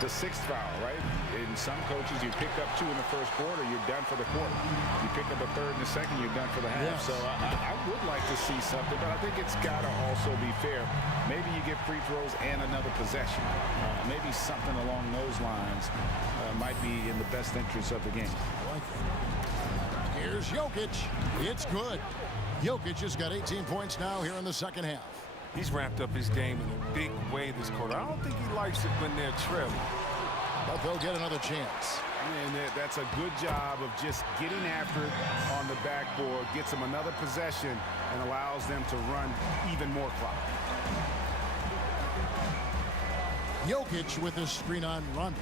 the 6th foul, right? In some coaches, you pick up 2 in the first quarter, you're done for the quarter. You pick up a 3rd in the second, you're done for the half. Yes. So I would like to see something, but I think it's got to also be fair. Maybe you get free throws and another possession. Maybe something along those lines might be in the best interest of the game. I like that. Here's Jokic. It's good. Jokic has got 18 points now here in the second half. He's ramped up his game in a big way this quarter. I don't think he likes it when they're trailing. But they'll get another chance. And that's a good job of just getting after it on the backboard, gets them another possession, and allows them to run even more clock. Jokic with a screen on Rondo.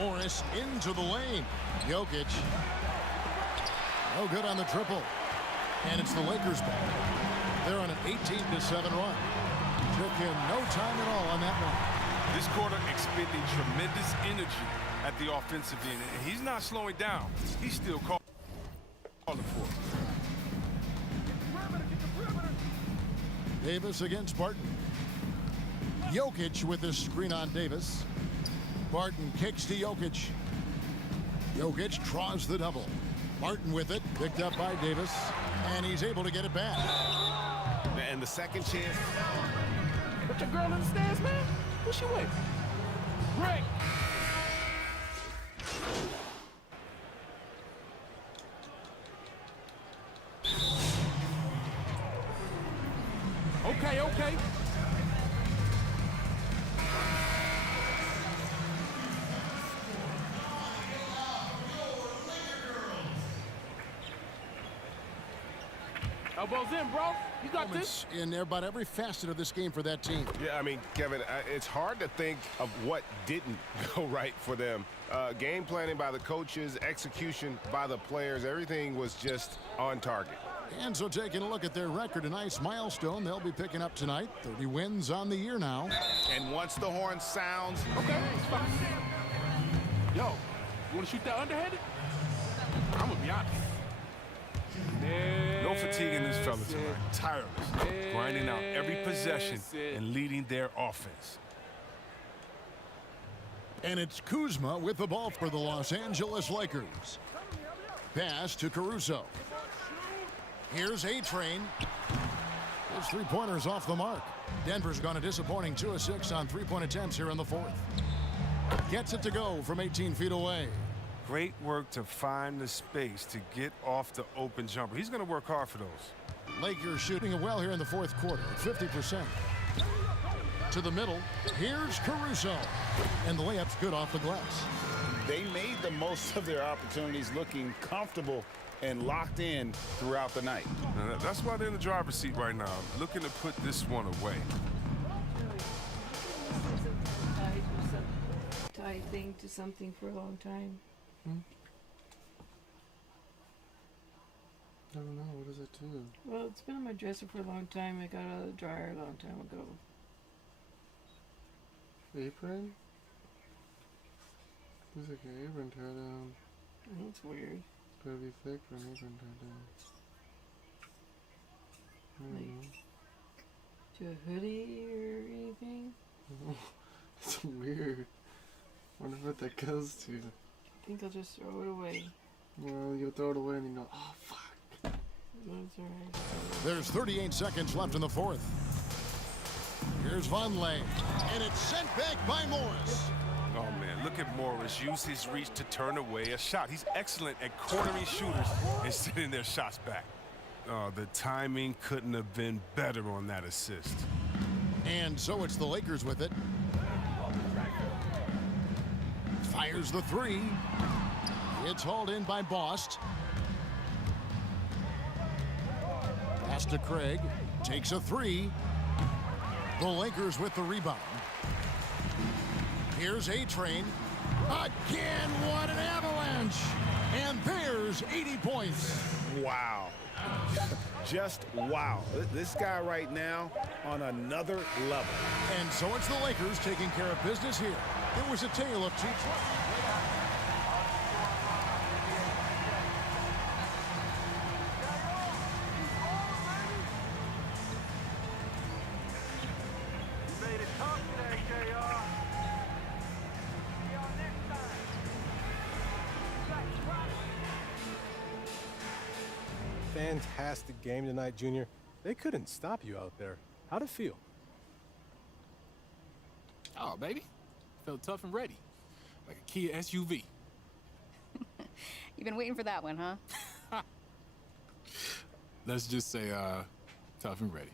Morris into the lane. Jokic. No good on the triple. And it's the Lakers back. They're on an 18-7 run. Took him no time at all on that one. This quarter expending tremendous energy at the offensive end. And he's not slowing down. He's still calling for it. Davis against Barton. Jokic with the screen on Davis. Barton kicks to Jokic. Jokic draws the double. Barton with it, picked up by Davis, and he's able to get it back. And the second chance. Put your girl in the stands, man. What's your way? Greg. Okay. Elbows in, bro. You got this. In about every facet of this game for that team. Yeah, I mean, Kevin, it's hard to think of what didn't go right for them. Game planning by the coaches, execution by the players, everything was just on target. And so taking a look at their record, a nice milestone they'll be picking up tonight. 30 wins on the year now. And once the horn sounds... Okay, it's fine. Yo, you want to shoot that underhanded? I'm going to be honest. No fatigue in this fella tonight. Tireless, grinding out every possession and leading their offense. And it's Kuzma with the ball for the Los Angeles Lakers. Pass to Caruso. Here's A-Train. His three-pointers off the mark. Denver's gone a disappointing 2 of 6 on three-point attempts here in the 4th. Gets it to go from 18 feet away. Great work to find the space to get off the open jumper. He's going to work hard for those. Lakers shooting it well here in the 4th quarter, 50%. To the middle, here's Caruso. And the layup's good off the glass. They made the most of their opportunities, looking comfortable and locked in throughout the night. Now, that's why they're in the driver's seat right now, looking to put this one away. Tied thing to something for a long time. I don't know. What is it too? Well, it's been on my dresser for a long time. I got it out of the dryer a long time ago. Apron? Looks like an apron tear down. That's weird. It's gotta be thick for an apron tear down. I don't know. To a hoodie or anything? It's weird. Wonder what that goes to. I think I'll just throw it away. Well, you throw it away and you go, oh fuck. That's alright. There's 38 seconds left in the 4th. Here's Vonleh, and it's sent back by Morris. Oh, man, look at Morris. Use his reach to turn away a shot. He's excellent at cornering shooters and sending their shots back. Oh, the timing couldn't have been better on that assist. And so it's the Lakers with it. Fires the three. It's hauled in by Bost. Pass to Craig. Takes a three. The Lakers with the rebound. Here's A-Train. Again, what an avalanche! And there's 80 points. Wow. Just wow. This guy right now on another level. And so it's the Lakers taking care of business here. It was a tale of two tries. Fantastic game tonight, Junior. They couldn't stop you out there. How'd it feel? Oh, baby. Felt tough and ready. Like a Kia SUV. You've been waiting for that one, huh? Let's just say, tough and ready.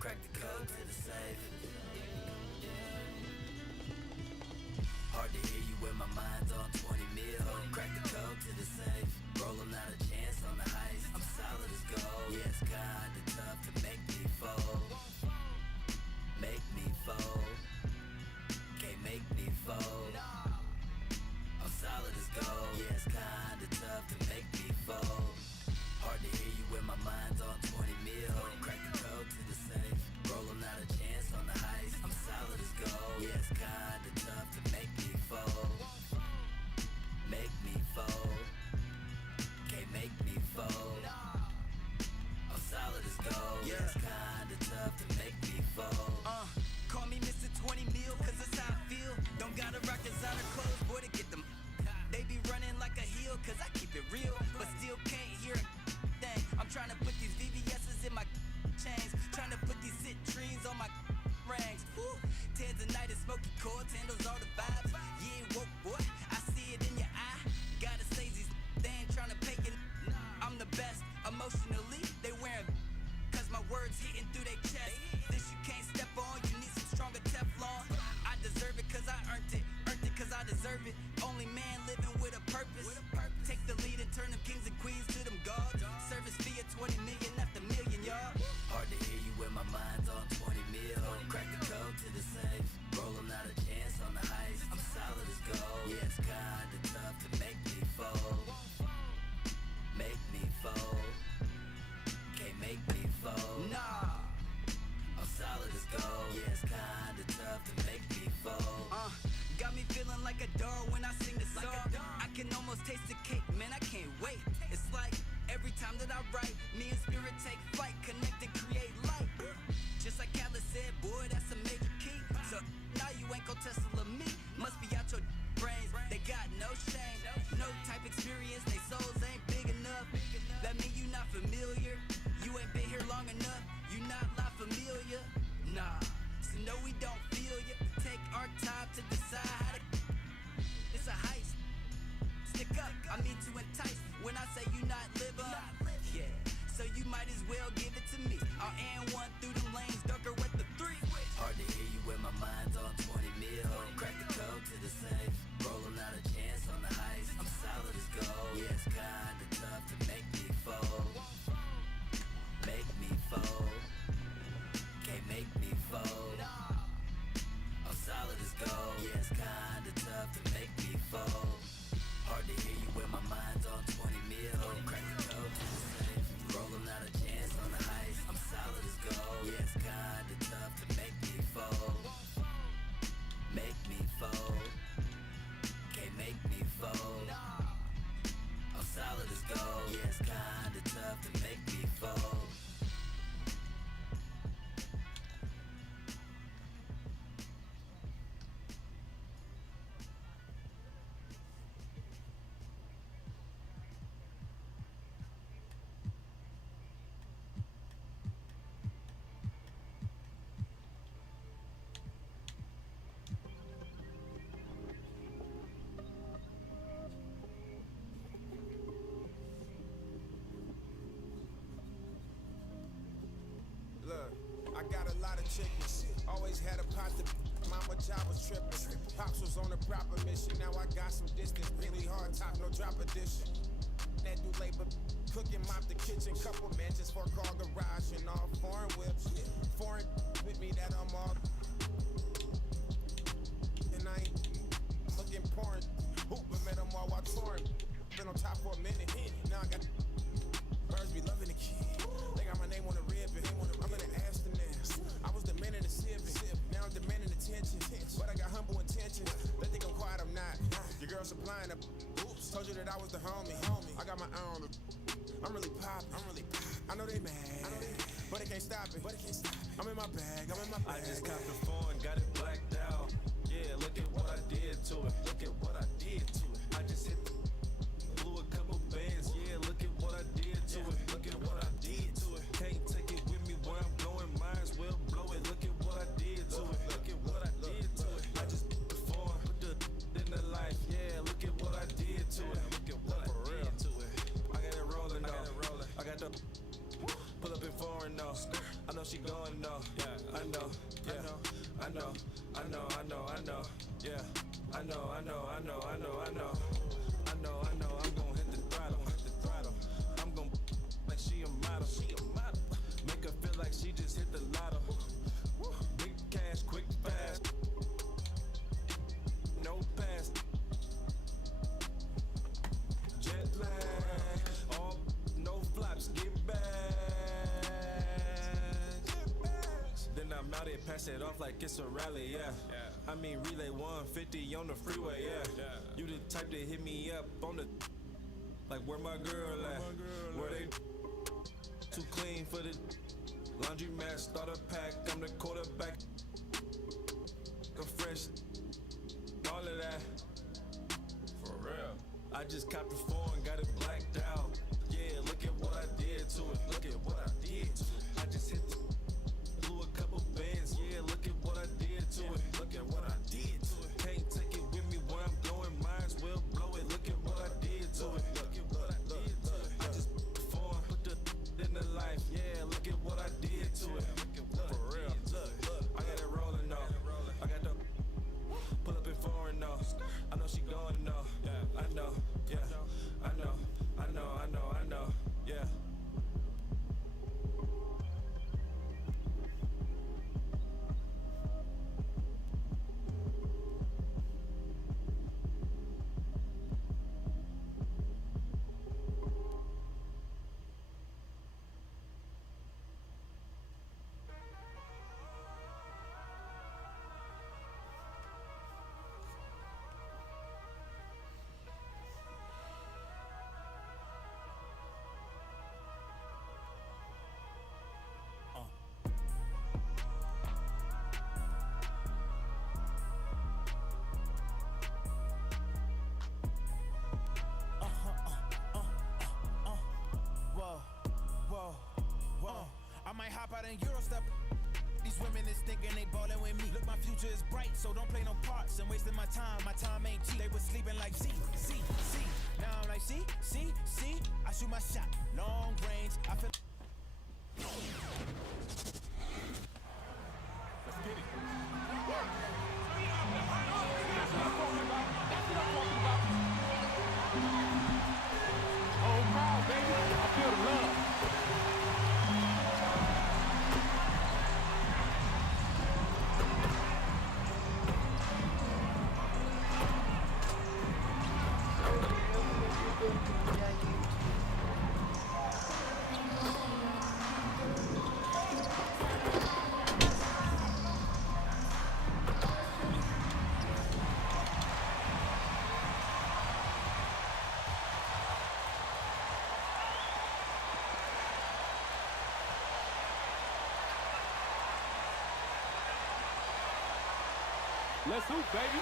Crack the code to the safe. Hard to hear you when my mind's on 20 mil. Crack the code to the safe. Rollin' out a chance on the heist. I'm solid as gold. Yeah, it's kinda tough to make me fold. Make me fold. Can't make me fold. I'm solid as gold. Yeah, it's kinda tough to make me fold. Hard to hear you when my mind's on 20 mil. Crack the code to the safe. Rollin' out a chance on the heist. I'm solid as gold. Yeah, it's kinda tough to make me fold. Make me fold. Can't make me fold. I'm solid as gold. Yeah, it's kinda tough to make me fold. Call me Mr. 20 mil, cause that's how I feel. Don't gotta rock designer clothes, boy, to get them. They be running like a heel, cause I keep it real, but still can't hear a thing. I'm trying to put these VVS's in my chains, trying to put these citrines on my rings. Woo. Tens a night and smoky chords, handles all the vibes. Yeah, woke boy, I see it in your eye. Gotta say these they ain't trying to pay you. I'm the best emotionally. They wearing cause my words hitting through their chest. This you can't step on, you need some stronger Teflon. I deserve it cause I earned it cause I deserve it. Only man living with a purpose. Take the lead and turn them kings and queens to them gods. Service fee of 20 million after million, y'all. Hard to hear you when my mind's on 20 mil. Crack the code to the safe. Rollin' out a chance on the heist. I'm solid as gold. Yeah, it's kinda tough to make me fold. Make me fold. Can't make me fold. Nah. I'm solid as gold. Yeah, it's kinda tough to make me fold. Got me feeling like a dog when I sing the song. I can almost taste the cake, man, I can't wait. It's like every time that I write, me and spirit take flight, connect and create light. Just like Khaled said, boy, that's a major key. So now you ain't gon' Tesla me. Must be out your brains, they got no shame. No type experience, they souls ain't big enough. That mean you not familiar. You ain't been here long enough. You not La Familia. Nah, so no we don't feel ya. Take our time to decide how to. It's a heist. Stick up, I mean to entice. When I say you not live up, yeah. So you might as well give it to me. I'll and one through them lanes, darker with the three. Hard to hear you when my mind's on 20 mil. Crack the code to the safe. Rollin' out a chance on the heist. I'm solid as gold. Yeah, it's kinda tough to make me fold. Make me fold. Can't make me fold. I'm solid as gold. Yeah, it's kinda tough to make me fold. Hard to hear you when my mind's on 20 mil. Crack the code to the safe. Rollin' out a chance on the heist. I'm solid as gold. Yeah, it's kinda tough to make me fold. Make me fold. Can't make me fold. I'm solid as gold. Yeah, it's kinda tough to make me fold. Look, I got a lot of chickens. Always had a pot to. Mama job was tripping. Pops was on a proper mission. Now I got some distance. Really hard top, no drop edition. That do labor. Cooking, mop the kitchen. Couple mansions for car garage and all foreign whips. Foreign with me that I'm all. And I ain't looking pouring. Hoop, but met them all while touring. Been on top for a minute. Now I got. Birds be loving the kid. They got my name on the ribbon. I'm in the Aston now. I was demanding the civic. Now I'm demanding attention. But I got humble intention. They think I'm quiet, I'm not. Your girl supplying up. Oops. Told you that I was the homie. I got my own. I'm really poppin'. I know they mad. But they can't stop it. I'm in my bag. I just copped the phone, got it blacked out. Yeah, look at what I did to it. I just hit the. Blew a couple bands. Yeah, look at what I did to it. Can't take it with me where I'm going. Might as well blow it. Look at what I did to it. I just hit the phone, put the in the life. Yeah, look at what I did to it. I got it rolling though. I got the. Pull up in foreign, no. I know she going, no. Yeah, I know, yeah. I know, I know, I know, I know. Yeah, I know, I know, I know, I know, I know. I know, I'm gon' hit the throttle. I'm gon' like she a model. Make her feel like she just hit the lotto. Big cash, quick, fast. No pass. Jet lag. All no flops. Get back. Then I'm out here, pass it off like it's a rally, yeah. I mean relay 150 on the freeway, yeah. You the type to hit me up on the like where my girl at? Where they too clean for the laundry mat, starter pack. I'm the quarterback. I'm fresh, all of that. For real. I just copped the phone, got it blacked out. Yeah, look at what I did to it. Look at what I did to it. I just hit the blew a couple bands. Yeah, look at what I did to it. Look at what I did to it. Can't take it with me where I'm going. Might as well blow it. Look at what I did to it. Look at what I did to it. I just put the in the life. Yeah, look at what I did to it. For real. Look, I got it rolling though. I got the pull up in foreign though. I know she going though. I know. Yeah. I know. I know. I know. I know. Yeah. I might hop out and Eurostep. These women is thinking they ballin' with me. Look, my future is bright, so don't play no parts. I'm wasting my time ain't cheap. They was sleeping like see. Now I'm like see. I shoot my shot, long range. I feel. Let's get it. Oh, crowd, baby. I feel the love. Let's hoop, baby.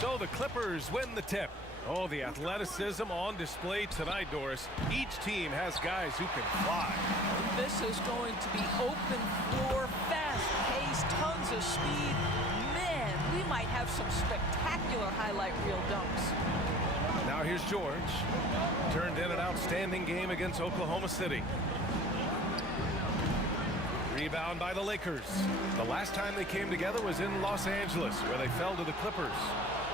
So the Clippers win the tip. Oh, the athleticism on display tonight, Doris. Each team has guys who can fly. This is going to be open floor, fast-paced, tons of speed. Man, we might have some spectacular highlight reel dunks. Now here's George. Turned in an outstanding game against Oklahoma City. Rebound by the Lakers. The last time they came together was in Los Angeles, where they fell to the Clippers.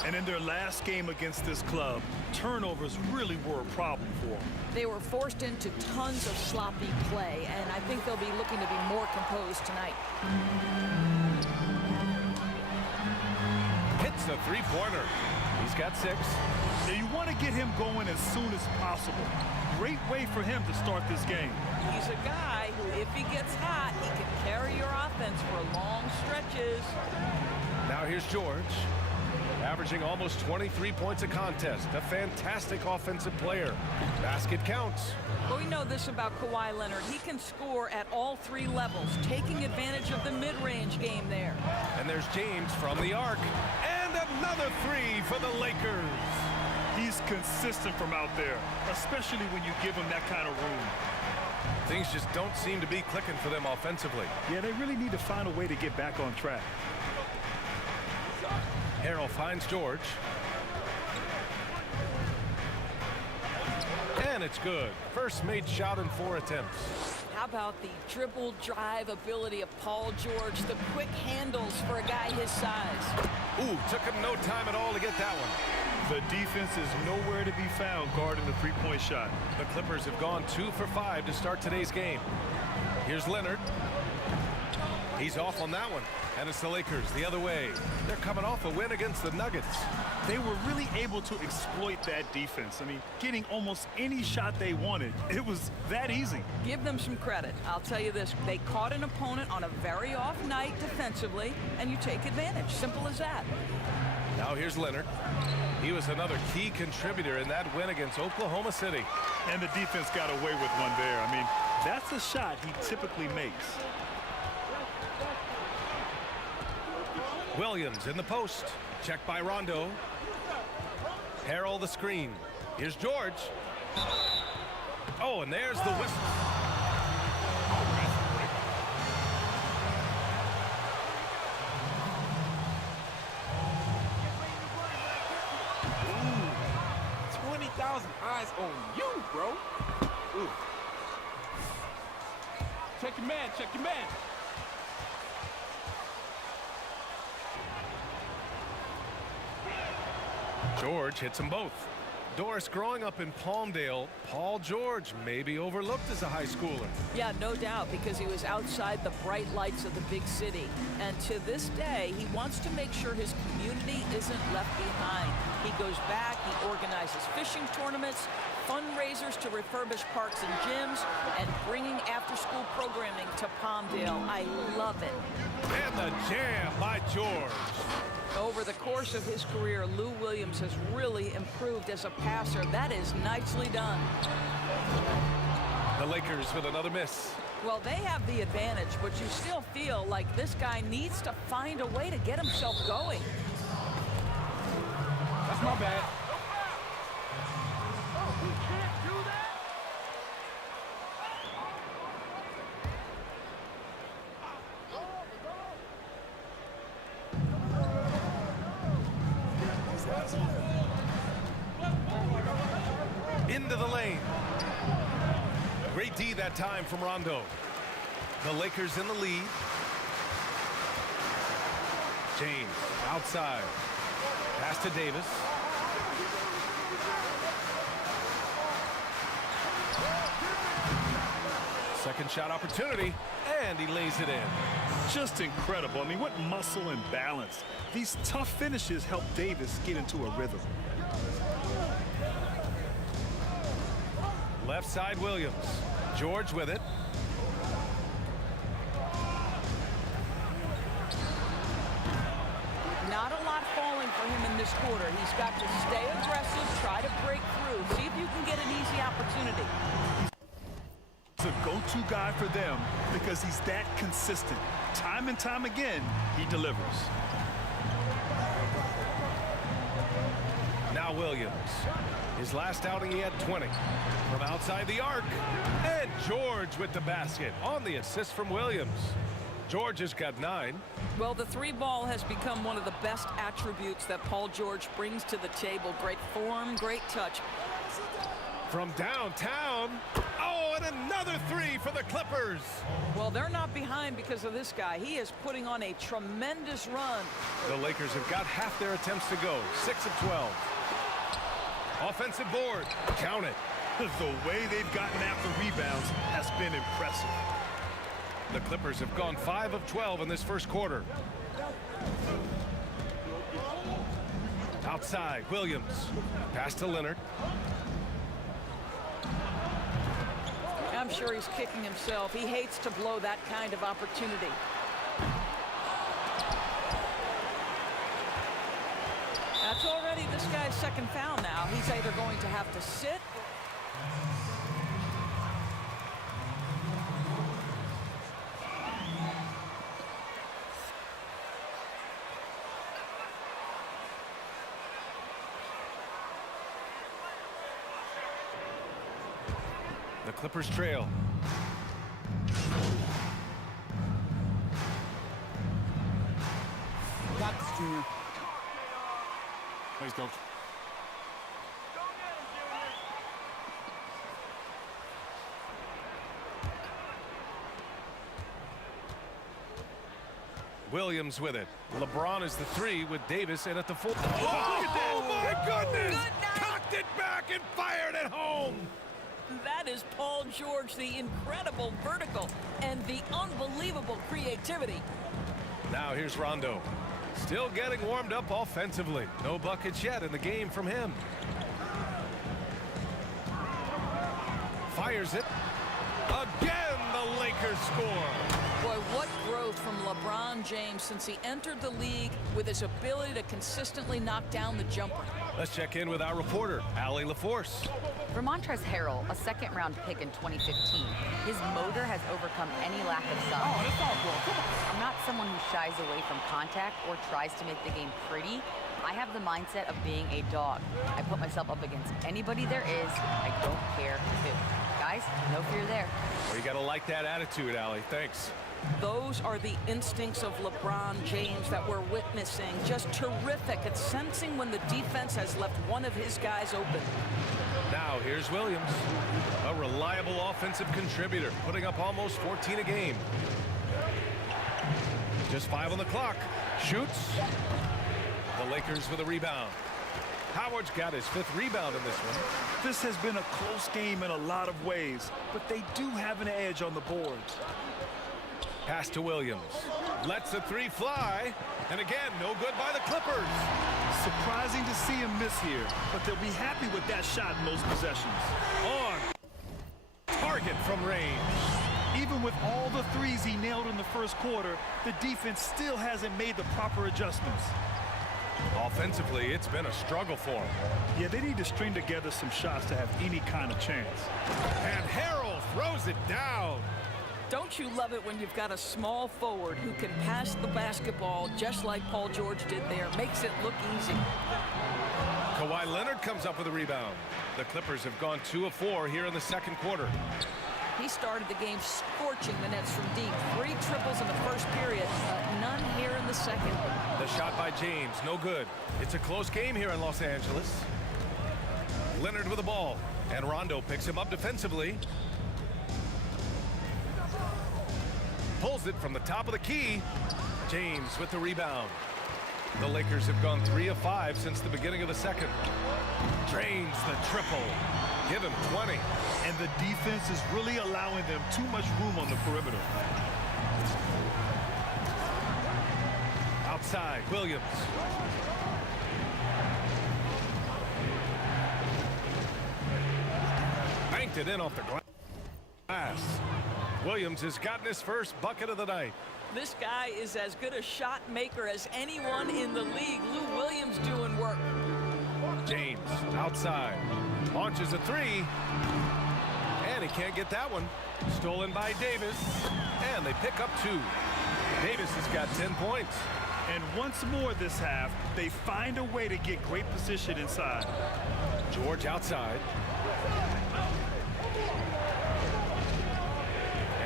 And in their last game against this club, turnovers really were a problem for them. They were forced into tons of sloppy play, and I think they'll be looking to be more composed tonight. Hits a three-pointer. He's got 6. Now you want to get him going as soon as possible. Great way for him to start this game. He's a guy who, if he gets hot, he can carry your offense for long stretches. Now here's George. Averaging almost 23 points a contest. A fantastic offensive player. Basket counts. Well, we know this about Kawhi Leonard. He can score at all 3 levels, taking advantage of the mid-range game there. And there's James from the arc. And another 3 for the Lakers. He's consistent from out there, especially when you give him that kind of room. Things just don't seem to be clicking for them offensively. Yeah, they really need to find a way to get back on track. Harrell finds George. And it's good. First made shot in 4 attempts. How about the dribble drive ability of Paul George, the quick handles for a guy his size. Ooh, took him no time at all to get that one. The defense is nowhere to be found guarding the three-point shot. The Clippers have gone 2 for 5 to start today's game. Here's Leonard. He's off on that one. And it's the Lakers the other way. They're coming off a win against the Nuggets. They were really able to exploit that defense. I mean, getting almost any shot they wanted. It was that easy. Give them some credit. I'll tell you this, they caught an opponent on a very off night defensively, and you take advantage. Simple as that. Now here's Leonard. He was another key contributor in that win against Oklahoma City. And the defense got away with one there. I mean, that's a shot he typically makes. Williams in the post. Checked by Rondo. Harrell the screen. Here's George. Oh, and there's the whistle. Ooh, 20,000 eyes on you, bro. Ooh. Check your man, check your man. George hits them both. Doris, growing up in Palmdale, Paul George may be overlooked as a high schooler. Yeah, no doubt, because he was outside the bright lights of the big city. And to this day, he wants to make sure his community isn't left behind. He goes back, he organizes fishing tournaments, fundraisers to refurbish parks and gyms, and bringing after-school programming to Palmdale. I love it. And the jam by George. Over the course of his career, Lou Williams has really improved as a passer. That is nicely done. The Lakers with another miss. Well, they have the advantage, but you still feel like this guy needs to find a way to get himself going. That's my bad. Into the lane. Great D that time from Rondo. The Lakers in the lead. James outside. Pass to Davis. Second shot opportunity, and he lays it in. Just incredible. I mean, what muscle and balance. These tough finishes help Davis get into a rhythm. Left side Williams. George with it. Not a lot falling for him in this quarter. He's got to stay aggressive, try to break through, see if you can get an easy opportunity. He's a go-to guy for them because he's that consistent. Time and time again, he delivers. Now Williams. His last outing, he had 20. From outside the arc. And George with the basket on the assist from Williams. George has got 9. Well, the 3-ball has become one of the best attributes that Paul George brings to the table. Great form, great touch. From downtown. Oh, and another 3 for the Clippers. Well, they're not behind because of this guy. He is putting on a tremendous run. The Lakers have got half their attempts to go. 6 of 12. Offensive board. Count it. The way they've gotten after rebounds has been impressive. The Clippers have gone 5 of 12 in this first quarter. Outside, Williams. Pass to Leonard. I'm sure he's kicking himself. He hates to blow that kind of opportunity. That's already this guy's second foul now. He's either going to have to sit. The Clippers trail. Got this, Junior. Thanks, Coach. Williams with it. LeBron is the 3 with Davis in at the 4. Oh, my goodness! Cocked it back and fired it home! That is Paul George, the incredible vertical and the unbelievable creativity. Now here's Rondo. Still getting warmed up offensively. No buckets yet in the game from him. Fires it. Again, the Lakers score. Boy, what growth from LeBron James since he entered the league with his ability to consistently knock down the jumper. Let's check in with our reporter, Allie LaForce. For Montrezl Harrell, a second-round pick in 2015, his motor has overcome any lack of sun. Oh, that's all cool. Come on. I'm not someone who shies away from contact or tries to make the game pretty. I have the mindset of being a dog. I put myself up against anybody there is. I don't care who. Guys, no fear there. Well, you got to like that attitude, Allie. Thanks. Those are the instincts of LeBron James that we're witnessing. Just terrific at sensing when the defense has left one of his guys open. Now here's Williams, a reliable offensive contributor, putting up almost 14 a game. Just 5 on the clock. Shoots. The Lakers with a rebound. Howard's got his 5th rebound in this one. This has been a close game in a lot of ways, but they do have an edge on the boards. Pass to Williams. Lets the 3 fly. And again, no good by the Clippers. Surprising to see him miss here, but they'll be happy with that shot in most possessions. On target from range. Even with all the threes he nailed in the first quarter, the defense still hasn't made the proper adjustments. Offensively, it's been a struggle for him. Yeah, they need to string together some shots to have any kind of chance. And Harrell throws it down. Don't you love it when you've got a small forward who can pass the basketball just like Paul George did there? Makes it look easy. Kawhi Leonard comes up with a rebound. The Clippers have gone 2 of 4 here in the second quarter. He started the game scorching the Nets from deep. 3 triples in the first period, none here in the second. The shot by James, no good. It's a close game here in Los Angeles. Leonard with the ball, and Rondo picks him up defensively. Pulls it from the top of the key. James with the rebound. The Lakers have gone 3 of 5 since the beginning of the second. Drains the triple. Give him 20. And the defense is really allowing them too much room on the perimeter. Outside, Williams. Banked it in off the glass. Williams has gotten his first bucket of the night. This guy is as good a shot maker as anyone in the league. Lou Williams doing work. James outside. Launches a 3. And he can't get that one. Stolen by Davis. And they pick up 2. Davis has got 10 points. And once more this half, they find a way to get great position inside. George outside.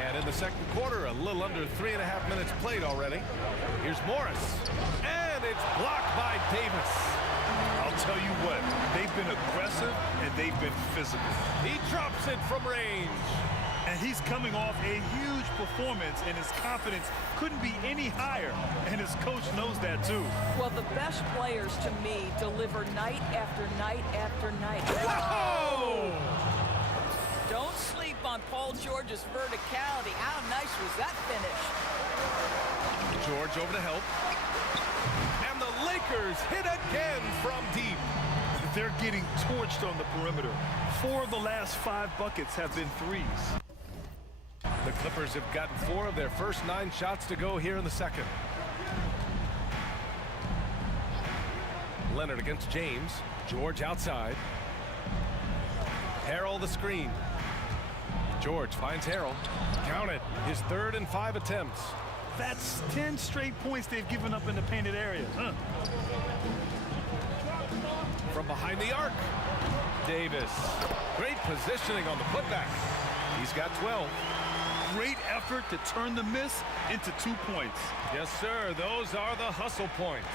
And in the second quarter, a little under 3.5 minutes played already. Here's Morris. And it's blocked by Davis. I'll tell you what, they've been aggressive and they've been physical. He drops it from range. And he's coming off a huge performance, and his confidence couldn't be any higher. And his coach knows that too. Well, the best players to me deliver night after night after night. Whoa! Don't sleep on Paul George's verticality. How nice was that finish? George over to help. And the Lakers hit again from deep. They're getting torched on the perimeter. 4 of the last 5 buckets have been threes. The Clippers have gotten 4 of their first 9 shots to go here in the second. Leonard against James. George outside. Harrell the screen. George finds Harrell. Count it. His 3rd and 5 attempts. That's 10 straight points they've given up in the painted area. From behind the arc. Davis. Great positioning on the putback. He's got 12. Great effort to turn the miss into 2 points. Yes, sir. Those are the hustle points.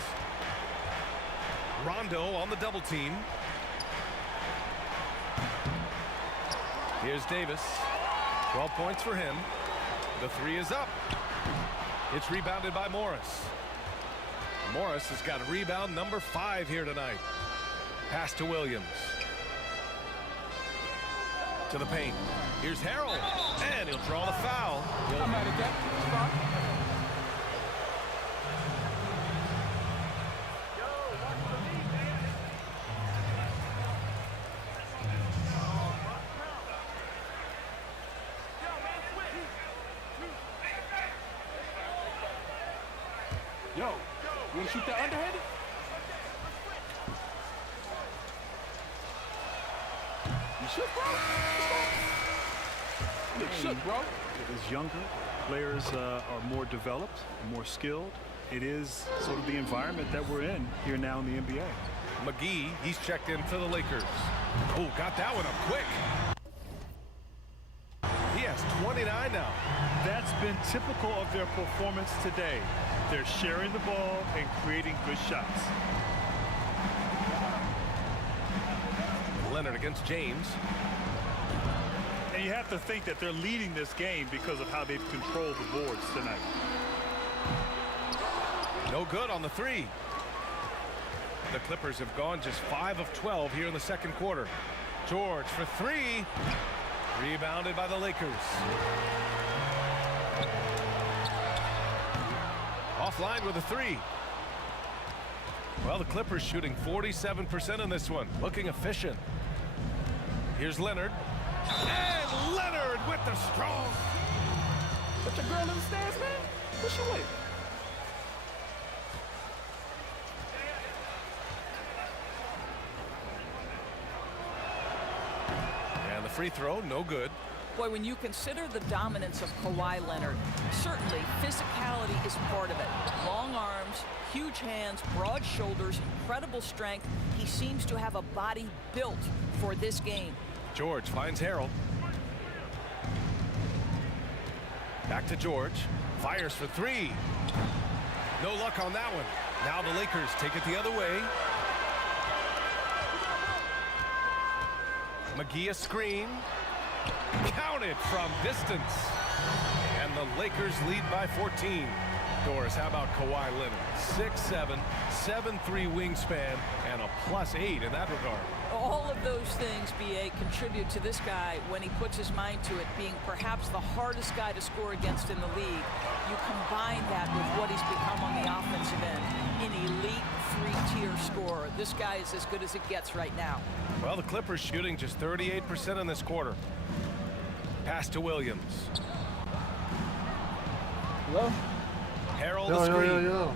Rondo on the double team. Here's Davis. 12 points for him. The three is up. It's rebounded by Morris. Morris has got rebound number 5 here tonight. Pass to Williams. To the paint. Here's Harrell. And he'll draw the foul. I'm mad at that. Yo, you want to shoot that underhanded? You should, bro. Look, should, bro. It is younger. Players are more developed and more skilled. It is sort of the environment that we're in here now in the NBA. McGee, he's checked in for the Lakers. Oh, got that one up quick. He has 29 now. That's been typical of their performance today. They're sharing the ball and creating good shots. Leonard against James. And you have to think that they're leading this game because of how they've controlled the boards tonight. No good on the three. The Clippers have gone just 5 of 12 here in the second quarter. George for 3. Rebounded by the Lakers. Offline with a 3. Well, the Clippers shooting 47% in this one. Looking efficient. Here's Leonard. And Leonard with the strong. Put your girl in the stands, man. What's your way? And the free throw, no good. Boy, when you consider the dominance of Kawhi Leonard, certainly physicality is part of it. Long arms, huge hands, broad shoulders, incredible strength. He seems to have a body built for this game. George finds Harrell. Back to George. Fires for 3. No luck on that one. Now the Lakers take it the other way. McGee a screen. Counted from distance. And the Lakers lead by 14. Doris, how about Kawhi Leonard? 6'7", 7'3" wingspan, and a +8 in that regard. All of those things, B.A., contribute to this guy when he puts his mind to it, being perhaps the hardest guy to score against in the league. You combine that with what he's become on the offensive end, an elite 3-tier scorer. This guy is as good as it gets right now. Well, the Clippers shooting just 38% in this quarter. Pass to Williams. Hello? Harold the screen. Yo,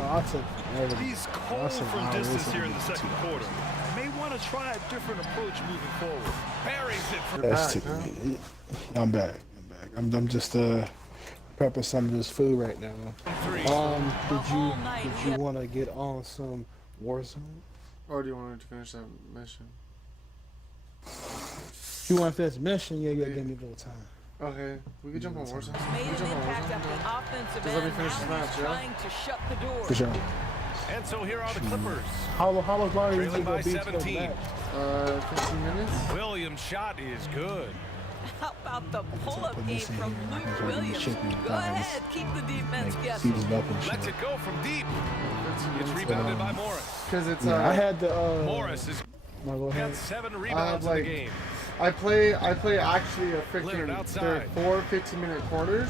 I'll take He's cold from distance here in the second quarter. May want to try a different approach moving forward. Buries it for That's I'm back. I'm just prepping some of this food right now. Did you want to get on some Warzone? Or do you want to finish that mission? If you want to finish the mission, yeah, give me a little time. Okay, we could jump on Warzone. Made an impact at the offensive Just let me end. finish this match, yeah? Trying to shut the door. For sure. And so here are the Clippers. How much longer is Trailing it by going to be 17. 15 minutes. Williams' shot is good. How about the pull-up game from Luke Williams? Go ahead, keep the defense Like, guessing. seasoned up and shit. Lets it go from deep. It's rebounded by Morris. Because it's I had the Morris is got 7 rebounds in the game. I play actually a Leonard freaking outside. 4 15-minute quarters,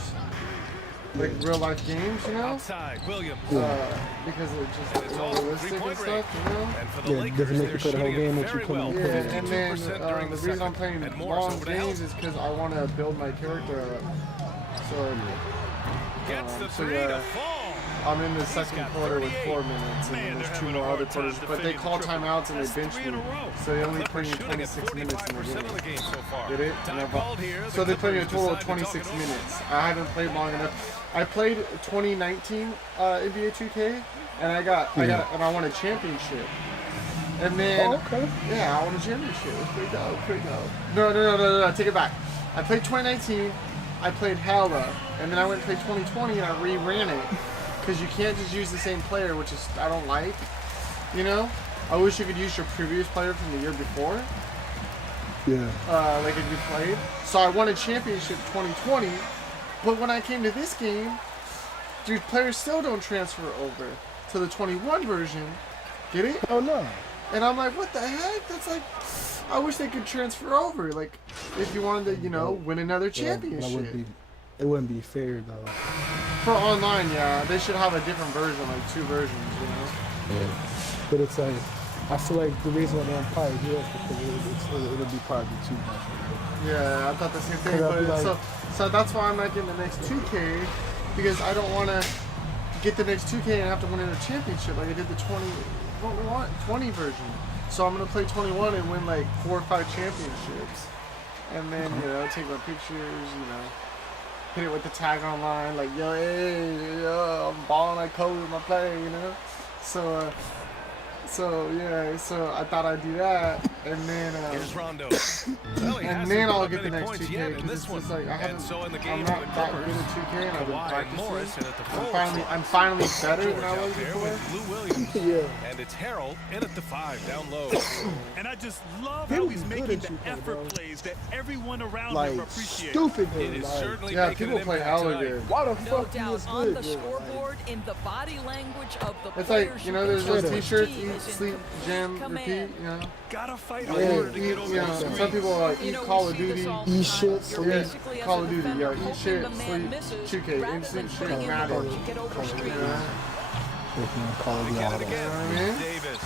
like real life games, you know? Outside, Williams. Because it's just realistic and stuff, you know? And for the Yeah, Lakers, doesn't make you they're play the whole shooting game it once you very put well. on Yeah, and then 52% during the the reason I'm second. playing And Morris long over to help. games is because I want to build my character up. So, Gets the so 3 yeah, to fall. I'm in the second quarter with 4 minutes, and then there's 2 more other quarters. But they call timeouts and they bench me, so they only play me 26 minutes in the game. So far. Get it? So they play me a total of 26 minutes. I haven't played long enough. I played 2019 NBA 2K, and I won a championship. And then, yeah, I won a championship. It was pretty dope. No, take it back. I played 2019. I played hella, and then I went and played 2020, and I reran it. Because you can't just use the same player, which is I don't like. You know, I wish you could use your previous player from the year before. Yeah. Like if you played. So I won a championship 2020, but when I came to this game, dude, players still don't transfer over to the 21 version. Get it? Oh no. And I'm like, what the heck? That's like, I wish they could transfer over. Like, if you wanted to, you know, win another championship. It wouldn't be fair though. For online, yeah, they should have a different version, like 2 versions, you know. Yeah. But it's like, I feel like the reason why they don't probably do it is because it'll be probably too much. Yeah, I thought the same thing. But Like, so that's why I'm not getting the next 2K, because I don't want to get the next 2K and have to win another championship like I did the 20 version. So I'm gonna play 21 and win like 4 or 5 championships, and then you know take my pictures, you know, hit it with the tag online like yo, hey, yo, I'm balling like Kobe with my play, you know. So yeah, so I thought I'd do that, and then Here's Rondo. and then I'll get the next 2K because it's just like I'm not that good at 2K and I've been practicing. I'm finally better than I was before. Lou Williams. Yeah. And it's Harold in at the 5 down low. And I just love how he's making the effort plays that everyone around Like him appreciates. stupid. It is Like, certainly Yeah, making people an play impact hella tonight. good. why the No fuck he doubt was on good? the dude? scoreboard, in the body language of the It's players. like, you know, there's those can t-shirts, see eat, is in sleep, gym, command. repeat, you know. Gotta fight Yeah, harder to eat, get over you know, those some screens. people You eat know, Call we of see this Duty. all the Eat time. shit, You're sleep. basically, as Call a of Duty, defender, yeah, eat hoping shit, the man sleep, misses 2K, rather instant than shit, putting in the matter. work to get over screens. Call of Duty, Again all and that. again, You know what I mean? Davis.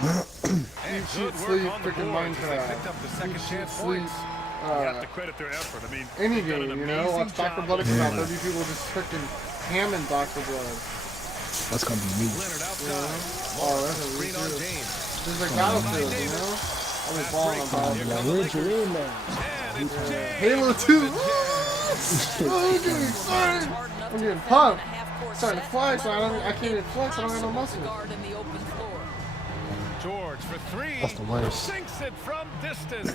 Eat And shit, good sleep, work on the freaking boards as they Minecraft. picked up the second Eat shit, chance sleep. points. You have to credit their effort. I mean, Any they've done game, an you know, amazing watch Dr. job Blood of- come out, 30 people just freaking hamming Dr. Blood. That's gonna be me. Leonard outside. Oh, that's a Screen on weird. James. This is like Battlefield, you know? I've been balling on Battlefield. Yeah, where's your man? And it's James. Halo 2! Oh, I'm getting excited! I'm getting pumped. Starting to flex, I can't even flex, I don't have no muscle. Guard in the open floor. George for 3. That's the worst. Sinks it from distance.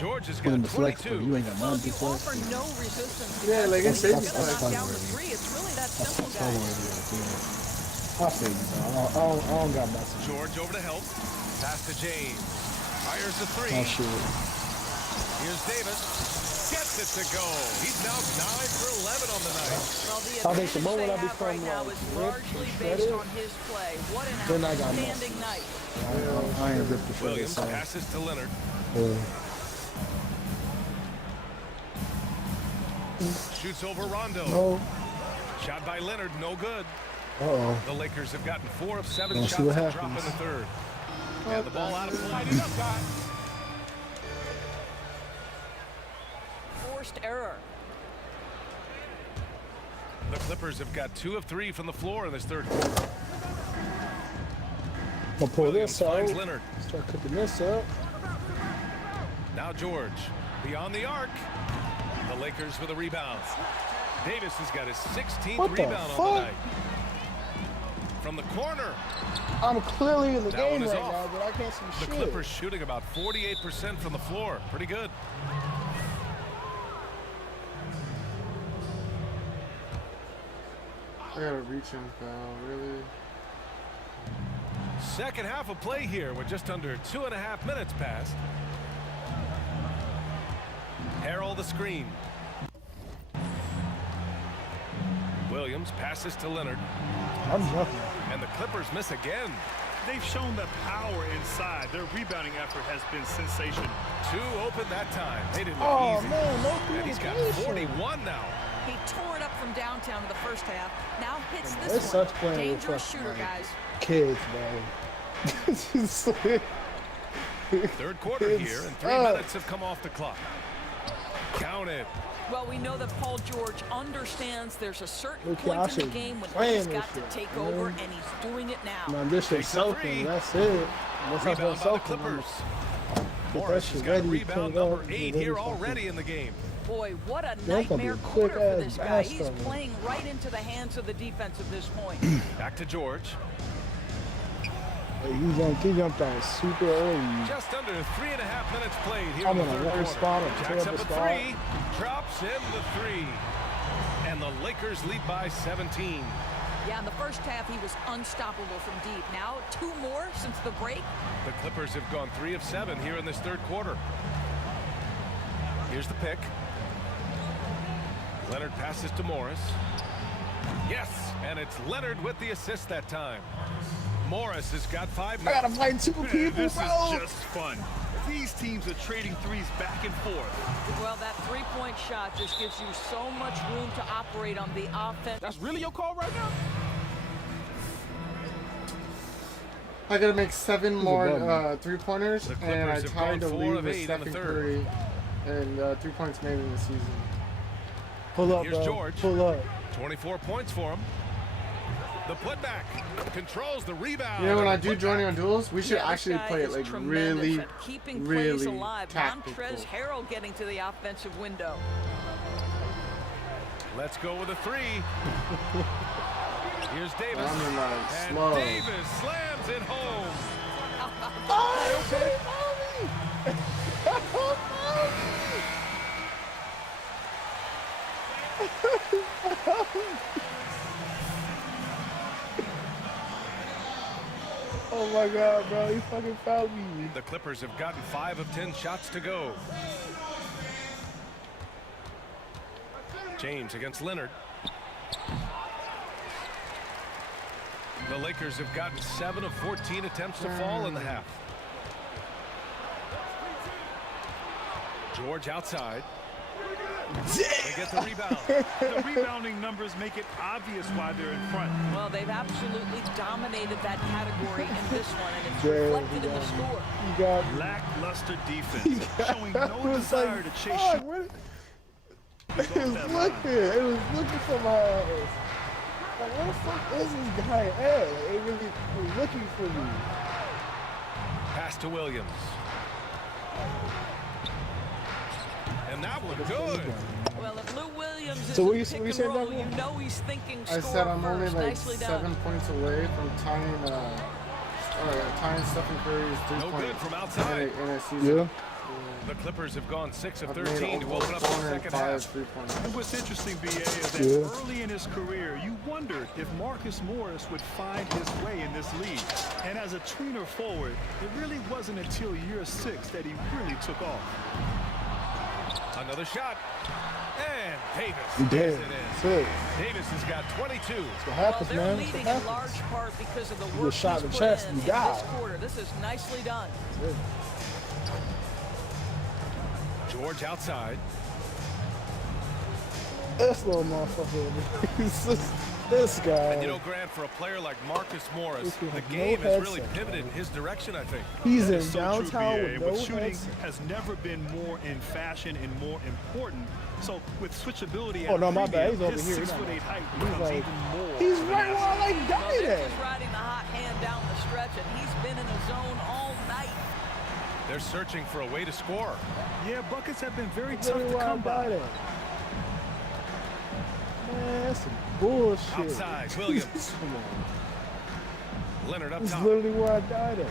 George has Put in got the flex, but 22. you ain't got Well, none if to you flex. offer no resistance, Yeah, like it's defensively, safe you're to gonna knock down flex. the 3. It's really that simple, So guys. I feel you, bro. I don't got muscle. George over to help. Pass to James. Fires the 3. Oh shit. Here's Davis. Gets it to go. He's now 9 for 11 on the night. Well, the I think the advantage moment they I have become, right now like, is ripped largely and based shredded, on his play. What an then I got outstanding night. I ain't ripped the shit. Williams passes to Leonard. Shoots over Rondo. No. Shot by Leonard, no good. Uh-oh. The Lakers have gotten 4 of 7 Let's shots see what to drop in happens. the third. And the ball out of play. Forced error. The Clippers have got 2 of 3 from the floor in this third quarter. I'll pull this out. Finds Leonard. Start cooking this up. Now George beyond the arc. The Lakers with a rebound. Davis has got his 16th What the rebound on fuck? the night. From the corner. I'm clearly in the That game one is right off. now, but I can't see The shit. Clippers shooting about 48% from the floor. Pretty good. I got a reach-in foul, really? Second half of play here with just under 2.5 minutes passed. Harold the screen. Williams passes to Leonard. I'm jumping. And the Clippers miss again. They've shown the power inside. Their rebounding effort has been sensational. 2 open that time. They didn't look Oh easy. man, no And he's got communication. 41 now. He tore it up from downtown in the first half. Now hits It this sucks one. playing with Dangerous fucking, shooter, like, guys. kids, bro. It's like- Third quarter It's here, and 3 up. minutes have come off the clock. Count it. Well, we know that Paul George understands there's a certain Look, point I in the should game when playing he's this got to shit, take man. over, and he's doing it now. Man, this shit Takes a soaking. three. That's it. Once I Rebound start by the soaking, I'm Clippers. get that Morris shit has got ready. rebound cleaned number up, 8 ready here for already in the game. Boy, what a That's gonna be nightmare a quick quarter for ass this guy. He's bastard. playing right into the hands of the defense at this point. Back to George. Hey, he jumped out super early. Just under 3.5 minutes played here I'm in the in a third worse quarter. spot, a Jacks terrible up a spot. 3, drops in the 3. And the Lakers lead by 17. Yeah, in the first half, he was unstoppable from deep. Now, 2 more since the break. The Clippers have gone 3 of 7 here in this third quarter. Here's the pick. Leonard passes to Morris. Yes, and it's Leonard with the assist that time. Morris has got 5 now. I gotta find 2 people, This bro. is just fun. These teams are trading threes back and forth. Well, that 3-point shot just gives you so much room to operate on the offense. That's really your call right now? I gotta make 7 more 3-pointers, and I tied the lead with Stephen Curry and 3 points made in the season. Pull up, Here's bro. George. Pull up. 24 points for him. The putback controls the rebound. You know, when I do joining on duels, we should Yeah, actually this guy play it is like tremendous really, at keeping plays really alive. tactical. Montrezl Harrell getting to the offensive window. Let's go with a 3. Here's Davis. I'm in like And slow. Davis slams it home. Oh, shit, oh my God, bro, he fucking fouled me. The Clippers have gotten 5 of 10 shots to go. James against Leonard. The Lakers have gotten 7 of 14 attempts to fall in the half. George outside. They get the rebound. The rebounding numbers make it obvious why they're in front. Well, they've absolutely dominated that category in this one, and it's Yeah, reflected in the score. You got Lackluster defense, showing no it was desire like, to chase fuck, shoot. what? It was looking for my ass. Like, where the fuck is this guy at? Like, it really was looking for me. Pass to Williams. And that one good. Well, if Lou Williams is So what in you- pick what you and said, roll, Duncan? you know he's thinking I score said I'm only first. like Nicely 7 done. points away from tying Stephen Curry's 3 No points good from outside. in a season. Yeah. The Clippers have gone 6 of I've made 13 to open up the second 405 half. 3-pointers. And what's interesting, BA, is that Yeah. early in his career, you wondered if Marcus Morris would find his way in this league. And as a tweener forward, it really wasn't until year 6 that he really took off. Another shot. And Davis You gets did. it in. Sick. Davis has got 22. What Well, happens, they're man? leading What in large happens? part because of the get work shot he's in the put chest, in you this die. quarter. This is nicely done. Sick. George outside. This little motherfucker. It's just this guy. And you know, Grant, for a player like Marcus Morris, This kid the has no game has really headset, pivoted in his direction, I think. He's That in is so true, downtown BA, with but no shooting headset. has never been more in fashion and more important. So with switchability Oh, at no, a my bad. He's premium, over his here. 6'8" height He's becomes like- even more. He's of an right where I asset. like Well, died they're at. just riding the hot hand down the stretch, and he's been in a zone all night. They're searching for a way to score. Yeah, buckets have been very That's tough literally to where I come by. died at. Man, that's some bullshit. Outside, Williams. Come on. Leonard up This is top. literally where I died at.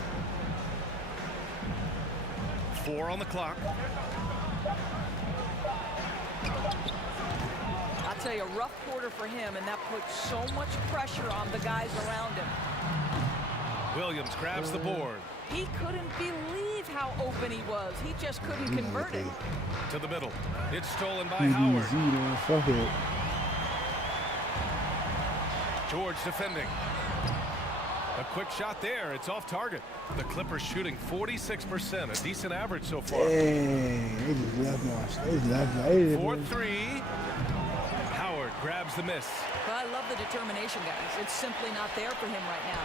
4 on the clock. I'll tell you, a rough quarter for him, and that puts so much pressure on the guys around him. Williams grabs the board. He couldn't believe how open he was. He just couldn't convert it. To the middle. It's stolen by Easy, Howard. man. Fuck it. George defending. A quick shot there. It's off target. The Clippers shooting 46%, a decent average so far. Dang, they just left my. They just left my. They 4-3. Howard grabs the miss. But I love the determination, guys. It's simply not there for him right now.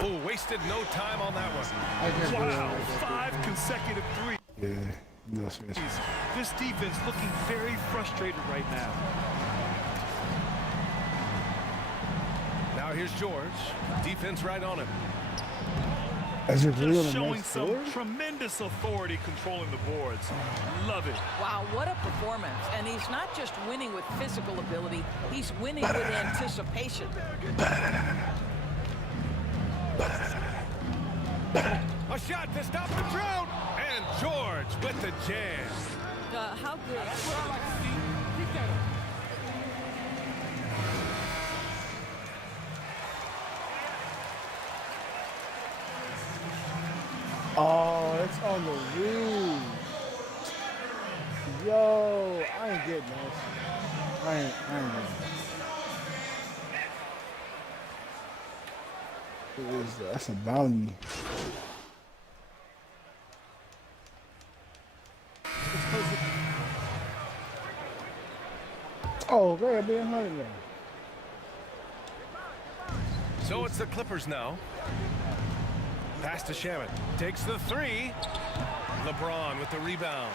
Oh, wasted no time on that one. Wow, 5 consecutive threes. Yeah, no Smith. This defense looking very frustrated right now. Now here's George. Defense right on him. As you're Just showing some tremendous authority controlling the boards. Love it. Wow, what a performance. And he's not just winning with physical ability, he's winning with anticipation. A shot to stop the drought. And George with the jam. How good. That's on the roof. Yo, I ain't getting this. I ain't getting this. That's a bounty. Oh, they're being hunted now. So it's the Clippers now. Pass to Shaman. Takes the three. LeBron with the rebound.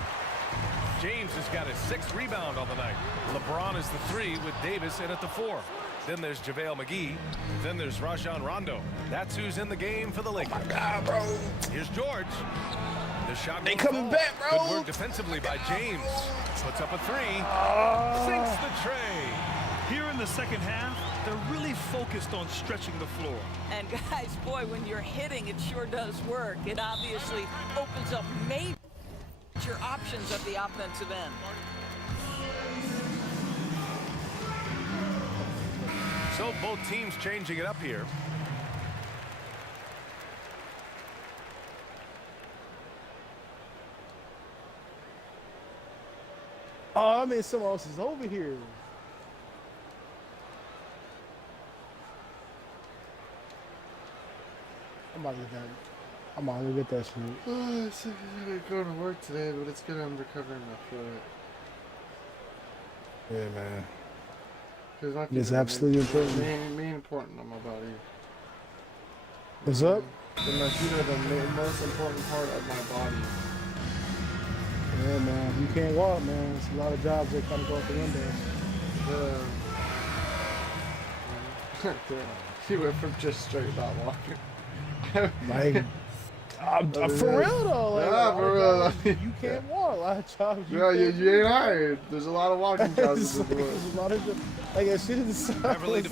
James has got his 6th rebound on the night. LeBron is the 3 with Davis in at the 4. Then there's JaVale McGee. Then there's Rajon Rondo. That's who's in the game for the Lakers. Oh my God, bro. Here's George. The shot. They coming back, bro. Good work defensively by James. Puts up a 3. Sinks the tray. Here in the second half, they're really focused on stretching the floor. And guys, boy, when you're hitting, it sure does work. It obviously opens up major options at the offensive end. So both teams changing it up here. Oh, I mean, someone else is over here. I'm about to get that shit. Oh, it's going to work today, but it's good I'm recovering my foot. Yeah, man. It's absolutely important. Main important on my body. What's up? The feet are the most important part of my body. Yeah, man. You can't walk, man. It's a lot of jobs that kind of go out the window. He went from just straight not walking. Like, for real though. Like, yeah, for real. You can't walk. A lot of jobs. You ain't hired. There's a lot of walking jobs in the world. There's a lot of like as shit as it sounds. Like,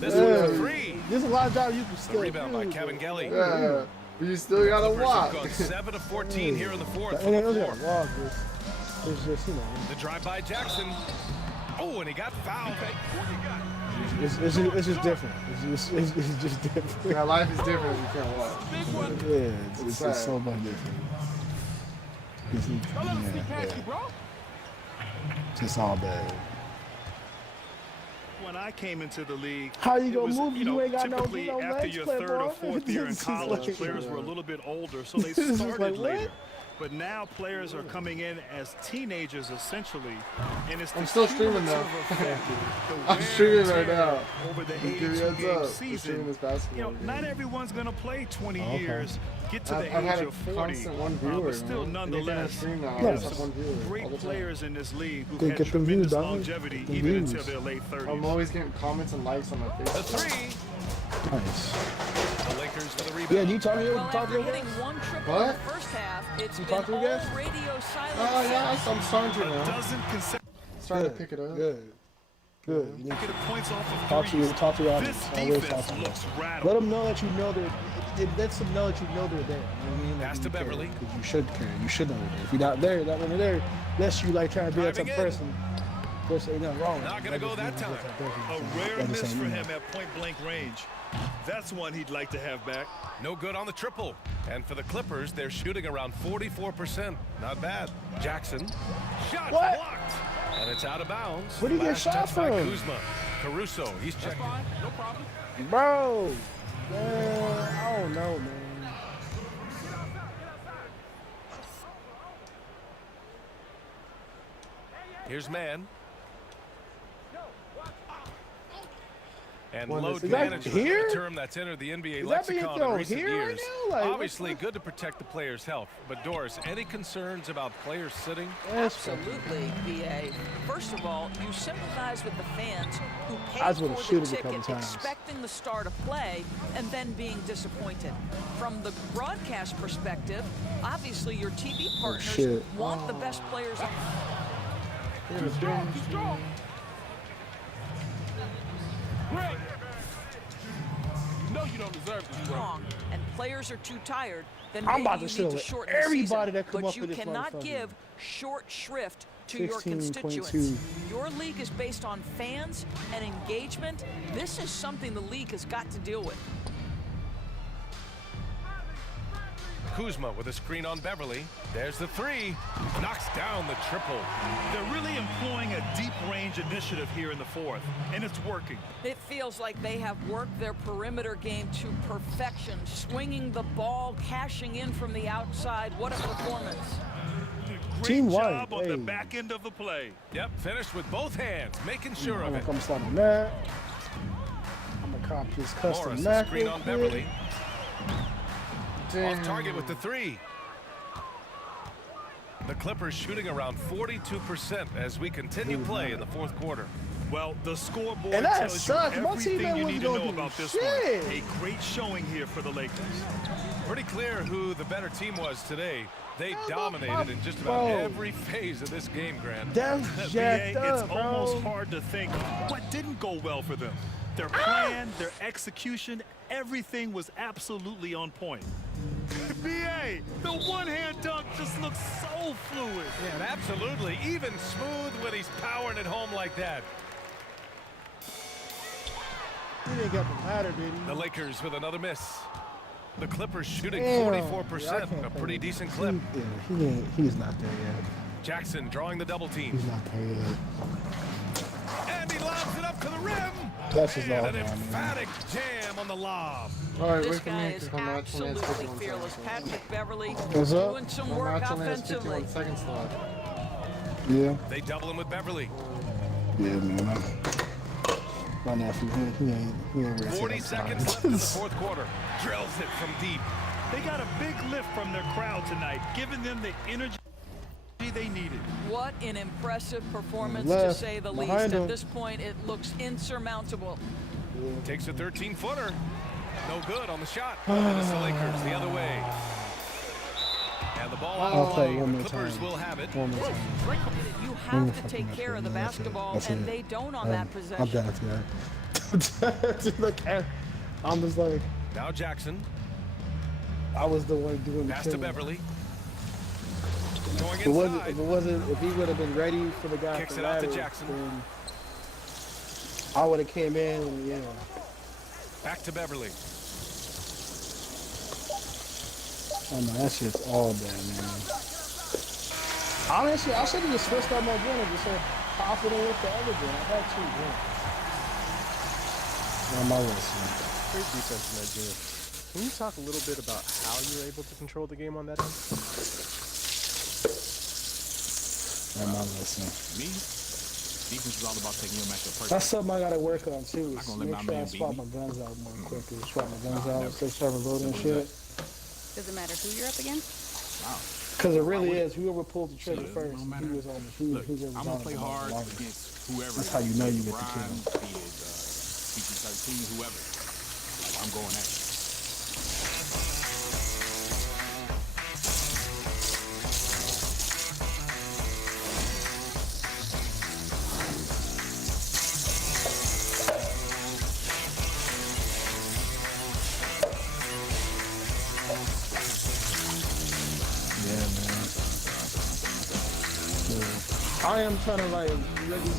This one's a 3. There's a lot of jobs you can still Rebound by Kevin Gelly. Yeah, but you still gotta walk. Gone 7 of 14 here in the 4th. And walk. It's just, you know. The drive by Jackson. Oh, and he got fouled. It's just different. It's just different. Yeah, life is different if you can't walk. Yeah, it's so much different. It's just all bad. When I came into the league, how you gonna move? You ain't got typically no after your 3rd or 4th year in college, players were a little bit older, so they started later. But now players are coming in as teenagers essentially, and it's I'm still streaming though. I'm streaming right now. Over the Give me heads up. season, this basketball not everyone's gonna play 20 years, get to the I've age had of 40, viewer, but still nonetheless, great players in this league who've had tremendous longevity even until their late 30s. I'm always getting comments and likes on my Facebook. The 3. Nice. The Lakers for the rebound. Yeah, do you talk to Well, after hitting one triple in the first half, it's been all radio silence. Oh yeah, I'm starting to now. Starting to pick it up. Good. You need to points off of talk to your audience. This Always defense talk to looks them. rattled. Let them know that you know they're. It lets them know that you know they're there. You know what I mean? Pass to Beverly. Because you should care. You should know they're there. If you're not there, that when they're there, unless you like trying to be that type of person. There's ain't nothing wrong. Not gonna go that time. A rare miss for him at point-blank range. That's one he'd like to have back. No good on the triple. And for the Clippers, they're shooting around 44%. Not bad. Jackson. Shot blocked. And it's out of bounds. Where do you get Last shot touch by from? Kuzma. Caruso. He's checking. No problem. Bro. Man, I don't know, man. Here's man. And Well, load is that management, here? a term that's entered the NBA Is that being lexicon in thrown recent here right years. now? Like, Obviously, good to protect the player's health. But Doris, any concerns about players sitting? Absolutely, BA. First of all, you sympathize with the fans who I paid just wanna for shoot the it a couple ticket times. expecting the star to play and then being disappointed. From the broadcast perspective, obviously your TV partners shit. want the best players. Too strong. Great. You know you don't deserve this, bro. Wrong, and players are too tired, then I'm maybe about to you show need to it. shorten the Everybody season. that come But up you with this cannot motherfucker. give short shrift to your 16.2. constituents. Your league is based on fans and engagement. This is something the league has got to deal with. Kuzma with a screen on Beverly. There's the three. Knocks down the triple. They're really employing a deep range initiative here in the fourth, and it's working. It feels like they have worked their perimeter game to perfection, swinging the ball, cashing in from the outside. What a performance. Great job on the back end of the play. Yep, finished with both hands, making sure of it. I'm gonna start on that. I'm gonna copy his custom Morris, Mac screen real on quick. Beverly. Off target with the three. The Clippers shooting around 42% as we continue play in the fourth quarter. Well, the scoreboard And that tells sucks. you My everything teammate you was need to gonna know do about this shit. one. A great showing here for the Lakers. Pretty clear who the better team was today. They dominated in just about every phase of this game, Grant. That's jacked BA, up, it's bro. almost hard to think what didn't go well for them. Their plan, their execution, everything was absolutely on point. BA, the one-hand dunk just looks so fluid. Yeah, and absolutely. Even smooth when he's powering it home like that. He didn't get the ladder, did he? The Lakers with another miss. The Clippers shooting Damn. 44%, a pretty decent clip. He's not there yet. Jackson drawing the double team. He's not there yet. And he lobs it up to the rim. That's his And all, an man. emphatic jam on the lob. All right, This wait for guy me is to come out to absolutely fearless. Patrick Beverly What's up? doing some I'm work actually at offensively. 51 seconds left. Yeah. They double him with Beverly. Yeah, man. My nephew, he ain't ready. 40 seconds left in the fourth quarter. Drills it from deep. They got a big lift from their crowd tonight, giving them the energy they needed. What an impressive performance, Left, to say the least. behind him. At this point, it looks insurmountable. Takes a 13-footer. No good on the shot. And it's the Lakers the other way. And the ball out I'll of play play. one The more Clippers time. will have it. One more time. You have to take care of the basketball, That's and it. they don't on that possession. I'm done with that. Look, I'm just like, Now Jackson. I was the one doing the Pass to killing. Beverly. Going If inside. if he would have been ready for the guy Kicks for it out to ladder, Jackson. then I would have came in and, yeah. Back to Beverly. Oh no, that shit's all bad, man. Honestly, I should have just switched out my gun and just said confident with the other gun. I had two guns. On my list, man. Great defense in that, Junior. Can you talk a little bit about how you're able to control the game on that end? On my list, man. Me? Defense is all about taking your matchup personally. That's something I gotta work on too. Not Is gonna let make my sure I man beat swap me. my guns out more quickly. Swap my guns out instead of starting loading and shit. Does it matter who you're up against? Wow. Because it really is. Whoever pulled the trigger Look, first, no he matter- was on the who, Look, who's I'm gonna play hard against whoever. That's how you know you get the Brian, kill. be it PG-13, whoever. Like, I'm going at you. Yeah, man. Yeah. I am trying to like really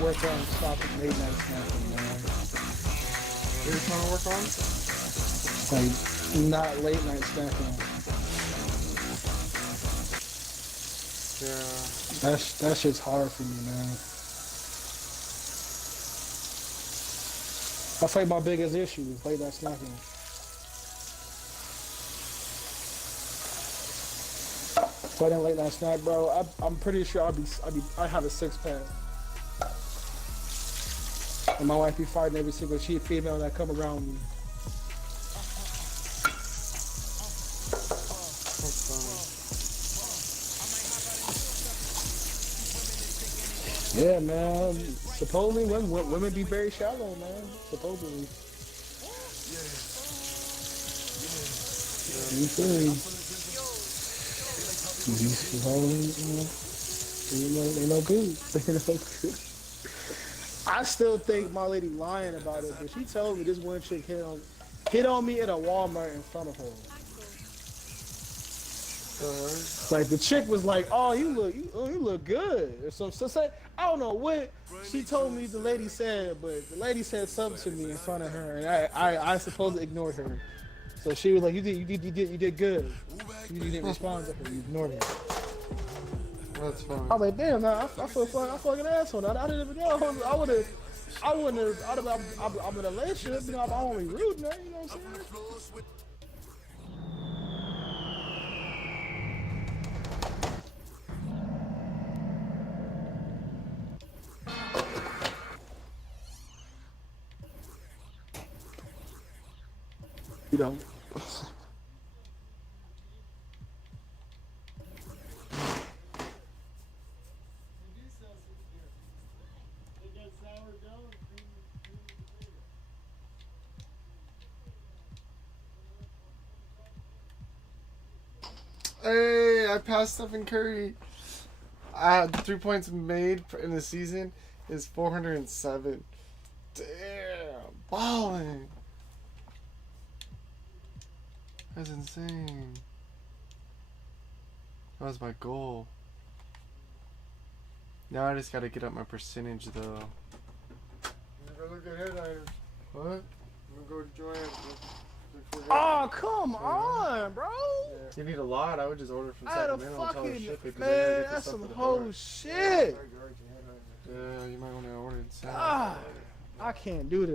work on stopping late night snapping, man. You're trying to work on? Like not late night snapping. Yeah. That shit's hard for me, man. That's like my biggest issue is late night snacking. If I didn't late night snack, bro, I'm pretty sure I have a 6-pack. And my wife be fighting every single female that come around me. Yeah, man. Supposedly women be very shallow, man. Supposedly. You feel me? They no good. They no good. I still think my lady lying about it, but she told me this one chick hit on me at a Walmart in front of her. Like the chick was like, "Oh, you look good," or something. So say, I don't know what she told me. The lady said, but the lady said something to me in front of her, and I suppose ignored her. So she was like, you did good. You didn't respond to her. You ignored her. That's fine. I'm like, damn, nah, I feel like an asshole. I didn't even know. I wouldn't have. I'm in a relationship. You know, I'm only rude now. You know what I'm saying? You don't. Hey, I passed Stephen Curry. I had 3 points made in the season is 407. Damn, balling. That's insane. That was my goal. Now I just gotta get up my percentage though. I'm gonna look at headliners. What? I'm gonna go join. Oh, come on, bro. You need a lot. I would just order from I had a Sacramento and tell her to ship it. man, that's some whole shit. Yeah, you might want to order it. I can't do this.